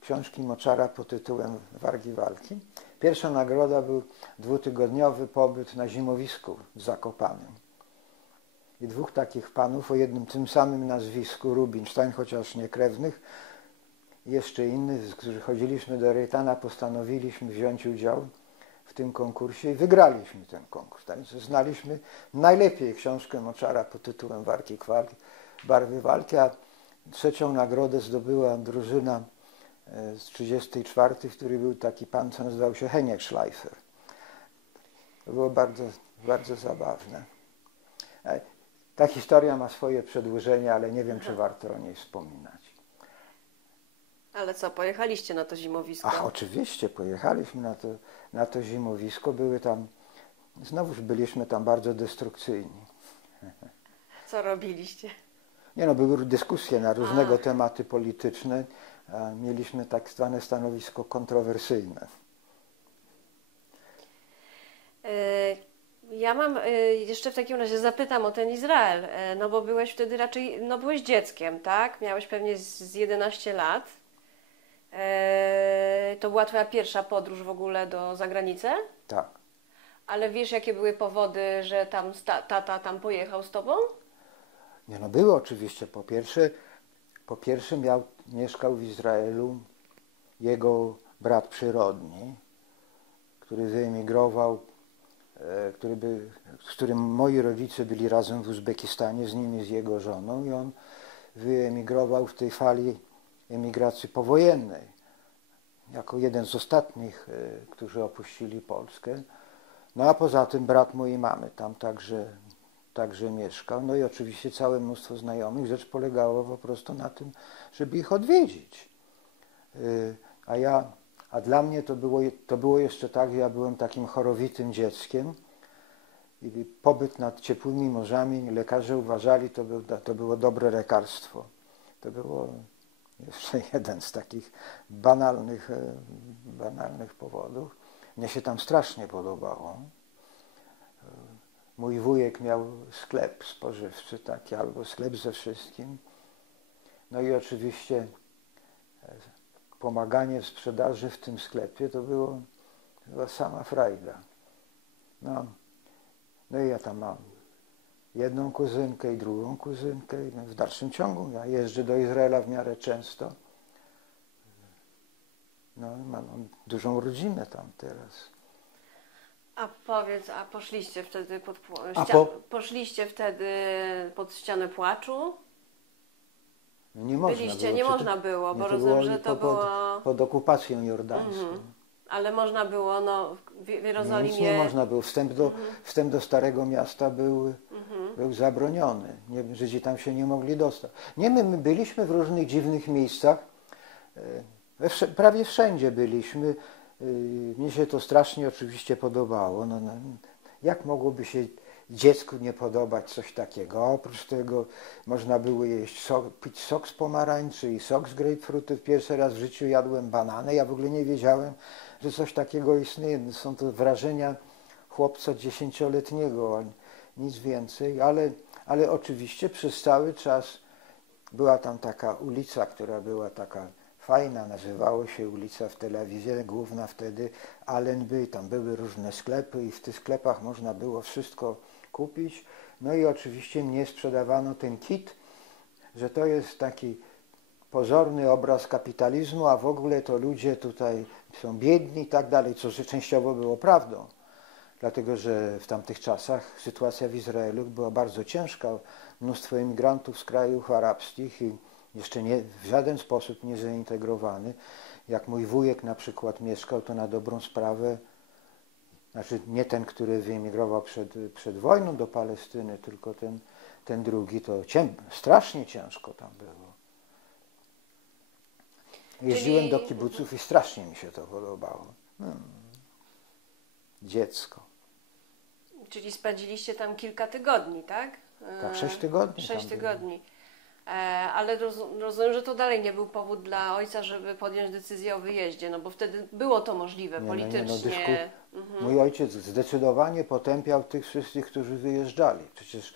książki Moczara pod tytułem Wargi walki. Pierwsza nagroda był 2-tygodniowy pobyt na zimowisku w Zakopanem. I dwóch takich panów o jednym tym samym nazwisku, Rubinstein, chociaż nie krewnych, jeszcze innych, którzy chodziliśmy do Rejtana, postanowiliśmy wziąć udział w tym konkursie i wygraliśmy ten konkurs. Tak więc znaliśmy najlepiej książkę Moczara pod tytułem Barwy walki, a trzecią nagrodę zdobyła drużyna z 34, w której był taki pan, co nazywał się Heniek Schleifer. To było bardzo, bardzo zabawne. Ta historia ma swoje przedłużenie, ale nie wiem, czy warto o niej wspominać. Ale co, pojechaliście na to zimowisko? Ach, oczywiście, pojechaliśmy na to zimowisko. Znowuż byliśmy tam bardzo destrukcyjni. Co robiliście? Nie no, były dyskusje na różnego tematy polityczne, a mieliśmy tak zwane stanowisko kontrowersyjne. Ja mam, jeszcze w takim razie zapytam o ten Izrael, no bo byłeś wtedy raczej, no byłeś dzieckiem, tak? Miałeś pewnie z 11 lat. To była twoja pierwsza podróż w ogóle do zagranicy? Tak. Ale wiesz, jakie były powody, że tam tata tam pojechał z tobą? Nie no, były oczywiście. Po pierwsze mieszkał w Izraelu jego brat przyrodni, który wyemigrował, z którym moi rodzice byli razem w Uzbekistanie, z nim i z jego żoną, i on wyemigrował w tej fali emigracji powojennej, jako jeden z ostatnich, którzy opuścili Polskę. No a poza tym brat mojej mamy tam także mieszkał. No i oczywiście całe mnóstwo znajomych. Rzecz polegała po prostu na tym, żeby ich odwiedzić. A dla mnie to było jeszcze tak, że ja byłem takim chorowitym dzieckiem i pobyt nad ciepłymi morzami lekarze uważali, to było dobre lekarstwo. To było jeszcze jeden z takich banalnych powodów. Mnie się tam strasznie podobało. Mój wujek miał sklep spożywczy taki, albo sklep ze wszystkim. No i oczywiście pomaganie w sprzedaży w tym sklepie to była sama frajda. No i ja tam mam jedną kuzynkę i drugą kuzynkę. I w dalszym ciągu ja jeżdżę do Izraela w miarę często. No mam dużą rodzinę tam teraz. A powiedz, a poszliście wtedy poszliście wtedy pod ścianę płaczu? Nie można Byliście, było. nie można było, bo rozumiem, że to było... Pod okupacją jordańską. Ale można było, no, w Jerozolimie... Nic nie można było. Wstęp do Starego Miasta był zabroniony. Żydzi tam się nie mogli dostać. Nie, my byliśmy w różnych dziwnych miejscach. Prawie wszędzie byliśmy. Mnie się to strasznie oczywiście podobało. Jak mogłoby się dziecku nie podobać coś takiego? Oprócz tego można było pić sok z pomarańczy i sok z grejpfrutów. Pierwszy raz w życiu jadłem banany. Ja w ogóle nie wiedziałem, że coś takiego istnieje. Są to wrażenia chłopca 10-letniego, nic więcej. Ale oczywiście przez cały czas była tam taka ulica, która była taka fajna, nazywało się ulica w Tel Awiwie, główna wtedy Allenby, tam były różne sklepy i w tych sklepach można było wszystko kupić. No i oczywiście mnie sprzedawano ten kit, że to jest taki pozorny obraz kapitalizmu, a w ogóle to ludzie tutaj są biedni i tak dalej, co częściowo było prawdą. Dlatego, że w tamtych czasach sytuacja w Izraelu była bardzo ciężka. Mnóstwo emigrantów z krajów arabskich i jeszcze w żaden sposób nie zaintegrowany. Jak mój wujek na przykład mieszkał, to na dobrą sprawę, znaczy nie ten, który wyemigrował przed wojną do Palestyny, tylko ten drugi, to strasznie ciężko tam było. Jeździłem do kibuców i strasznie mi się to podobało. Dziecko. Czyli spędziliście tam kilka tygodni, tak? Tak, 6 tygodni. 6 tygodni. Ale rozumiem, że to dalej nie był powód dla ojca, żeby podjąć decyzję o wyjeździe, no bo wtedy było to możliwe politycznie. Mój ojciec zdecydowanie potępiał tych wszystkich, którzy wyjeżdżali. Przecież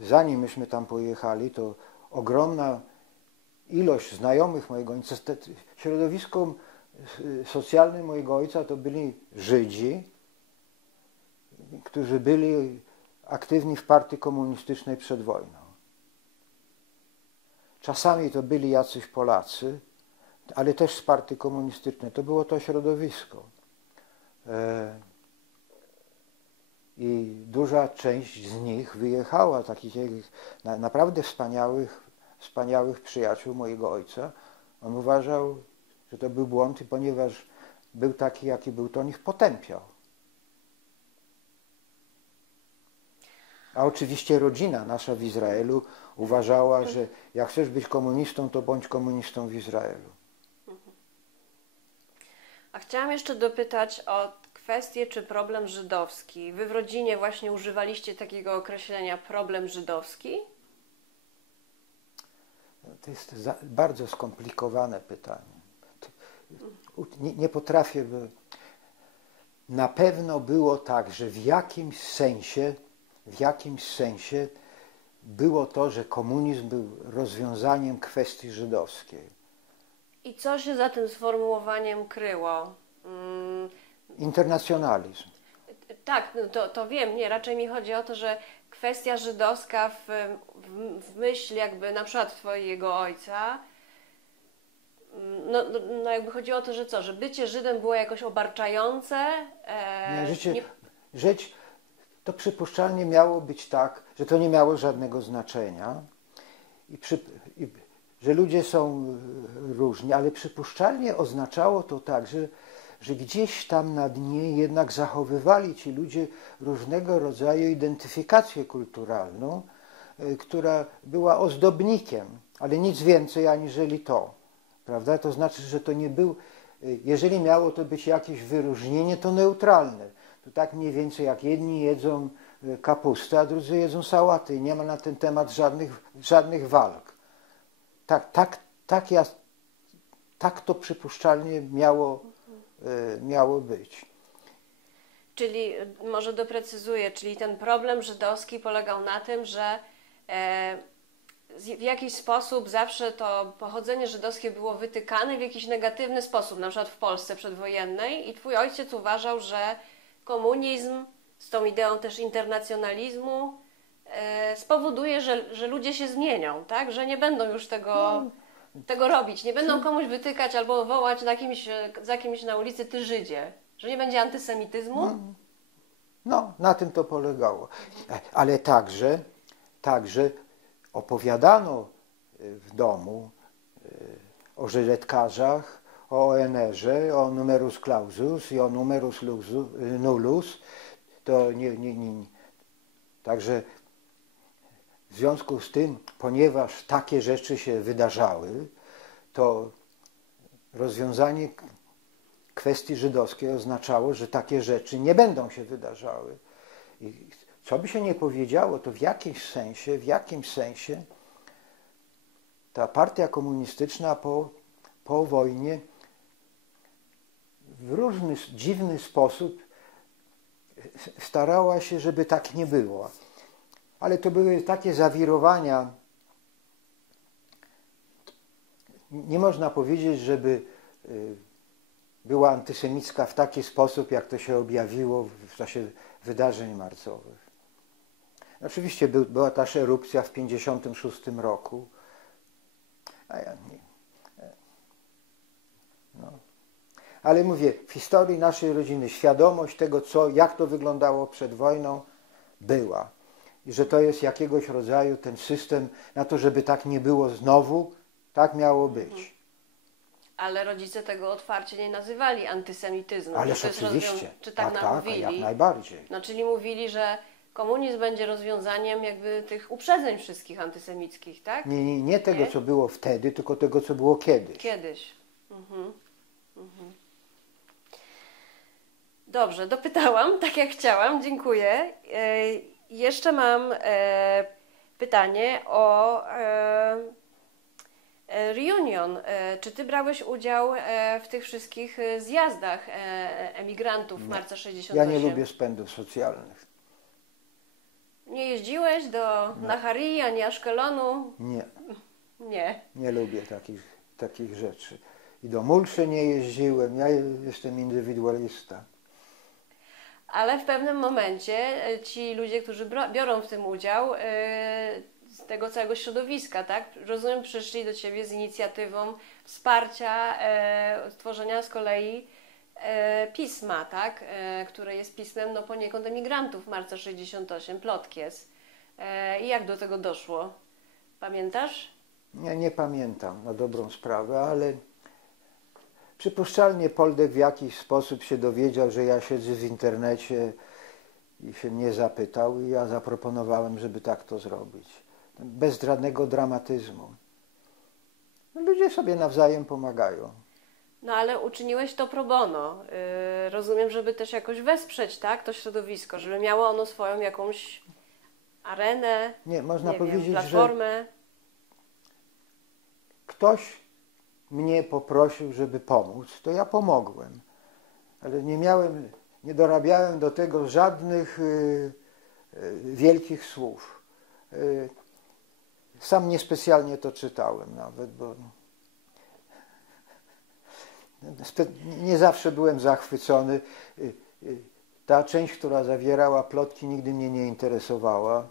zanim myśmy tam pojechali, to ogromna ilość znajomych mojego ojca, środowisko socjalne mojego ojca to byli Żydzi, którzy byli aktywni w partii komunistycznej przed wojną. Czasami to byli jacyś Polacy, ale też z partii komunistycznej. To było to środowisko. I duża część z nich wyjechała, takich naprawdę wspaniałych przyjaciół mojego ojca. On uważał, że to był błąd, i ponieważ był taki, jaki był, to on ich potępiał. A oczywiście rodzina nasza w Izraelu uważała, że jak chcesz być komunistą, to bądź komunistą w Izraelu. A chciałam jeszcze dopytać o kwestię, czy problem żydowski. Wy w rodzinie właśnie używaliście takiego określenia problem żydowski? To jest bardzo skomplikowane pytanie. Nie potrafię. Na pewno było tak, że w jakimś sensie było to, że komunizm był rozwiązaniem kwestii żydowskiej. I co się za tym sformułowaniem kryło? Internacjonalizm. Tak, no to wiem. Nie, raczej mi chodzi o to, że kwestia żydowska w myśl jakby na przykład twojego ojca, no jakby chodzi o to, że co, że bycie Żydem było jakoś obarczające? Żyć to przypuszczalnie miało być tak, że to nie miało żadnego znaczenia i że ludzie są różni, ale przypuszczalnie oznaczało to tak, że gdzieś tam na dnie jednak zachowywali ci ludzie różnego rodzaju identyfikację kulturalną, która była ozdobnikiem, ale nic więcej aniżeli to. Prawda? To znaczy, że to nie był, jeżeli miało to być jakieś wyróżnienie, to neutralne. To tak mniej więcej jak jedni jedzą kapustę, a drudzy jedzą sałaty i nie ma na ten temat żadnych walk. Tak to przypuszczalnie miało być. Czyli, może doprecyzuję, czyli ten problem żydowski polegał na tym, że w jakiś sposób zawsze to pochodzenie żydowskie było wytykane w jakiś negatywny sposób, na przykład w Polsce przedwojennej, i twój ojciec uważał, że komunizm z tą ideą też internacjonalizmu spowoduje, że ludzie się zmienią, tak? Że nie będą już tego robić, nie będą komuś wytykać albo wołać za kimś na ulicy ty Żydzie, że nie będzie antysemityzmu. No, na tym to polegało. Ale także opowiadano w domu o żyletkarzach, o ONR-ze, o numerus clausus i o numerus nullus. To nie. Także w związku z tym, ponieważ takie rzeczy się wydarzały, to rozwiązanie kwestii żydowskiej oznaczało, że takie rzeczy nie będą się wydarzały. I co by się nie powiedziało, to w jakimś sensie ta partia komunistyczna po wojnie w różny, dziwny sposób starała się, żeby tak nie było. Ale to były takie zawirowania. Nie można powiedzieć, żeby była antysemicka w taki sposób, jak to się objawiło w czasie wydarzeń marcowych. Oczywiście była też erupcja w 1956 roku. Ale mówię, w historii naszej rodziny świadomość tego, jak to wyglądało przed wojną, była. I że to jest jakiegoś rodzaju ten system na to, żeby tak nie było znowu, tak miało być. Ale rodzice tego otwarcie nie nazywali antysemityzmem. Ależ oczywiście. Czy tak mówili? Jak najbardziej. No, czyli mówili, że komunizm będzie rozwiązaniem jakby tych uprzedzeń wszystkich antysemickich, tak? Nie tego, co było wtedy, tylko tego, co było kiedyś. Dobrze, dopytałam, tak jak chciałam, dziękuję. Jeszcze mam pytanie o reunion. Czy ty brałeś udział w tych wszystkich zjazdach emigrantów marca 68? Ja nie lubię spędów socjalnych. Nie jeździłeś do Naharii ani Aszkelonu? Nie. Nie. Nie lubię takich rzeczy. I do Mulszy nie jeździłem. Ja jestem indywidualista. Ale w pewnym momencie ci ludzie, którzy biorą w tym udział, z tego całego środowiska, tak? Rozumiem, przyszli do ciebie z inicjatywą wsparcia stworzenia z kolei pisma, tak? Które jest pismem poniekąd emigrantów marca 68, Plotkies. I jak do tego doszło? Pamiętasz? Nie pamiętam na dobrą sprawę, ale przypuszczalnie Poldek w jakiś sposób się dowiedział, że ja siedzę w internecie i się mnie zapytał i ja zaproponowałem, żeby tak to zrobić. Bez żadnego dramatyzmu. Ludzie sobie nawzajem pomagają. No ale uczyniłeś to pro bono. Rozumiem, żeby też jakoś wesprzeć, tak, to środowisko, żeby miało ono swoją jakąś arenę, można powiedzieć, platformę. ktoś mnie poprosił, żeby pomóc, to ja pomogłem. Ale nie dorabiałem do tego żadnych wielkich słów. Sam niespecjalnie to czytałem nawet, bo nie zawsze byłem zachwycony. Ta część, która zawierała plotki, nigdy mnie nie interesowała.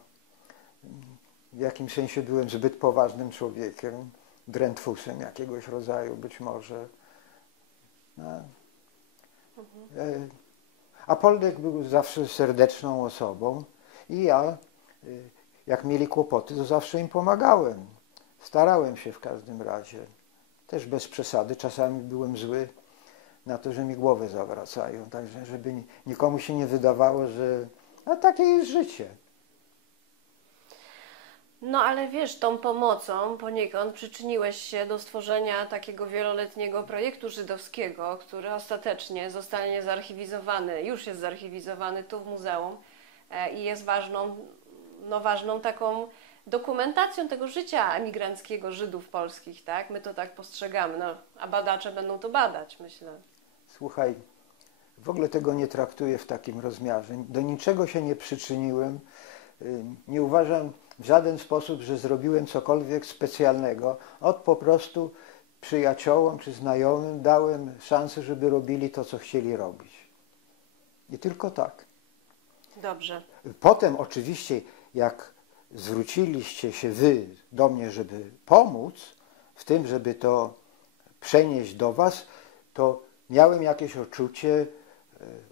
W jakimś sensie byłem zbyt poważnym człowiekiem, drętwusem jakiegoś rodzaju być może. No. A Poldek był zawsze serdeczną osobą i ja, jak mieli kłopoty, to zawsze im pomagałem. Starałem się w każdym razie. Też bez przesady. Czasami byłem zły na to, że mi głowę zawracają. Także żeby nikomu się nie wydawało, że a takie jest życie. No ale wiesz, tą pomocą poniekąd przyczyniłeś się do stworzenia takiego wieloletniego projektu żydowskiego, który ostatecznie zostanie zarchiwizowany, już jest zarchiwizowany tu w muzeum i jest ważną taką dokumentacją tego życia emigranckiego Żydów polskich, tak? My to tak postrzegamy, no, a badacze będą to badać, myślę. Słuchaj, w ogóle tego nie traktuję w takim rozmiarze. Do niczego się nie przyczyniłem. Nie uważam w żaden sposób, że zrobiłem cokolwiek specjalnego. Po prostu przyjaciołom czy znajomym dałem szansę, żeby robili to, co chcieli robić. I tylko tak. Dobrze. Potem oczywiście, jak zwróciliście się wy do mnie, żeby pomóc w tym, żeby to przenieść do was, to miałem jakieś uczucie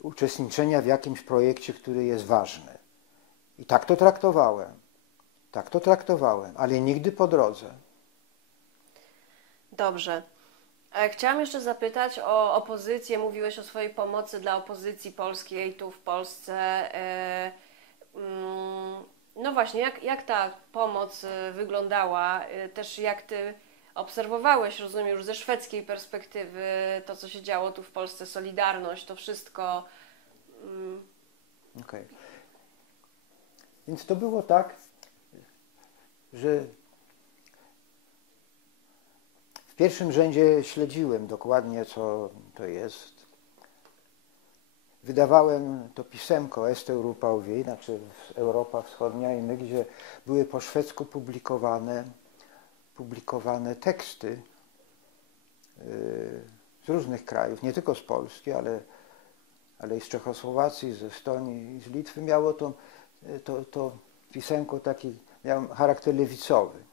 uczestniczenia w jakimś projekcie, który jest ważny. I tak to traktowałem. Tak to traktowałem, ale nigdy po drodze. Dobrze. Chciałam jeszcze zapytać o opozycję. Mówiłeś o swojej pomocy dla opozycji polskiej tu w Polsce. No właśnie, jak ta pomoc wyglądała? Też jak ty obserwowałeś, rozumiem, już ze szwedzkiej perspektywy to, co się działo tu w Polsce, Solidarność, to wszystko. Okej. Więc to było tak, że w pierwszym rzędzie śledziłem dokładnie, co to jest. Wydawałem to pisemko Est Europauwie, znaczy Europa Wschodnia i my, gdzie były po szwedzku publikowane teksty z różnych krajów, nie tylko z Polski, ale i z Czechosłowacji, z Estonii i z Litwy. Miało to pisemko taki, miał charakter lewicowy,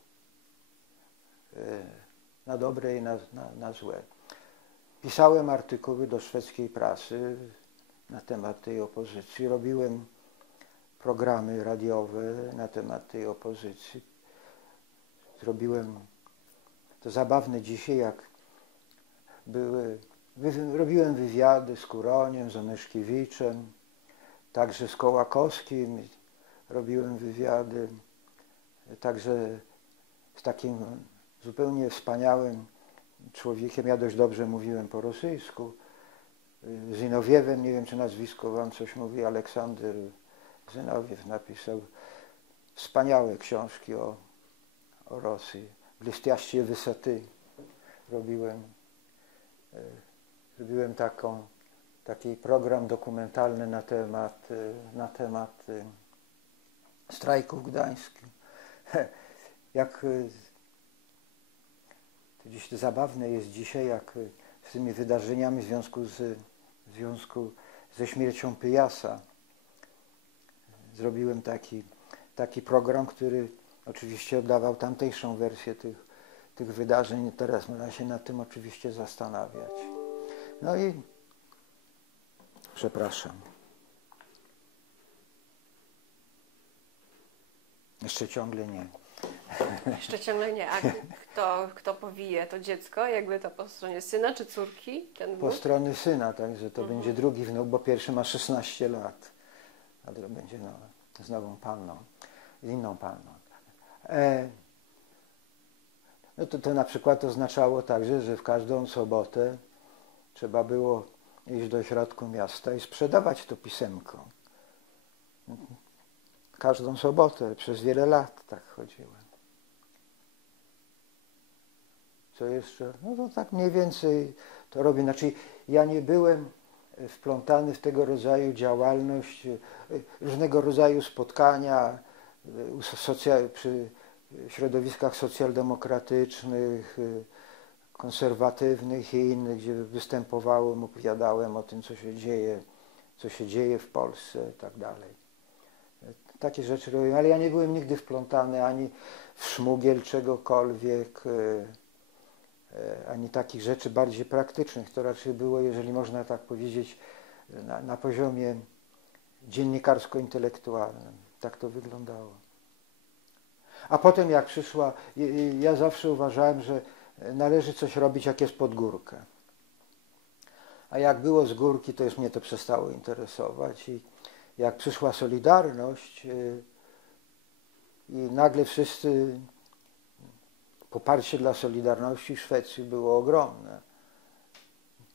na dobre i na złe. Pisałem artykuły do szwedzkiej prasy na temat tej opozycji, robiłem programy radiowe na temat tej opozycji. Zrobiłem to zabawne dzisiaj, jak robiłem wywiady z Kuroniem, z Onyszkiewiczem, także z Kołakowskim robiłem wywiady, także z takim zupełnie wspaniałym człowiekiem, ja dość dobrze mówiłem po rosyjsku, Zynowiewem, nie wiem czy nazwisko wam coś mówi, Aleksander Zynowiew napisał wspaniałe książki o Rosji, Blistiaście Wysoty. Zrobiłem taki program dokumentalny na temat strajku w Gdańsku. To dziś zabawne jest dzisiaj, jak z tymi wydarzeniami w związku ze śmiercią Pyjasa. Zrobiłem taki program, który oczywiście oddawał tamtejszą wersję tych wydarzeń. Teraz można się nad tym oczywiście zastanawiać. No i przepraszam. Jeszcze ciągle nie. Jeszcze ciągle nie. A kto powije to dziecko? Jakby to po stronie syna czy córki? Po stronie syna, także to będzie drugi wnuk, bo pierwszy ma 16 lat. A drugi będzie z nową panną, z inną panną. No to na przykład oznaczało także, że w każdą sobotę trzeba było iść do środku miasta i sprzedawać to pisemko. Każdą sobotę, przez wiele lat tak chodziłem. Co jeszcze? No to tak mniej więcej to robię. Znaczy ja nie byłem wplątany w tego rodzaju działalność, różnego rodzaju spotkania przy środowiskach socjaldemokratycznych, konserwatywnych i innych, gdzie występowałem, opowiadałem o tym, co się dzieje w Polsce i tak dalej. Takie rzeczy robiłem, ale ja nie byłem nigdy wplątany ani w szmugiel czegokolwiek, ani takich rzeczy bardziej praktycznych. To raczej było, jeżeli można tak powiedzieć, na poziomie dziennikarsko-intelektualnym. Tak to wyglądało. A potem jak przyszła, ja zawsze uważałem, że należy coś robić, jak jest pod górkę. A jak było z górki, to już mnie to przestało interesować. I jak przyszła Solidarność i nagle wszyscy, poparcie dla Solidarności w Szwecji było ogromne.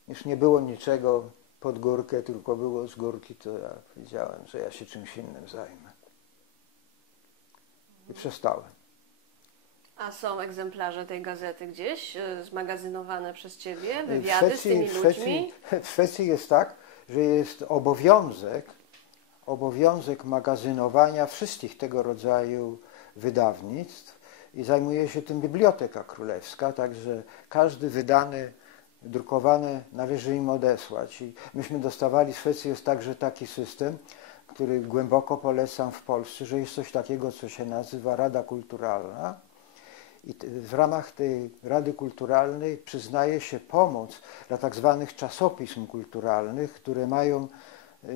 Już nie było niczego pod górkę, tylko było z górki, to ja wiedziałem, że ja się czymś innym zajmę. I przestałem. A są egzemplarze tej gazety gdzieś zmagazynowane przez Ciebie? Wywiady z tymi ludźmi? W Szwecji jest tak, że jest obowiązek magazynowania wszystkich tego rodzaju wydawnictw i zajmuje się tym Biblioteka Królewska, także każdy wydany, drukowany należy im odesłać. I myśmy dostawali, w Szwecji jest także taki system, który głęboko polecam w Polsce, że jest coś takiego, co się nazywa Rada Kulturalna. I w ramach tej Rady Kulturalnej przyznaje się pomoc dla tak zwanych czasopism kulturalnych, które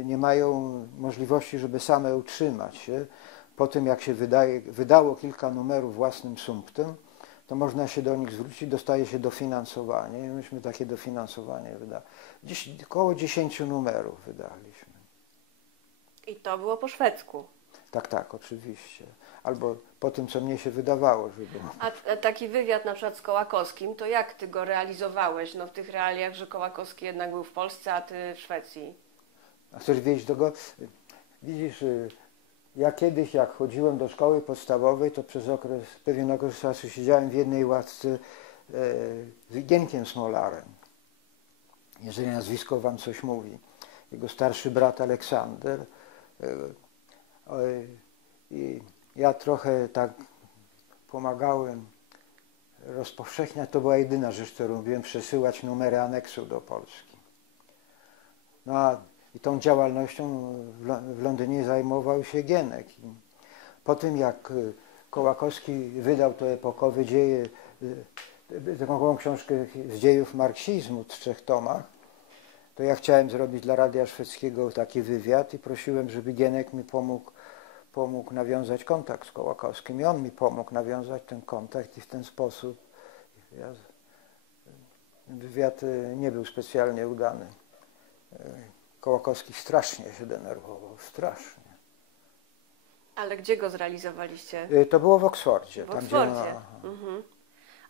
nie mają możliwości, żeby same utrzymać się. Po tym, jak się wydało kilka numerów własnym sumptem, to można się do nich zwrócić, dostaje się dofinansowanie. I myśmy takie dofinansowanie wydali. Około 10 numerów wydaliśmy. I to było po szwedzku? Tak, oczywiście. Albo po tym, co mnie się wydawało, że było. A taki wywiad na przykład z Kołakowskim, to jak Ty go realizowałeś w tych realiach, że Kołakowski jednak był w Polsce, a Ty w Szwecji? A chcesz wiedzieć tego? Widzisz, ja kiedyś, jak chodziłem do szkoły podstawowej, to przez pewien okres czasu siedziałem w jednej ławce z Gienkiem Smolarem. Jeżeli nazwisko wam coś mówi. Jego starszy brat Aleksander. I ja trochę tak pomagałem rozpowszechniać. To była jedyna rzecz, którą robiłem, przesyłać numery aneksu do Polski. No i tą działalnością w Londynie zajmował się Gienek. Po tym, jak Kołakowski wydał to epokowe dzieje, taką książkę z dziejów marksizmu w 3 tomach, to ja chciałem zrobić dla Radia Szwedzkiego taki wywiad i prosiłem, żeby Gienek mi pomógł nawiązać kontakt z Kołakowskim. I on mi pomógł nawiązać ten kontakt i w ten sposób wywiad nie był specjalnie udany. Kołakowski strasznie się denerwował, strasznie. Ale gdzie go zrealizowaliście? To było w Oksfordzie. W Oksfordzie. Mhm.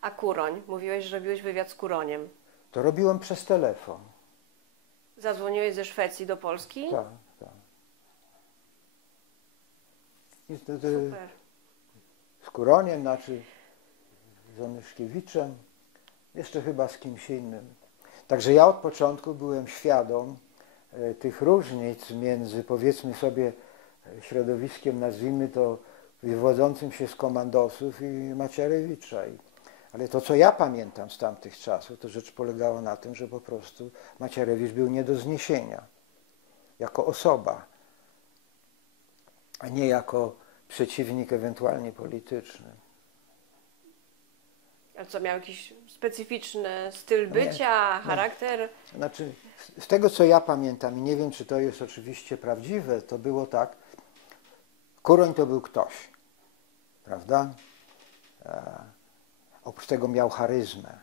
A Kuroń? Mówiłeś, że robiłeś wywiad z Kuroniem. To robiłem przez telefon. Zadzwoniłeś ze Szwecji do Polski? Tak. Super. Z Kuroniem, znaczy z Onyszkiewiczem, jeszcze chyba z kimś innym. Także ja od początku byłem świadom tych różnic między, powiedzmy sobie, środowiskiem, nazwijmy to, wywodzącym się z komandosów i Macierewicza. Ale to, co ja pamiętam z tamtych czasów, to rzecz polegała na tym, że po prostu Macierewicz był nie do zniesienia jako osoba, a nie jako przeciwnik ewentualnie polityczny. A co, miał jakiś specyficzny styl bycia, charakter? Znaczy, z tego, co ja pamiętam, i nie wiem, czy to jest oczywiście prawdziwe, to było tak, Kuroń to był ktoś, prawda? Oprócz tego miał charyzmę,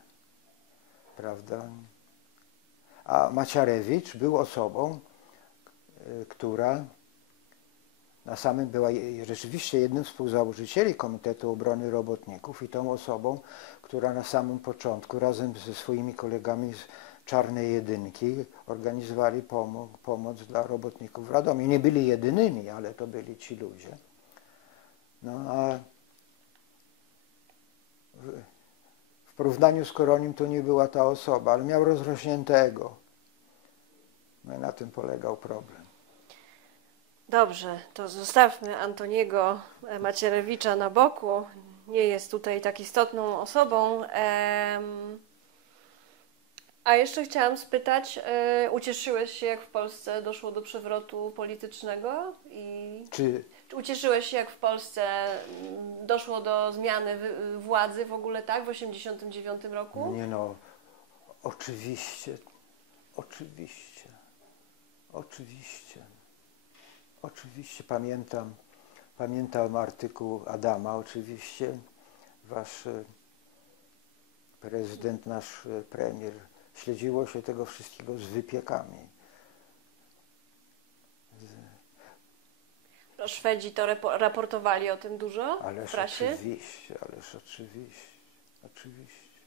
prawda? A Macierewicz był osobą, która na samym była rzeczywiście jednym z współzałożycieli Komitetu Obrony Robotników i tą osobą, która na samym początku razem ze swoimi kolegami z Czarnej Jedynki organizowali pomoc dla robotników w Radomiu. Nie byli jedynymi, ale to byli ci ludzie. No a w w porównaniu z Koronim to nie była ta osoba, ale miał rozrośnięte ego. No i na tym polegał problem. Dobrze, to zostawmy Antoniego Macierewicza na boku. Nie jest tutaj tak istotną osobą. A jeszcze chciałam spytać, ucieszyłeś się, jak w Polsce doszło do przewrotu politycznego? Czy ucieszyłeś się, jak w Polsce doszło do zmiany władzy w ogóle, tak, w 1989 roku? Nie no, oczywiście, oczywiście, oczywiście, oczywiście pamiętam artykuł Adama, oczywiście, wasz prezydent, nasz premier, śledziło się tego wszystkiego z wypiekami. No, Szwedzi to raportowali o tym dużo w prasie? Ależ oczywiście.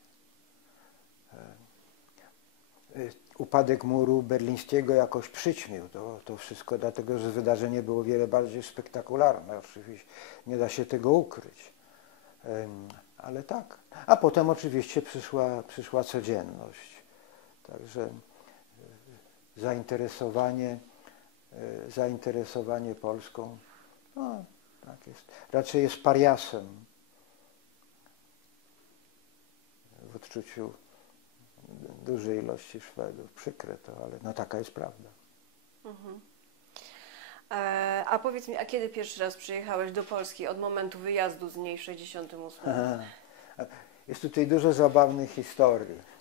Upadek muru berlińskiego jakoś przyćmił to wszystko, dlatego że wydarzenie było wiele bardziej spektakularne. Oczywiście nie da się tego ukryć. Ale tak. A potem oczywiście przyszła codzienność. Także zainteresowanie Polską, no tak jest. Raczej jest pariasem w odczuciu dużej ilości Szwedów. Przykre to, ale no taka jest prawda. Mhm. A powiedz mi, a kiedy pierwszy raz przyjechałeś do Polski od momentu wyjazdu z niej w 1968? Jest tutaj dużo zabawnych historii.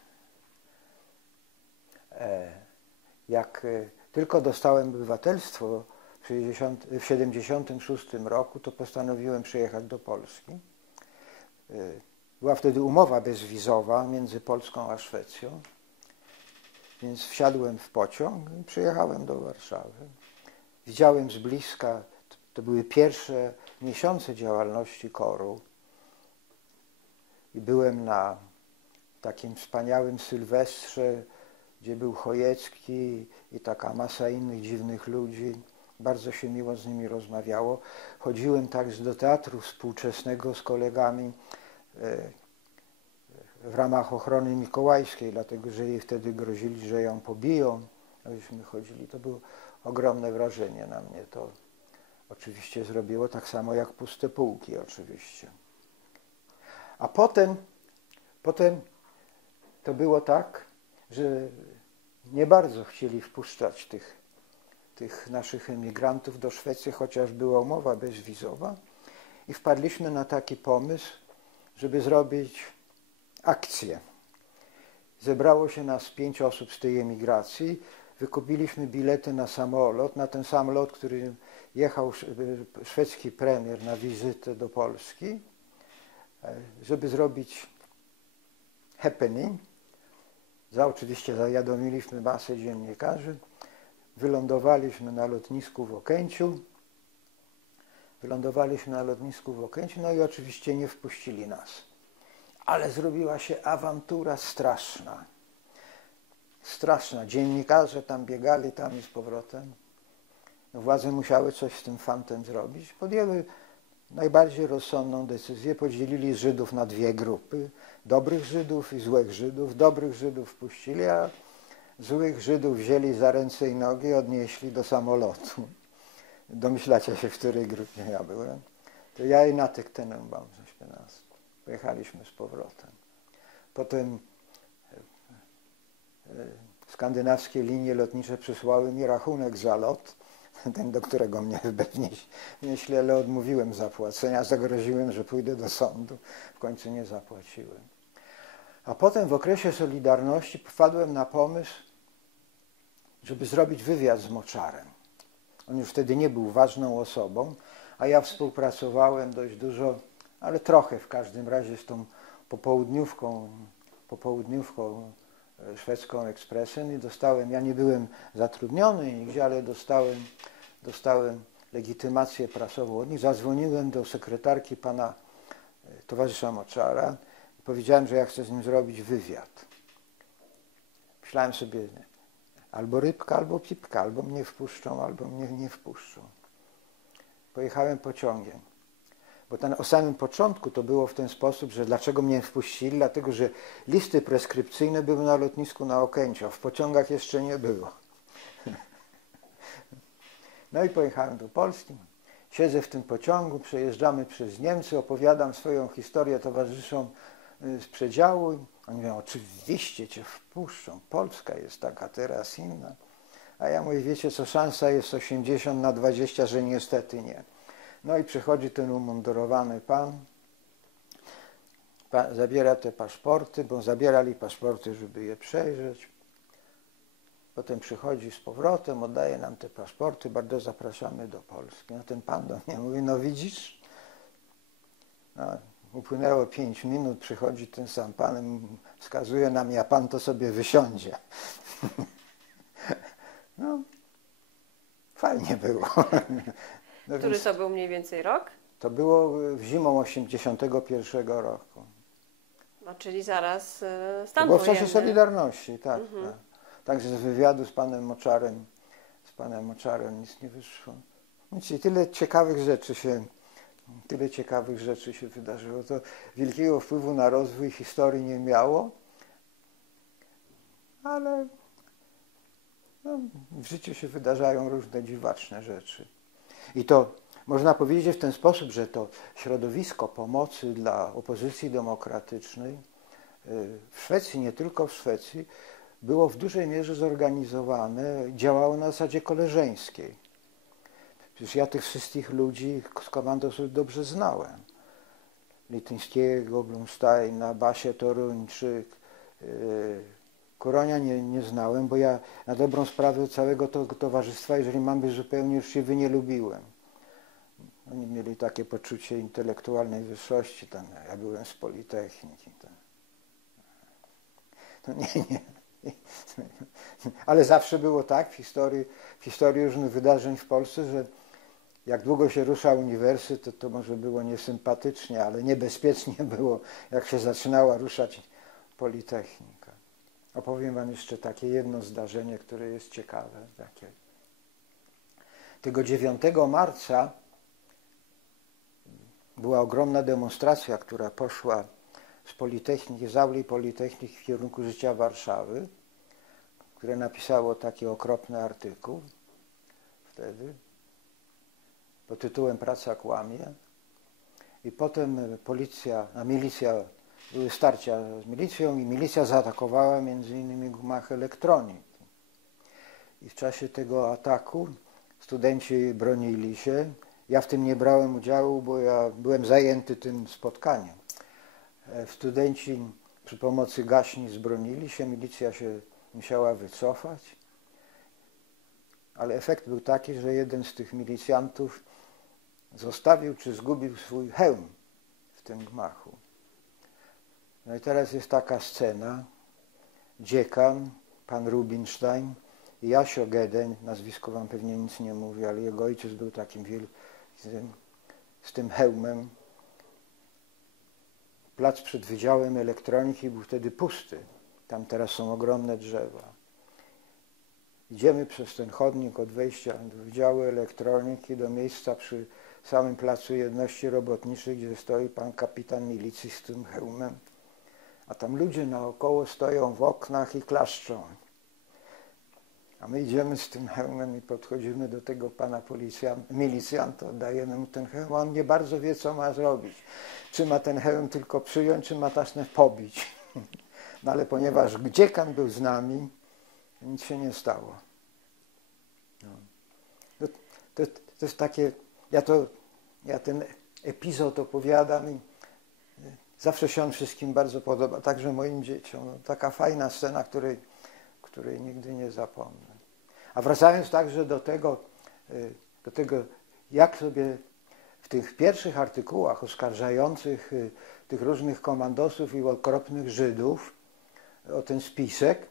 Jak tylko dostałem obywatelstwo w 1976 roku, to postanowiłem przyjechać do Polski. Była wtedy umowa bezwizowa między Polską a Szwecją, więc wsiadłem w pociąg i przyjechałem do Warszawy. Widziałem z bliska, to były pierwsze miesiące działalności KOR-u i byłem na takim wspaniałym Sylwestrze, gdzie był Chojecki i taka masa innych dziwnych ludzi. Bardzo się miło z nimi rozmawiało. Chodziłem także do teatru współczesnego z kolegami w ramach ochrony mikołajskiej, dlatego że jej wtedy grozili, że ją pobiją. Myśmy chodzili. To było ogromne wrażenie na mnie. To oczywiście zrobiło, tak samo jak puste półki oczywiście. A potem to było tak, że nie bardzo chcieli wpuszczać tych naszych emigrantów do Szwecji, chociaż była umowa bezwizowa. I wpadliśmy na taki pomysł, żeby zrobić akcję. Zebrało się nas 5 osób z tej emigracji. Wykupiliśmy bilety na samolot, na ten samolot, który jechał szwedzki premier na wizytę do Polski, żeby zrobić happening. Oczywiście zawiadomiliśmy masę dziennikarzy. Wylądowaliśmy na lotnisku w Okęciu. No i oczywiście nie wpuścili nas. Ale zrobiła się awantura straszna. Straszna. Dziennikarze tam biegali, tam i z powrotem. Władze musiały coś z tym fantem zrobić. Podjęły najbardziej rozsądną decyzję. Podzielili Żydów na 2 grupy. Dobrych Żydów i złych Żydów. Dobrych Żydów wpuścili, a złych Żydów wzięli za ręce i nogi i odnieśli do samolotu. Domyślacie się, w której grupie ja byłem? To ja i Natek Tenenbaum żeśmy nas. Pojechaliśmy z powrotem. Potem skandynawskie linie lotnicze przysłały mi rachunek za lot, ten, do którego mnie wnieśli, ale odmówiłem zapłacenia, zagroziłem, że pójdę do sądu. W końcu nie zapłaciłem. A potem w okresie Solidarności wpadłem na pomysł, żeby zrobić wywiad z Moczarem. On już wtedy nie był ważną osobą, a ja współpracowałem dość dużo, ale trochę w każdym razie z tą popołudniówką szwedzką Expressen i dostałem, ja nie byłem zatrudniony nigdzie, ale dostałem legitymację prasową od nich. Zadzwoniłem do sekretarki pana towarzysza Moczara i powiedziałem, że ja chcę z nim zrobić wywiad. Myślałem sobie, albo rybka, albo pipka, albo mnie wpuszczą, albo mnie nie wpuszczą. Pojechałem pociągiem. Bo o samym początku to było w ten sposób, że dlaczego mnie wpuścili? Dlatego, że listy preskrypcyjne były na lotnisku na Okęciu, a w pociągach jeszcze nie było. No i pojechałem do Polski. Siedzę w tym pociągu, przejeżdżamy przez Niemcy, opowiadam swoją historię towarzyszom z przedziału. Oni mówią, oczywiście cię wpuszczą, Polska jest taka, teraz inna. A ja mówię, wiecie co, szansa jest 80/20, że niestety nie. No i przychodzi ten umundurowany pan, zabiera te paszporty, bo zabierali paszporty, żeby je przejrzeć. Potem przychodzi z powrotem, oddaje nam te paszporty, bardzo zapraszamy do Polski. No ten pan do mnie mówi, no widzisz, no, upłynęło 5 minut, przychodzi ten sam pan, wskazuje na mnie, a pan to sobie wysiądzie. No, fajnie było. No Który to był mniej więcej rok? To było w zimą 81 roku. No, czyli zaraz To stan było w czasie wojenny. Solidarności, tak. Tak. Także z wywiadu z panem Moczarem nic nie wyszło. Czyli tyle ciekawych rzeczy się wydarzyło. To wielkiego wpływu na rozwój historii nie miało, ale no, w życiu się wydarzają różne dziwaczne rzeczy. I to można powiedzieć w ten sposób, że to środowisko pomocy dla opozycji demokratycznej w Szwecji, nie tylko w Szwecji, było w dużej mierze zorganizowane, działało na zasadzie koleżeńskiej. Przecież ja tych wszystkich ludzi z komandosów dobrze znałem. Lityńskiego, Blumsteina, Basię Toruńczyk, Koronia nie znałem, bo ja na dobrą sprawę całego tego towarzystwa, jeżeli mam być zupełnie uczciwy, nie lubiłem. Oni mieli takie poczucie intelektualnej wyższości, tam, ja byłem z Politechniki. To nie. Ale zawsze było tak w historii różnych wydarzeń w Polsce, że jak długo się rusza uniwersytet, to może było niesympatycznie, ale niebezpiecznie było, jak się zaczynała ruszać Politechnika. Opowiem wam jeszcze takie jedno zdarzenie, które jest ciekawe. Tego 9 marca była ogromna demonstracja, która poszła z Politechniki, z auli Politechniki w kierunku Życia Warszawy, które napisało taki okropny artykuł wtedy pod tytułem Praca kłamie. I potem milicja, były starcia z milicją i milicja zaatakowała między innymi gmach elektroniki. I w czasie tego ataku studenci bronili się. Ja w tym nie brałem udziału, bo ja byłem zajęty tym spotkaniem. Studenci przy pomocy gaśnic bronili się, milicja się musiała wycofać, ale efekt był taki, że jeden z tych milicjantów zostawił czy zgubił swój hełm w tym gmachu. No i teraz jest taka scena, dziekan, pan Rubinstein i Jasio Gedeń, nazwisko wam pewnie nic nie mówi, ale jego ojciec był takim wielkim, z tym hełmem. Plac przed Wydziałem Elektroniki był wtedy pusty. Tam teraz są ogromne drzewa. Idziemy przez ten chodnik od wejścia do Wydziału Elektroniki do miejsca przy samym Placu Jedności Robotniczej, gdzie stoi pan kapitan milicji z tym hełmem. A tam ludzie naokoło stoją w oknach i klaszczą. A my idziemy z tym hełmem i podchodzimy do tego pana milicjanta, oddajemy mu ten hełm, a on nie bardzo wie, co ma zrobić. Czy ma ten hełm tylko przyjąć, czy ma też pobić. No ale ponieważ dziekan był z nami, nic się nie stało. No. To jest takie, ja ten epizod opowiadam i zawsze się on wszystkim bardzo podoba, także moim dzieciom. No, taka fajna scena, której nigdy nie zapomnę. A wracając także do tego, jak sobie w tych pierwszych artykułach oskarżających tych różnych komandosów i okropnych Żydów o ten spisek,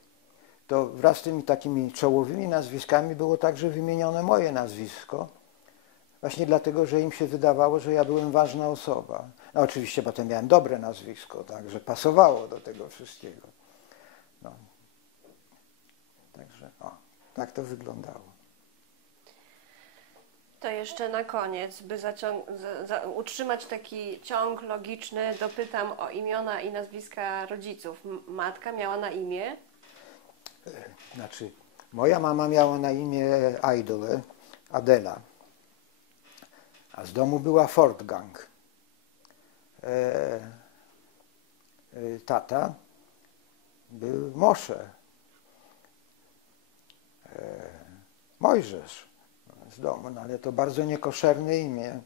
to wraz z tymi takimi czołowymi nazwiskami było także wymienione moje nazwisko, właśnie dlatego, że im się wydawało, że ja byłem ważna osoba. No oczywiście potem miałem dobre nazwisko, także pasowało do tego wszystkiego. No. Także tak to wyglądało. To jeszcze na koniec, by utrzymać taki ciąg logiczny, dopytam o imiona i nazwiska rodziców. Matka miała na imię? Znaczy, moja mama miała na imię Adela, a z domu była Fortgang. Tata był Moshe, Mojżesz z domu, no ale to bardzo niekoszerne imię,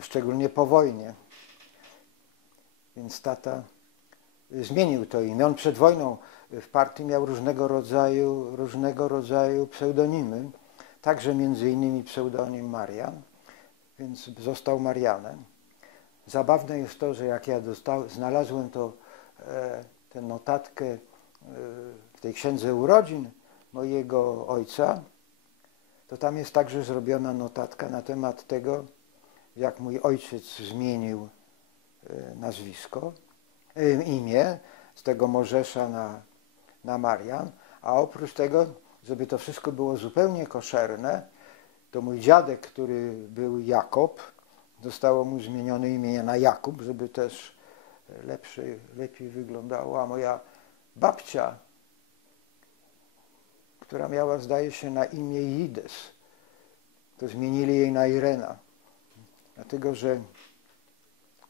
szczególnie po wojnie. Więc tata zmienił to imię. On przed wojną w partii miał różnego rodzaju pseudonimy, także między innymi pseudonim Marian, więc został Marianem. Zabawne jest to, że jak ja znalazłem tę notatkę w tej księdze urodzin mojego ojca, to tam jest także zrobiona notatka na temat tego, jak mój ojciec zmienił nazwisko, imię z tego Mojżesza na Marian, a oprócz tego, żeby to wszystko było zupełnie koszerne, to mój dziadek, który był Jakob, zostało mu zmienione imię na Jakub, żeby też lepiej wyglądało, a moja babcia, która miała, zdaje się, na imię Ides, to zmienili jej na Irena, dlatego że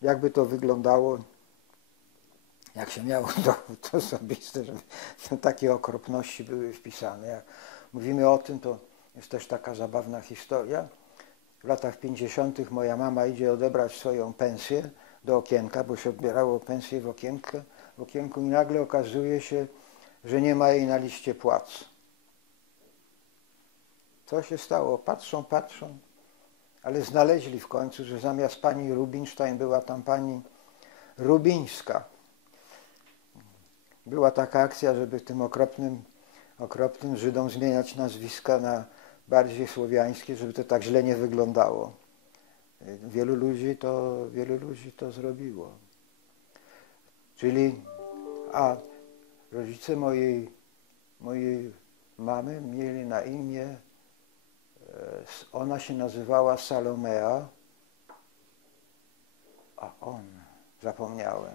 jakby to wyglądało, jak się miało dowód osobisty, żeby takie okropności były wpisane. Jak mówimy o tym, to jest też taka zabawna historia. W latach 50. moja mama idzie odebrać swoją pensję do okienka, bo się odbierało pensję w okienku i nagle okazuje się, że nie ma jej na liście płac. Co się stało? Patrzą, ale znaleźli w końcu, że zamiast pani Rubinstein była tam pani Rubińska. Była taka akcja, żeby tym okropnym Żydom zmieniać nazwiska na bardziej słowiańskie, żeby to tak źle nie wyglądało. Wielu ludzi to zrobiło. Czyli, a rodzice mojej mamy mieli na imię, ona się nazywała Salomea, a on, zapomniałem.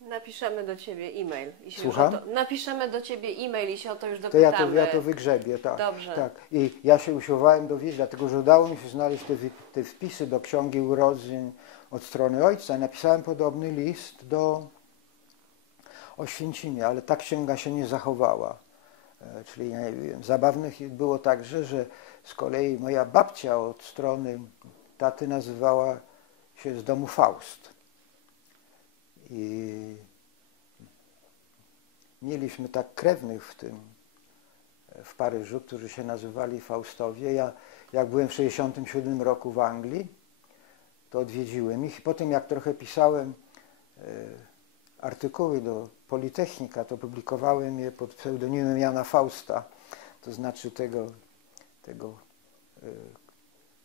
Napiszemy do ciebie e-mail. Słucham? Napiszemy do ciebie e-mail i się o to już dopytamy. To ja to wygrzebię, tak. Dobrze. Tak. I ja się usiłowałem dowiedzieć, dlatego że udało mi się znaleźć te wpisy do księgi urodzin od strony ojca. Napisałem podobny list do Oświęcimia, ale ta księga się nie zachowała. Czyli ja nie wiem. Zabawne było także, że z kolei moja babcia od strony taty nazywała się z domu Faust. I mieliśmy tak krewnych w Paryżu, którzy się nazywali Faustowie. Ja, jak byłem w 1967 roku w Anglii, to odwiedziłem ich. I potem, jak trochę pisałem artykuły do Politechnika, to publikowałem je pod pseudonimem Jana Fausta, to znaczy tego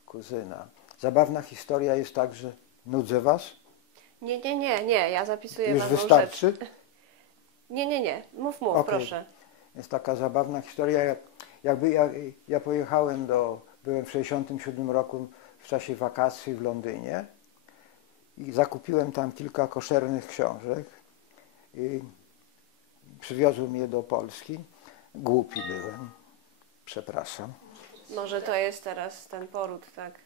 kuzyna. Zabawna historia jest tak, że nudzę was? Nie, ja zapisuję Już ważną wystarczy? rzecz. Nie, mów, Okay. proszę. Jest taka zabawna historia, ja pojechałem byłem w 1967 roku w czasie wakacji w Londynie i zakupiłem tam kilka koszernych książek i przywiozłem je do Polski. Głupi byłem, przepraszam. Może to jest teraz ten poród, tak?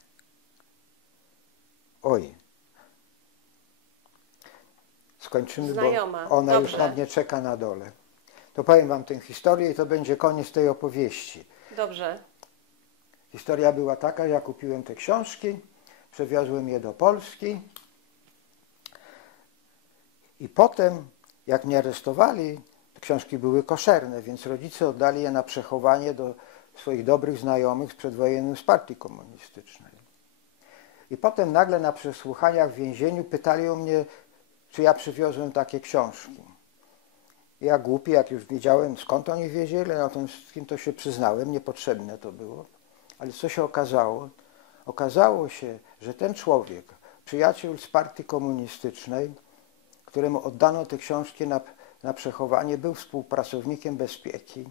Oj. Skończymy, Znajoma. bo ona Dobrze. już na mnie czeka na dole. To powiem wam tę historię i to będzie koniec tej opowieści. Dobrze. Historia była taka, że ja kupiłem te książki, przewiozłem je do Polski i potem, jak mnie aresztowali, te książki były koszerne, więc rodzice oddali je na przechowanie do swoich dobrych znajomych z przedwojennym z partii komunistycznej. I potem nagle na przesłuchaniach w więzieniu pytali o mnie, czy ja przywiozłem takie książki. Ja głupi, jak już wiedziałem, skąd oni wiedzieli, no tym wszystkim to się przyznałem, niepotrzebne to było. Ale co się okazało? Okazało się, że ten człowiek, przyjaciel z partii komunistycznej, któremu oddano te książki na przechowanie, był współpracownikiem bezpieki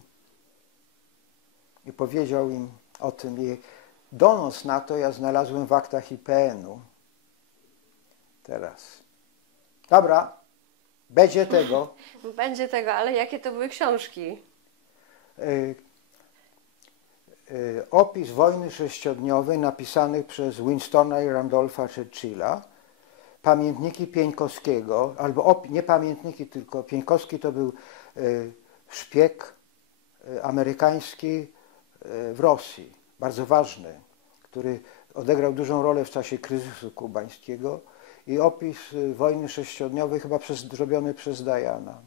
i powiedział im o tym. I Donos na to ja znalazłem w aktach IPN-u. Teraz. Dobra, będzie tego. Będzie tego, ale jakie to były książki? Opis wojny sześciodniowej napisany przez Winstona i Randolpha Churchilla, pamiętniki Pieńkowskiego, albo nie pamiętniki, tylko Pieńkowski to był szpieg amerykański w Rosji, bardzo ważny, który odegrał dużą rolę w czasie kryzysu kubańskiego i opis wojny sześciodniowej chyba zrobiony przez Diana.